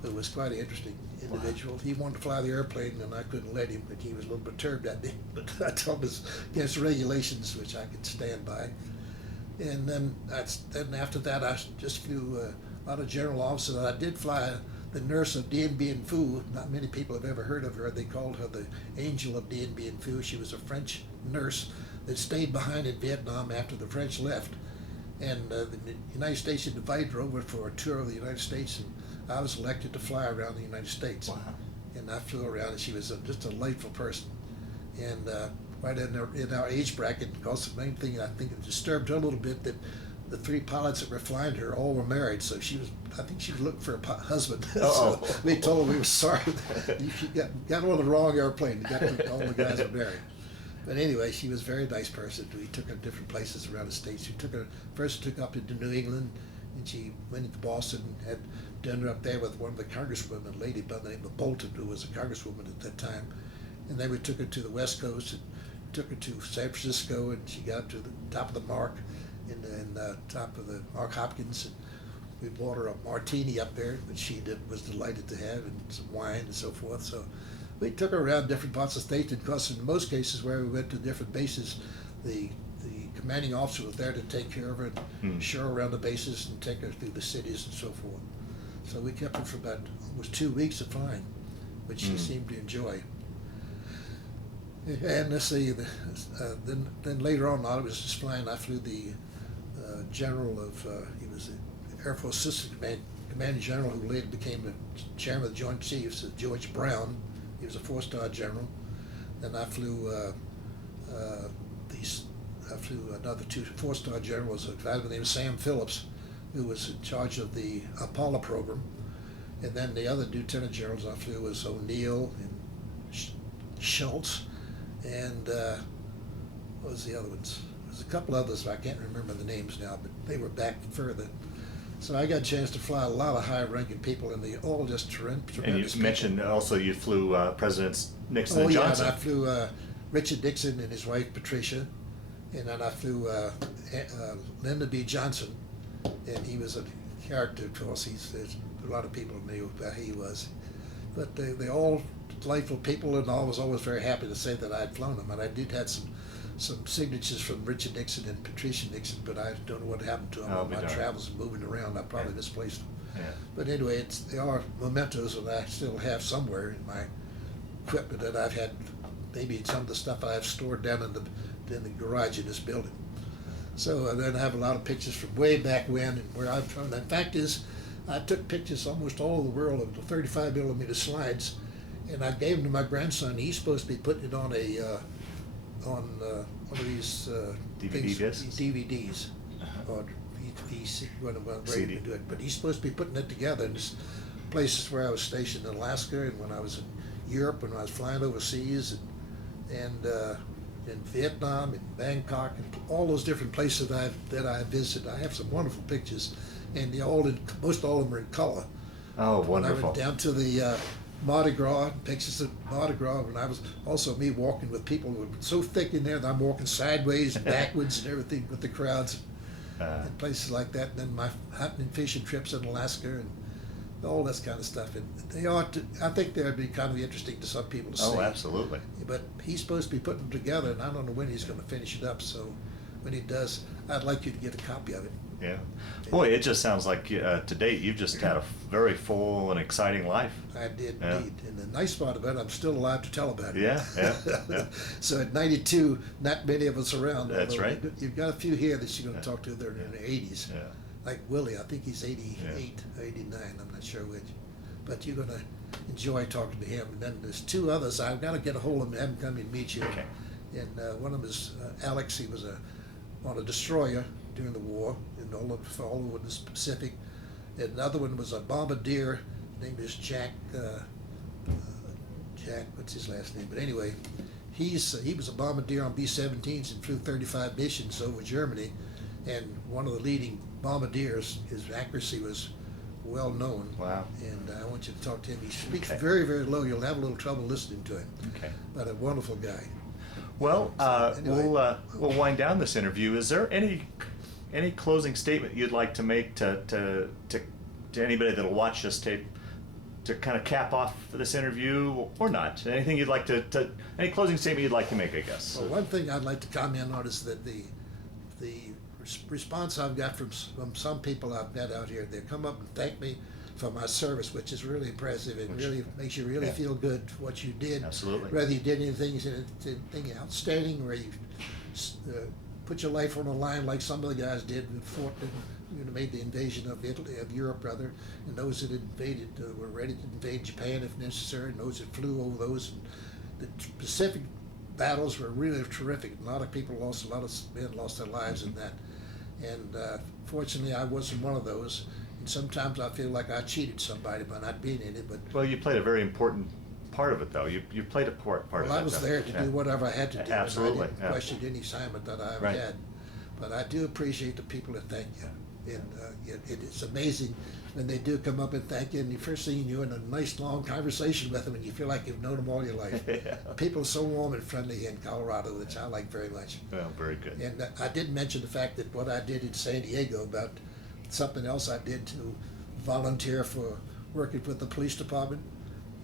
who was quite an interesting individual. Wow. He wanted to fly the airplane, and I couldn't let him, but he was a little perturbed at me. But I told him it's against regulations, which I could stand by. And then after that, I just flew a lot of general officers. I did fly the nurse of Dien Bien Phu. Not many people have ever heard of her. They called her the Angel of Dien Bien Phu. She was a French nurse that stayed behind in Vietnam after the French left. And the United States invited her over for a tour of the United States, and I was elected to fly around the United States. Wow. And I flew around, and she was just a delightful person. And right in our age bracket, because the main thing I think it disturbed her a little bit, that the 3 pilots that were flying her all were married, so I think she was looking for a husband. So we told her we were sorry that you got on the wrong airplane. All the guys were married. But anyway, she was a very nice person. We took her to different places around the States. We first took her up into New England, and she went into Boston and had dinner up there with one of the congresswomen, a lady by the name of Bolton, who was a congresswoman at that time. And then we took her to the West Coast and took her to San Francisco, and she got up to the top of the Mark, in the top of the Mark Hopkins. And we bought her a martini up there, which she was delighted to have, and some wine and so forth. So we took her around different parts of the state, and of course, in most cases where we went to different bases, the commanding officer was there to take care of her and show her around the bases and take her through the cities and so forth. So we kept her for about almost 2 weeks of flying, which she seemed to enjoy. And let's see, then later on, I was just flying. I flew the general of, he was the Air Force Assistant Commanding General, who later became the chairman of the Joint Chiefs, George Brown. He was a 4-star general. Then I flew another 2 4-star generals, a guy by the name of Sam Phillips, who was in charge of the Apollo program. And then the other lieutenant generals I flew was O'Neill and Schultz, and what was the other ones? There's a couple others, I can't remember the names now, but they were back further. So I got a chance to fly a lot of high-ranking people, and they all just tremendous. And you mentioned also you flew Presidents Nixon and Yeah, Johnson. and I flew Richard Nixon and his wife Patricia, and then I flew Lyndon B. Johnson, and he was a character, of course. There's a lot of people knew who he was, but they all delightful people, and I was always very happy to say that I had flown them. And I did have some signatures from Richard Nixon and Patricia Nixon, but I don't know what happened to them on my travels and moving around. I probably misplaced them. Yeah. But anyway, they are mementos that I still have somewhere in my equipment that I've had. Maybe some of the stuff I have stored down in the garage in this building. So then I have a lot of pictures from way back when and where I'm from. The fact is, I took pictures almost all over the world of the 35 millimeter slides, and I gave them to my grandson. He's supposed to be putting it on one of these DVD discs? DVDs, or he's ready to do it. But he's supposed to be putting it together. And there's places where I was stationed in Alaska, and when I was in Europe, when I was flying overseas, and in Vietnam, and Bangkok, and all those different places that I visited. I have some wonderful pictures, and most all of them are in color. Oh, wonderful! When I went down to the Mardi Gras, pictures of Mardi Gras, when I was also me walking with people who were so thick in there that I'm walking sideways and backwards and everything with the crowds and places like that. And then my hunting and fishing trips in Alaska and all this kind of stuff. And I think they'd be kind of interesting to some people to see. Oh, absolutely. But he's supposed to be putting them together, and I don't know when he's going to finish it up. So when he does, I'd like you to get a copy of it. Yeah. Boy, it just sounds like to date you've just had a very full and exciting life. I did indeed. And the nice part about it, I'm still alive to tell about it. Yeah. So at 92, not many of us around. That's right. You've got a few here that you're going to talk to that are in their 80s. Yeah. Like Willie, I think he's 88 or 89, I'm not sure which. But you're going to enjoy talking to him. And then there's 2 others. I've got to get a hold of them, have them come and meet you. Okay. And one of them is Alex. He was on a destroyer during the war, and all over the Pacific. And another one was a bombardier. His name is Jack. What's his last name? But anyway, he was a bombardier on B-17s and flew 35 missions over Germany. And one of the leading bombardiers, his accuracy was well known. Wow. And I want you to talk to him. He speaks very, very low. You'll have a little trouble listening to him. Okay. But a wonderful guy. Well, anyway. we'll wind down this interview. Is there any closing statement you'd like to make to anybody that'll watch this tape to kind of cap off this interview, or not? Anything you'd like to any closing statement you'd like to make, I guess? Well, one thing I'd like to comment on is that the response I've got from some people I've met out here, they come up and thank me for my service, which is really impressive. It really makes you really feel good what you did. Absolutely. Whether you did anything outstanding, where you put your life on the line like some of the guys did and fought and made the invasion of Europe, rather, and those that invaded were ready to invade Japan if necessary, and those that flew over those. And the Pacific battles were really terrific. A lot of people lost, a lot of men lost their lives in that. And fortunately, I wasn't one of those. And sometimes I feel like I cheated somebody by not being in it. But well, you played a very important part of it, though. You played a part of it. Well, I was there to do whatever I had to do. Absolutely. And I didn't question any assignment that I ever had. But I do appreciate the people that thank you. And it's amazing when they do come up and thank you, and the first thing you're in a nice long conversation with them, and you feel like you've known them all your life. Yeah. People are so warm and friendly in Colorado, which I like very much. Well, very good. And I did mention the fact that what I did in San Diego about something else I did to volunteer for working with the police department.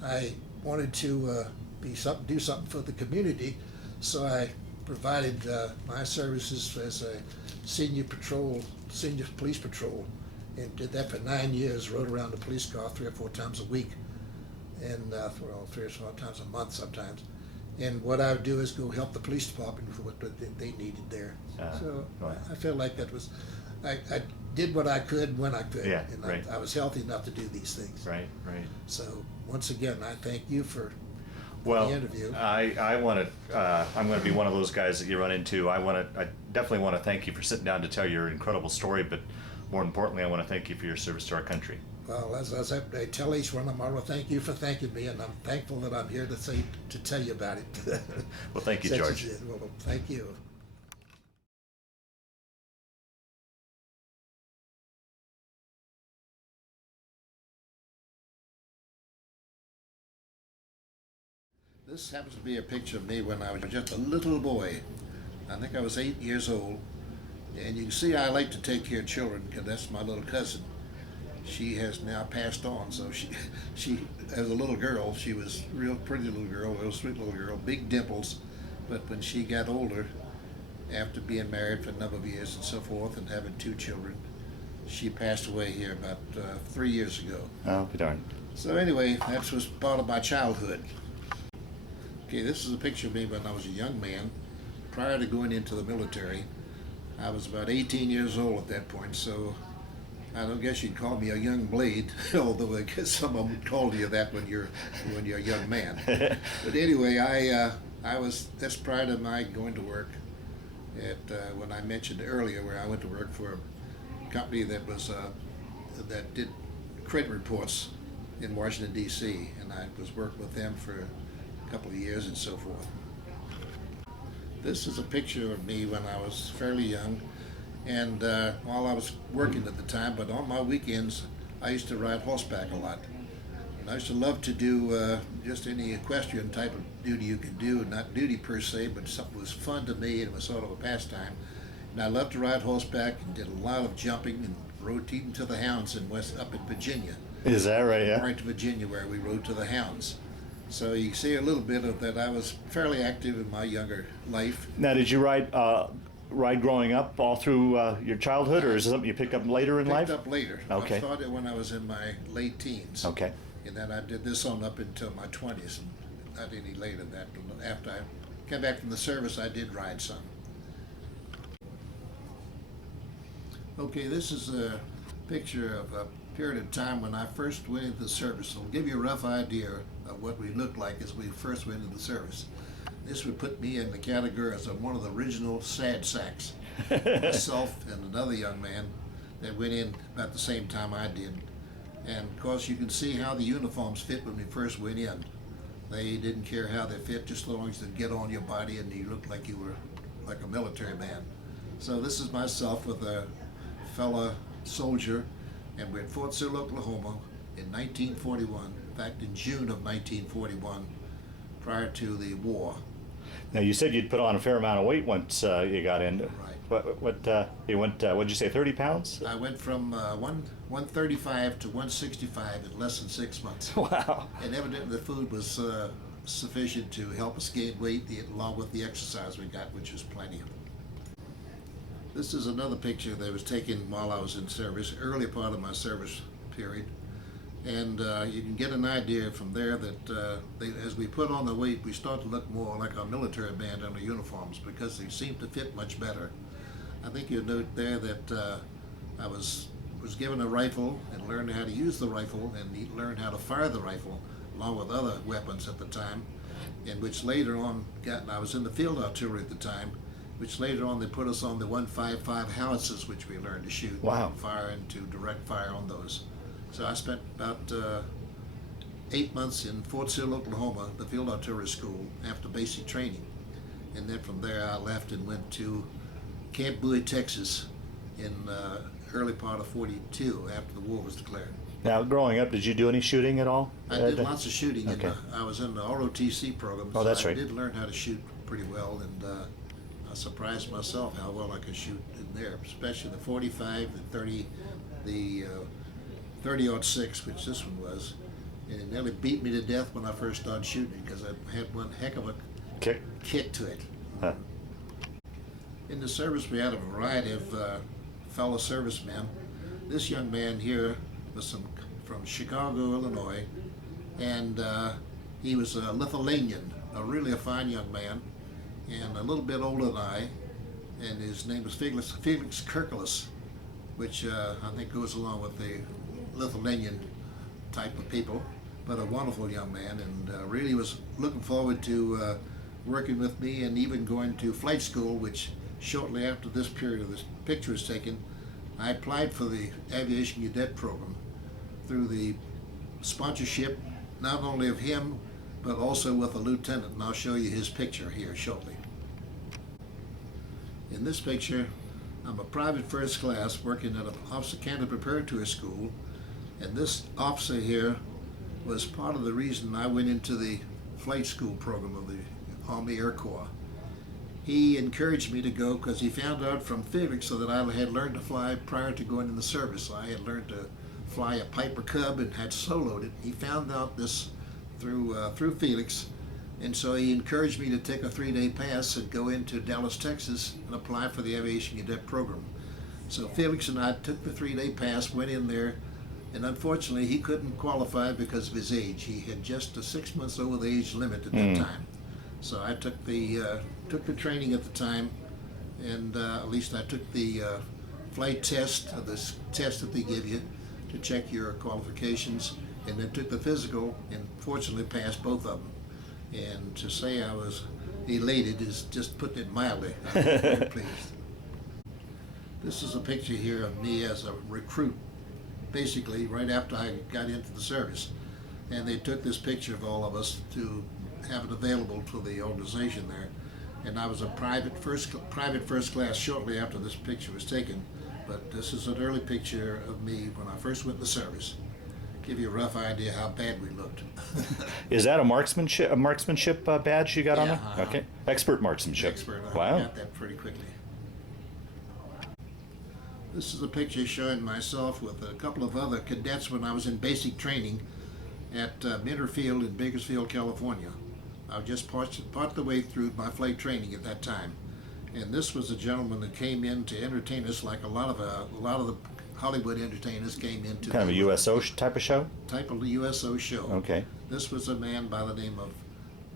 I wanted to do something for the community, so I provided my services as a senior police patrol, and did that for 9 years. Rode around the police car 3 or 4 times a week, and 3 or 4 times a month sometimes. And what I would do is go help the police department with what they needed there. So right. I feel like that was, I did what I could when I could, Yeah, and right. I was healthy enough to do these things. Right, right. So once again, I thank you for Well, the interview. I want to. I'm going to be one of those guys that you run into. I definitely want to thank you for sitting down to tell your incredible story. But more importantly, I want to thank you for your service to our country. Well, as I tell each one of them, I want to thank you for thanking me, and I'm thankful that I'm here to tell you about it. Well, thank you, Such George. as it. Well, thank you. This happens to be a picture of me when I was just a little boy. I think I was 8 years old. And you can see I like to take care of children because that's my little cousin. She has now passed on, so she as a little girl, she was a real pretty little girl, real sweet little girl, big dimples. But when she got older, after being married for a number of years and so forth and having 2 children, she passed away here about 3 years ago. Oh, be darned. So anyway, that was part of my childhood. Okay, this is a picture of me when I was a young man, prior to going into the military. I was about 18 years old at that point, so I don't guess you'd call me a young blade, although I guess some of them call you that when you're a young man. But anyway, I was just prior to my going to work at when I mentioned earlier where I went to work for a company that was that did credit reports in Washington D.C. and I was working with them for a couple of years and so forth. This is a picture of me when I was fairly young, and while I was working at the time, but on my weekends I used to ride horseback a lot. And I used to love to do just any equestrian type of duty you could do, not duty per se, but something that was fun to me and it was sort of a pastime. And I loved to ride horseback and did a lot of jumping and rode even to the hounds up in Virginia. Is that right? Yeah. Right to Virginia where we rode to the hounds. So you see a little bit of that. I was fairly active in my younger life. Now, did you ride growing up all through your childhood, or is it something you picked up later in life? Picked up later. Okay. I started when I was in my late teens. Okay. And then I did this on up until my 20s, and not any later than that. After I came back from the service, I did ride some. Okay, this is a picture of a period of time when I first went into the service. I'll give you a rough idea of what we looked like as we first went into the service. This would put me in the category as one of the original sad sacks. Myself and another young man that went in about the same time I did. And of course you can see how the uniforms fit when we first went in. They didn't care how they fit, just as long as they'd get on your body and you looked like you were like a military man. So this is myself with a fella soldier, and we're at Fort Sill, Oklahoma in 1941. In fact, in June of 1941, prior to the war. Now, you said you'd put on a fair amount of weight once you got in. Right. You went? What'd you say? 30 pounds? I went from 135 to 165 in less than 6 months. Wow. And evidently the food was sufficient to help us gain weight, along with the exercise we got, which was plenty. This is another picture that was taken while I was in service, early part of my service period. And you can get an idea from there that as we put on the weight, we start to look more like a military band on the uniforms because they seem to fit much better. I think you'll note there that I was given a rifle and learned how to use the rifle and learned how to fire the rifle along with other weapons at the time, in which later on, I was in the field artillery at the time, which later on they put us on the 155 howitzers, which we learned to shoot. Wow. And fire and to direct fire on those. So I spent about 8 months in Fort Sill, Oklahoma, the field artillery school, after basic training. And then from there I left and went to Camp Bowie, Texas in early part of 42 after the war was declared. Now, growing up, did you do any shooting at all? I did lots of shooting. Okay. I was in the ROTC program. Oh, that's so right. I did learn how to shoot pretty well, and I surprised myself how well I could shoot in there, especially the 45, the 30, the 30-06, which this one was. And it nearly beat me to death when I first started shooting because I had one heck of a kick to it. Huh. In the service, we had a variety of fellow servicemen. This young man here was from Chicago, Illinois, and he was a Lithuanian, really a fine young man, and a little bit older than I, and his name was Felix Kirkelis, which I think goes along with the Lithuanian type of people, but a wonderful young man, and really was looking forward to working with me and even going to flight school, which shortly after this period of this picture was taken, I applied for the aviation cadet program through the sponsorship not only of him but also with a lieutenant, and I'll show you his picture here shortly. In this picture, I'm a private first class working at an officer candidate preparatory school, and this officer here was part of the reason I went into the flight school program of the Army Air Corps. He encouraged me to go because he found out from Felix so that I had learned to fly prior to going in the service. I had learned to fly a Piper Cub and had soloed it. He found out this through Felix, and so he encouraged me to take a 3-day pass and go into Dallas, Texas and apply for the aviation cadet program. So Felix and I took the 3-day pass, went in there, and unfortunately he couldn't qualify because of his age. He had just a 6 months over the age limit at that time. So I took the training at the time, and at least I took the flight test, this test that they give you to check your qualifications, and then took the physical and fortunately passed both of them. And to say I was elated is just putting it mildly. I'm very pleased. This is a picture here of me as a recruit, basically right after I got into the service. And they took this picture of all of us to have it available to the organization there. And I was a private first class shortly after this picture was taken. But this is an early picture of me when I first went in the service. Give you a rough idea how bad we looked. Is that a marksmanship badge you got on there? Okay, expert marksmanship. Expert. Wow. I got that pretty quickly. This is a picture showing myself with a couple of other cadets when I was in basic training at Minter Field in Bakersfield, California. I was just part of the way through my flight training at that time, and this was a gentleman that came in to entertain us like a lot of the Hollywood entertainers came into. Kind of a USO type of show? Type of USO show. Okay. This was a man by the name of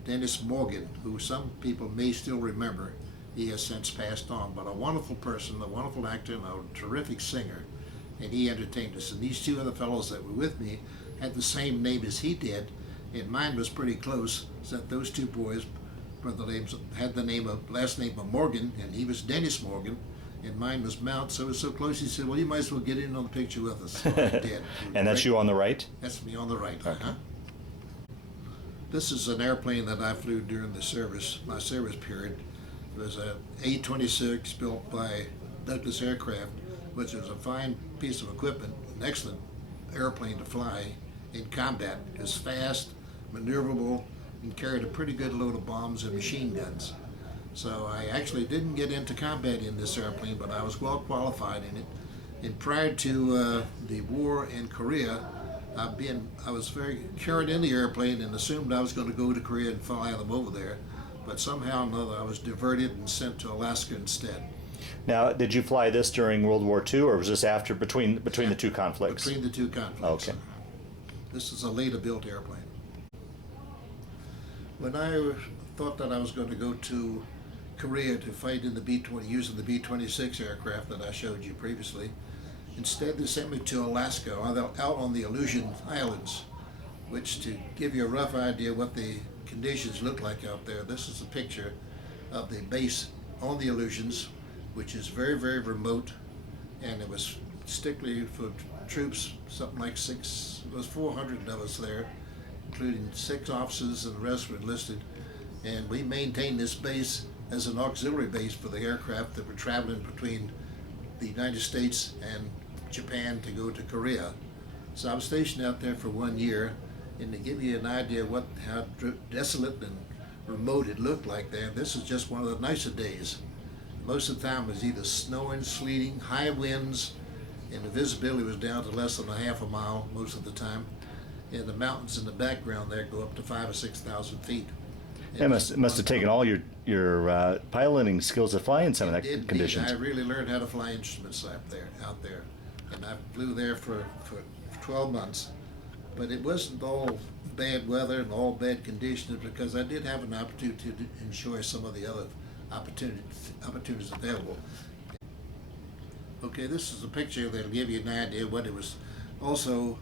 Dennis Morgan, who some people may still remember. He has since passed on, but a wonderful person, a wonderful actor, and a terrific singer. And he entertained us. And these two other fellows that were with me had the same name as he did, and mine was pretty close. So that those two boys, brother names, had the last name of Morgan, and he was Dennis Morgan, and mine was Mount. So it was so close. He said, "Well, you might as well get in on the picture with us." So I did. And that's you on the right? That's me on the right. Okay. This is an airplane that I flew during the service, my service period. It was a A-26 built by Douglas Aircraft, which was a fine piece of equipment, an excellent airplane to fly in combat. It was fast, maneuverable, and carried a pretty good load of bombs and machine guns. So I actually didn't get into combat in this airplane, but I was well qualified in it. And prior to the war in Korea, I was very carried in the airplane and assumed I was going to go to Korea and fly them over there. But somehow or another, I was diverted and sent to Alaska instead. Now, did you fly this during World War II, or was this after, between the two conflicts? Between the two conflicts. Okay. This is a later built airplane. When I thought that I was going to go to Korea to fight in the B-20, using the B-26 aircraft that I showed you previously, instead they sent me to Alaska, out on the Aleutian Islands, which, to give you a rough idea what the conditions look like out there, this is a picture of the base on the Aleutians, which is very, very remote, and it was strictly for troops, something like it was 400 of us there, including 6 officers, and the rest were enlisted, and we maintained this base as an auxiliary base for the aircraft that were traveling between the United States and Japan to go to Korea. So I was stationed out there for 1 year, and to give you an idea of how desolate and remote it looked like there, this is just one of the nicer days. Most of the time it was either snowing, sleeting, high winds, and the visibility was down to less than a half a mile most of the time. And the mountains in the background there go up to 5,000 or 6,000 feet. It must have taken all your piloting skills to fly in some of that conditions. I really learned how to fly instruments out there, and I flew there for 12 months. But it wasn't all bad weather and all bad conditions, because I did have an opportunity to enjoy some of the other opportunities available. Okay, this is a picture that'll give you an idea what it was also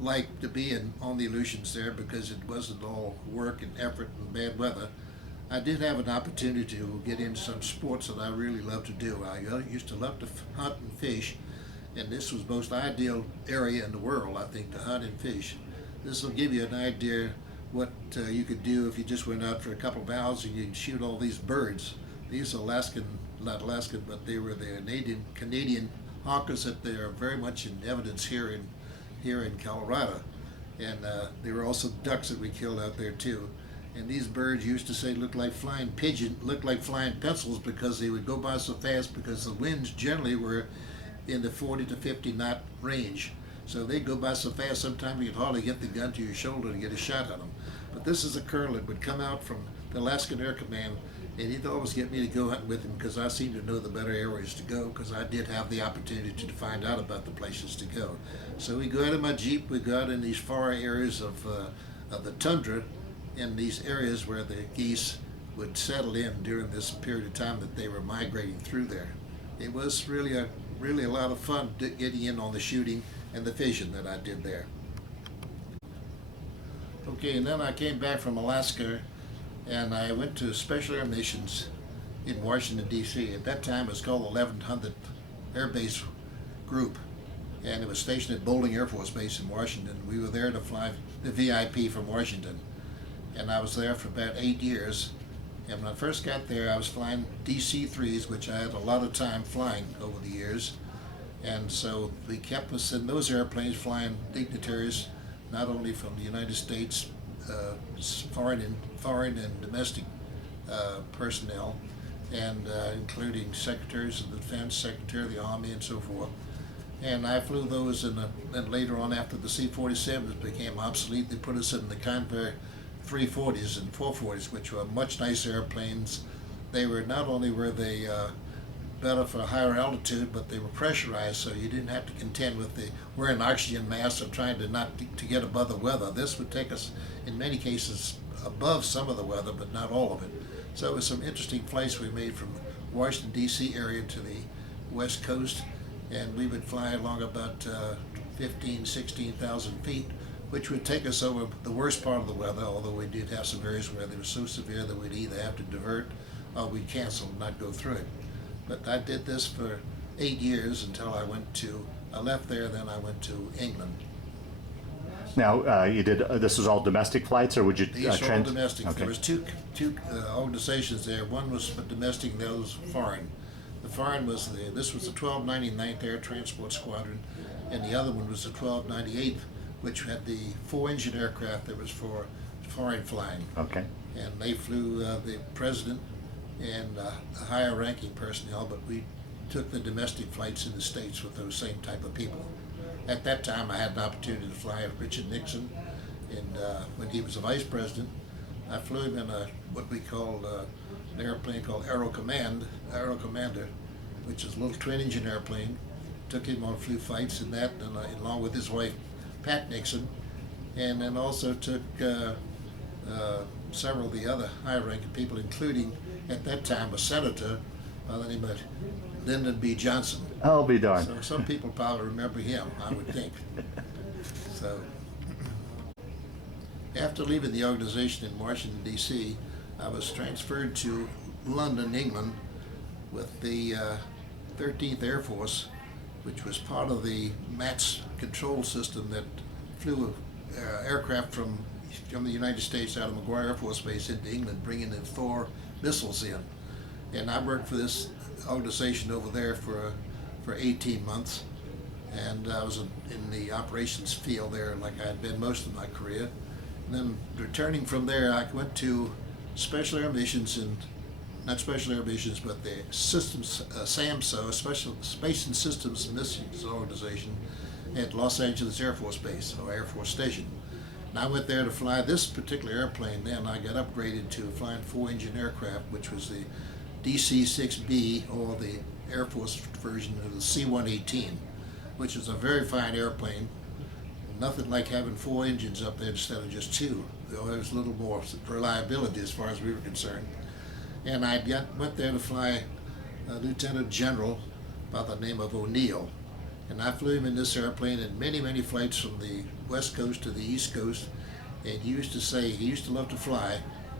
like to be on the Aleutians there, because it wasn't all work and effort and bad weather. I did have an opportunity to get into some sports that I really love to do. I used to love to hunt and fish, and this was the most ideal area in the world, I think, to hunt and fish. This will give you an idea what you could do if you just went out for a couple of hours and you'd shoot all these birds. These are not Alaskan, but they were the Canadian hawkers that they are very much in evidence here in Colorado. And there were also ducks that we killed out there too. And these birds used to say looked like flying pencils, because they would go by so fast, because the winds generally were in the 40 to 50 knot range. So they go by so fast, sometimes you could hardly get the gun to your shoulder to get a shot at them. But this is a colonel that would come out from the Alaskan Air Command, and he'd always get me to go hunting with him, because I seemed to know the better areas to go, because I did have the opportunity to find out about the places to go. So we go out in my Jeep, we go out in these far areas of the tundra, in these areas where the geese would settle in during this period of time that they were migrating through there. It was really a lot of fun getting in on the shooting and the fishing that I did there. Okay, and then I came back from Alaska, and I went to Special Air Missions in Washington, D.C. At that time it was called the 1100th Air Base Group, and it was stationed at Bolling Air Force Base in Washington. We were there to fly the VIP from Washington, and I was there for about 8 years. And when I first got there, I was flying DC-3s, which I had a lot of time flying over the years. And so they kept us in those airplanes flying dignitaries, not only from the United States, foreign and domestic personnel, and including secretaries of the defense, secretary of the army, and so forth. And I flew those, and then later on, after the C-47s became obsolete, they put us in the Convair 340s and 440s, which were much nicer airplanes. They were, not only were they better for higher altitude, but they were pressurized, so you didn't have to contend with the wearing oxygen masks or trying to get above the weather. This would take us, in many cases, above some of the weather, but not all of it. So it was some interesting flights we made from Washington, D.C. area to the West Coast, and we would fly along about 15,000, 16,000 feet, which would take us over the worst part of the weather, although we did have some areas where they were so severe that we'd either have to divert or we'd cancel and not go through it. But I did this for 8 years until I left there, then I went to England. Now, you did, this was all domestic flights, or would you? These are all domestic. Okay. There was two organizations there. One was for domestic, and the other was foreign. The foreign was this was the 1299th Air Transport Squadron, and the other one was the 1298th, which had the 4-engine aircraft that was for foreign flying. Okay. And they flew the president and higher ranking personnel, but we took the domestic flights in the States with those same type of people. At that time, I had an opportunity to fly with Richard Nixon, and when he was a vice president, I flew him in what we called an airplane called Aero Commander, which is a little twin-engine airplane. Took him on a few flights in that, and along with his wife, Pat Nixon, and then also took several of the other high-ranking people, including, at that time, a senator by the name of Lyndon B. Johnson. I'll be darned. So some people probably remember him, I would think. So after leaving the organization in Washington, D.C., I was transferred to London, England, with the 13th Air Force, which was part of the MATS control system that flew aircraft from the United States out of McGuire Air Force Base into England, bringing the Thor missiles in. And I worked for this organization over there for 18 months. and I was in the operations field there like I had been most of my career. And then returning from there, I went to Special Air Missions, and not Special Air Missions, but the Systems, SAMSO, Special Space and Systems Missions Organization at Los Angeles Air Force Base, or Air Force Station. And I went there to fly this particular airplane. Then I got upgraded to flying 4-engine aircraft, which was the DC-6B, or the Air Force version of the C-118, which is a very fine airplane. Nothing like having 4 engines up there instead of just 2. There was a little more reliability as far as we were concerned. And I went there to fly a Lieutenant General by the name of O'Neill. And I flew him in this airplane in many, many flights from the West Coast to the East Coast. And he used to say, he used to love to fly,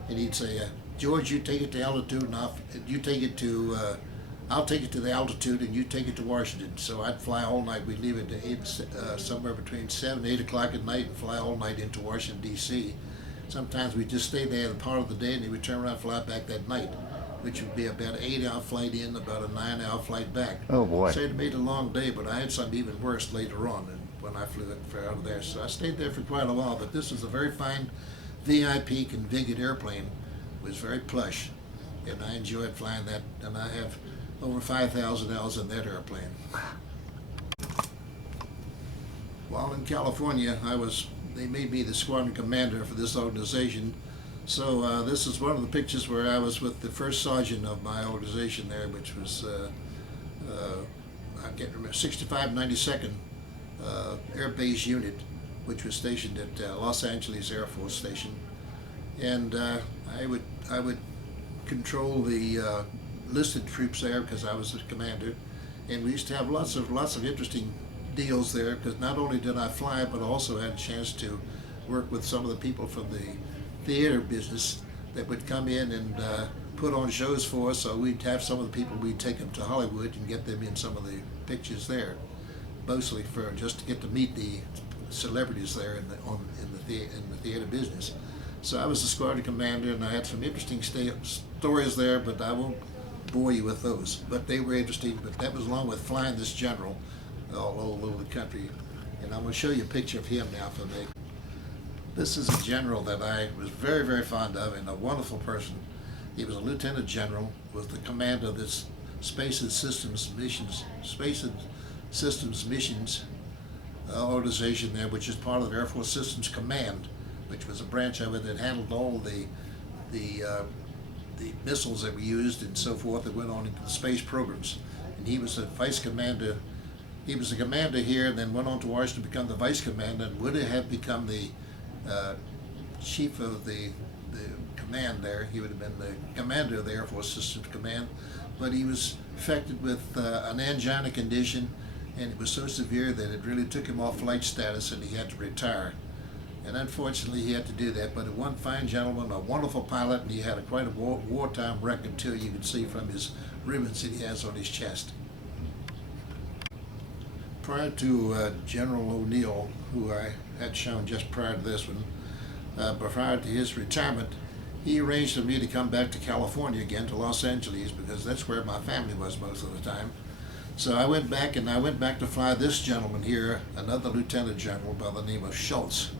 and he'd say, George, you take it to altitude, and I'll take it to the altitude, and you take it to Washington. So I'd fly all night. We'd leave at somewhere between 7 and 8 o'clock at night and fly all night into Washington, D.C. Sometimes we'd just stay there a part of the day, and then we'd turn around and fly back that night, which would be about an 8-hour flight in, about a 9-hour flight back. Oh, boy. So it made a long day, but I had something even worse later on when I flew it out of there. So I stayed there for quite a while, but this was a very fine VIP configured airplane. It was very plush, and I enjoyed flying that, and I have over 5,000 hours in that airplane. While in California, they made me the squadron commander for this organization. So this is one of the pictures where I was with the first sergeant of my organization there, which was, I can't remember, 6592nd Air Base Unit, which was stationed at Los Angeles Air Force Station. And I would control the listed troops there because I was the commander, and we used to have lots of interesting deals there, because not only did I fly, but also had a chance to work with some of the people from the theater business that would come in and put on shows for us. So we'd have some of the people, we'd take them to Hollywood and get them in some of the pictures there, mostly for just to get to meet the celebrities there in the theater business. So I was the squadron commander, and I had some interesting stories there, but I won't bore you with those. But they were interesting. But that was along with flying this general all over the country. And I'm going to show you a picture of him now for me. This is a general that I was very, very fond of, and a wonderful person. He was a lieutenant general, was the commander of this Space and Systems Missions organization there, which is part of the Air Force Systems Command, which was a branch of it that handled all the missiles that we used and so forth that went on into the space programs. And he was the vice commander. He was the commander here, and then went on to Washington to become the vice commander, and would have become the chief of the command there. He would have been the commander of the Air Force Systems Command, but he was affected with an angina condition, and it was so severe that it really took him off flight status, and he had to retire. And unfortunately, he had to do that. But one fine gentleman, a wonderful pilot, and he had quite a wartime record too. You can see from his ribbons that he has on his chest. Prior to General O'Neill, who I had shown just prior to this one, prior to his retirement, he arranged for me to come back to California again, to Los Angeles, because that's where my family was most of the time. So I went back, and I went back to fly this gentleman here, another lieutenant general by the name of Schultz.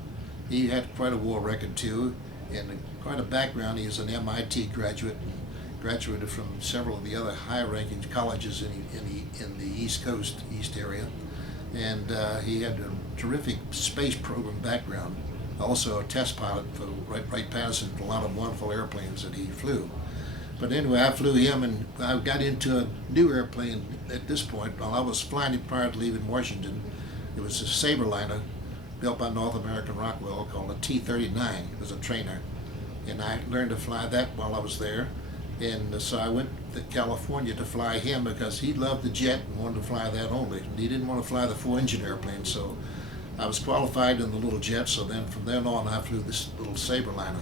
He had quite a war record too, and quite a background. He is an MIT graduate, and graduated from several of the other high-ranking colleges in the East Coast, East area. And he had a terrific space program background. Also a test pilot for Wright-Patterson, a lot of wonderful airplanes that he flew. But anyway, I flew him, and I got into a new airplane at this point. While I was flying it prior to leaving Washington, it was a Saberliner built by North American Rockwell called a T-39. It was a trainer. And I learned to fly that while I was there. And so I went to California to fly him because he loved the jet and wanted to fly that only. And he didn't want to fly the 4-engine airplane, so I was qualified in the little jet. So then from then on, I flew this little Saberliner.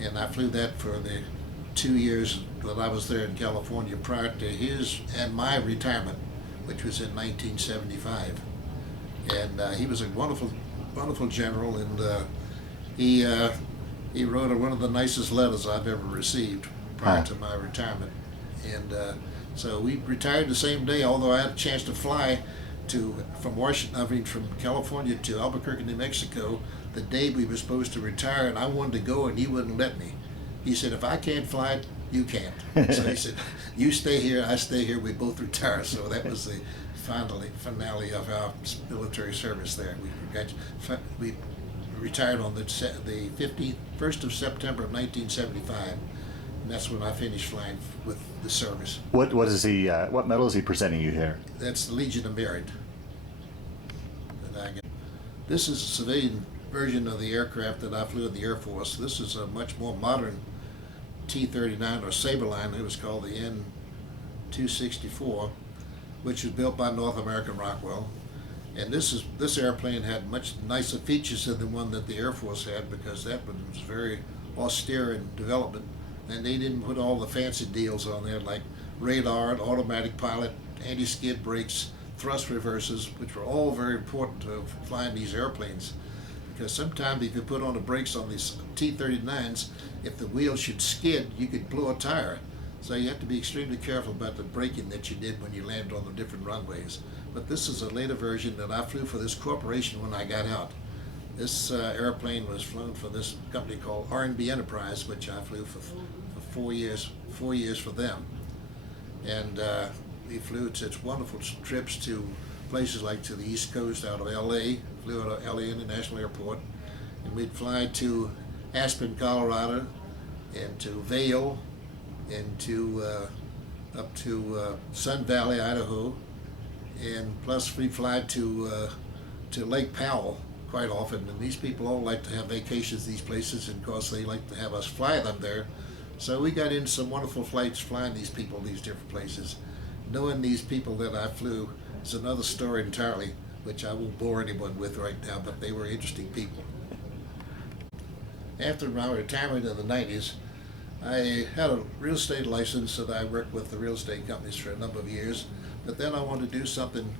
And I flew that for the 2 years that I was there in California prior to his and my retirement, which was in 1975. And he was a wonderful, wonderful general, and he wrote one of the nicest letters I've ever received prior to my retirement. And so we retired the same day, although I had a chance to fly from California to Albuquerque, New Mexico, the day we were supposed to retire, and I wanted to go, and he wouldn't let me. He said, "If I can't fly it, you can't." So he said, "You stay here, I stay here. We both retire." So that was the finale of our military service there. We retired on the 1st of September of 1975, and that's when I finished flying with the service. What is he? What medal is he presenting you here? That's the Legion of Merit that I get. This is a civilian version of the aircraft that I flew in the Air Force. This is a much more modern T-39 or Saberline. It was called the N-264, which was built by North American Rockwell. And this airplane had much nicer features than the one that the Air Force had, because that one was very austere in development, and they didn't put all the fancy deals on there like radar and automatic pilot, anti-skid brakes, thrust reversers, which were all very important to flying these airplanes. Because sometimes if you put on the brakes on these T-39s, if the wheel should skid, you could blow a tire. So you have to be extremely careful about the braking that you did when you landed on the different runways. But this is a later version that I flew for this corporation when I got out. This airplane was flown for this company called R&B Enterprise, which I flew for 4 years for them. And we flew such wonderful trips to places like to the East Coast out of LA, flew out of LA International Airport, and we'd fly to Aspen, Colorado, and to Vail, and to up to Sun Valley, Idaho, and plus we fly to Lake Powell quite often. And these people all like to have vacations these places, and of course they like to have us fly them there. So we got into some wonderful flights flying these people these different places. Knowing these people that I flew is another story entirely, which I won't bore anyone with right now, but they were interesting people. After my retirement in the 90s, I had a real estate license that I worked with the real estate companies for a number of years, but then I wanted to do something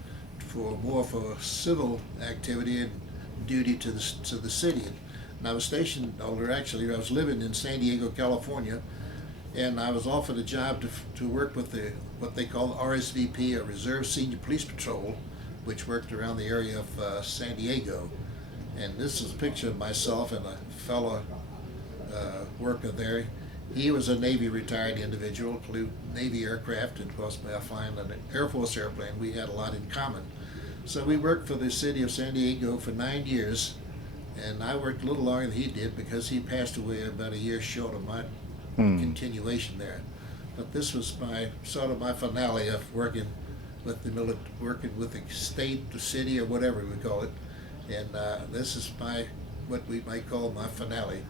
more for civil activity and duty to the city. And I was stationed, or actually I was living in San Diego, California, and I was offered a job to work with what they call RSVP, or Reserve Senior Police Patrol, which worked around the area of San Diego. And this is a picture of myself and a fellow worker there. He was a Navy retired individual, flew Navy aircraft, and of course by flying an Air Force airplane, we had a lot in common. So we worked for the city of San Diego for 9 years, and I worked a little longer than he did because he passed away about a year short of my continuation there. But this was my finale of working with the state, the city, or whatever we call it. And this is what we might call my finale.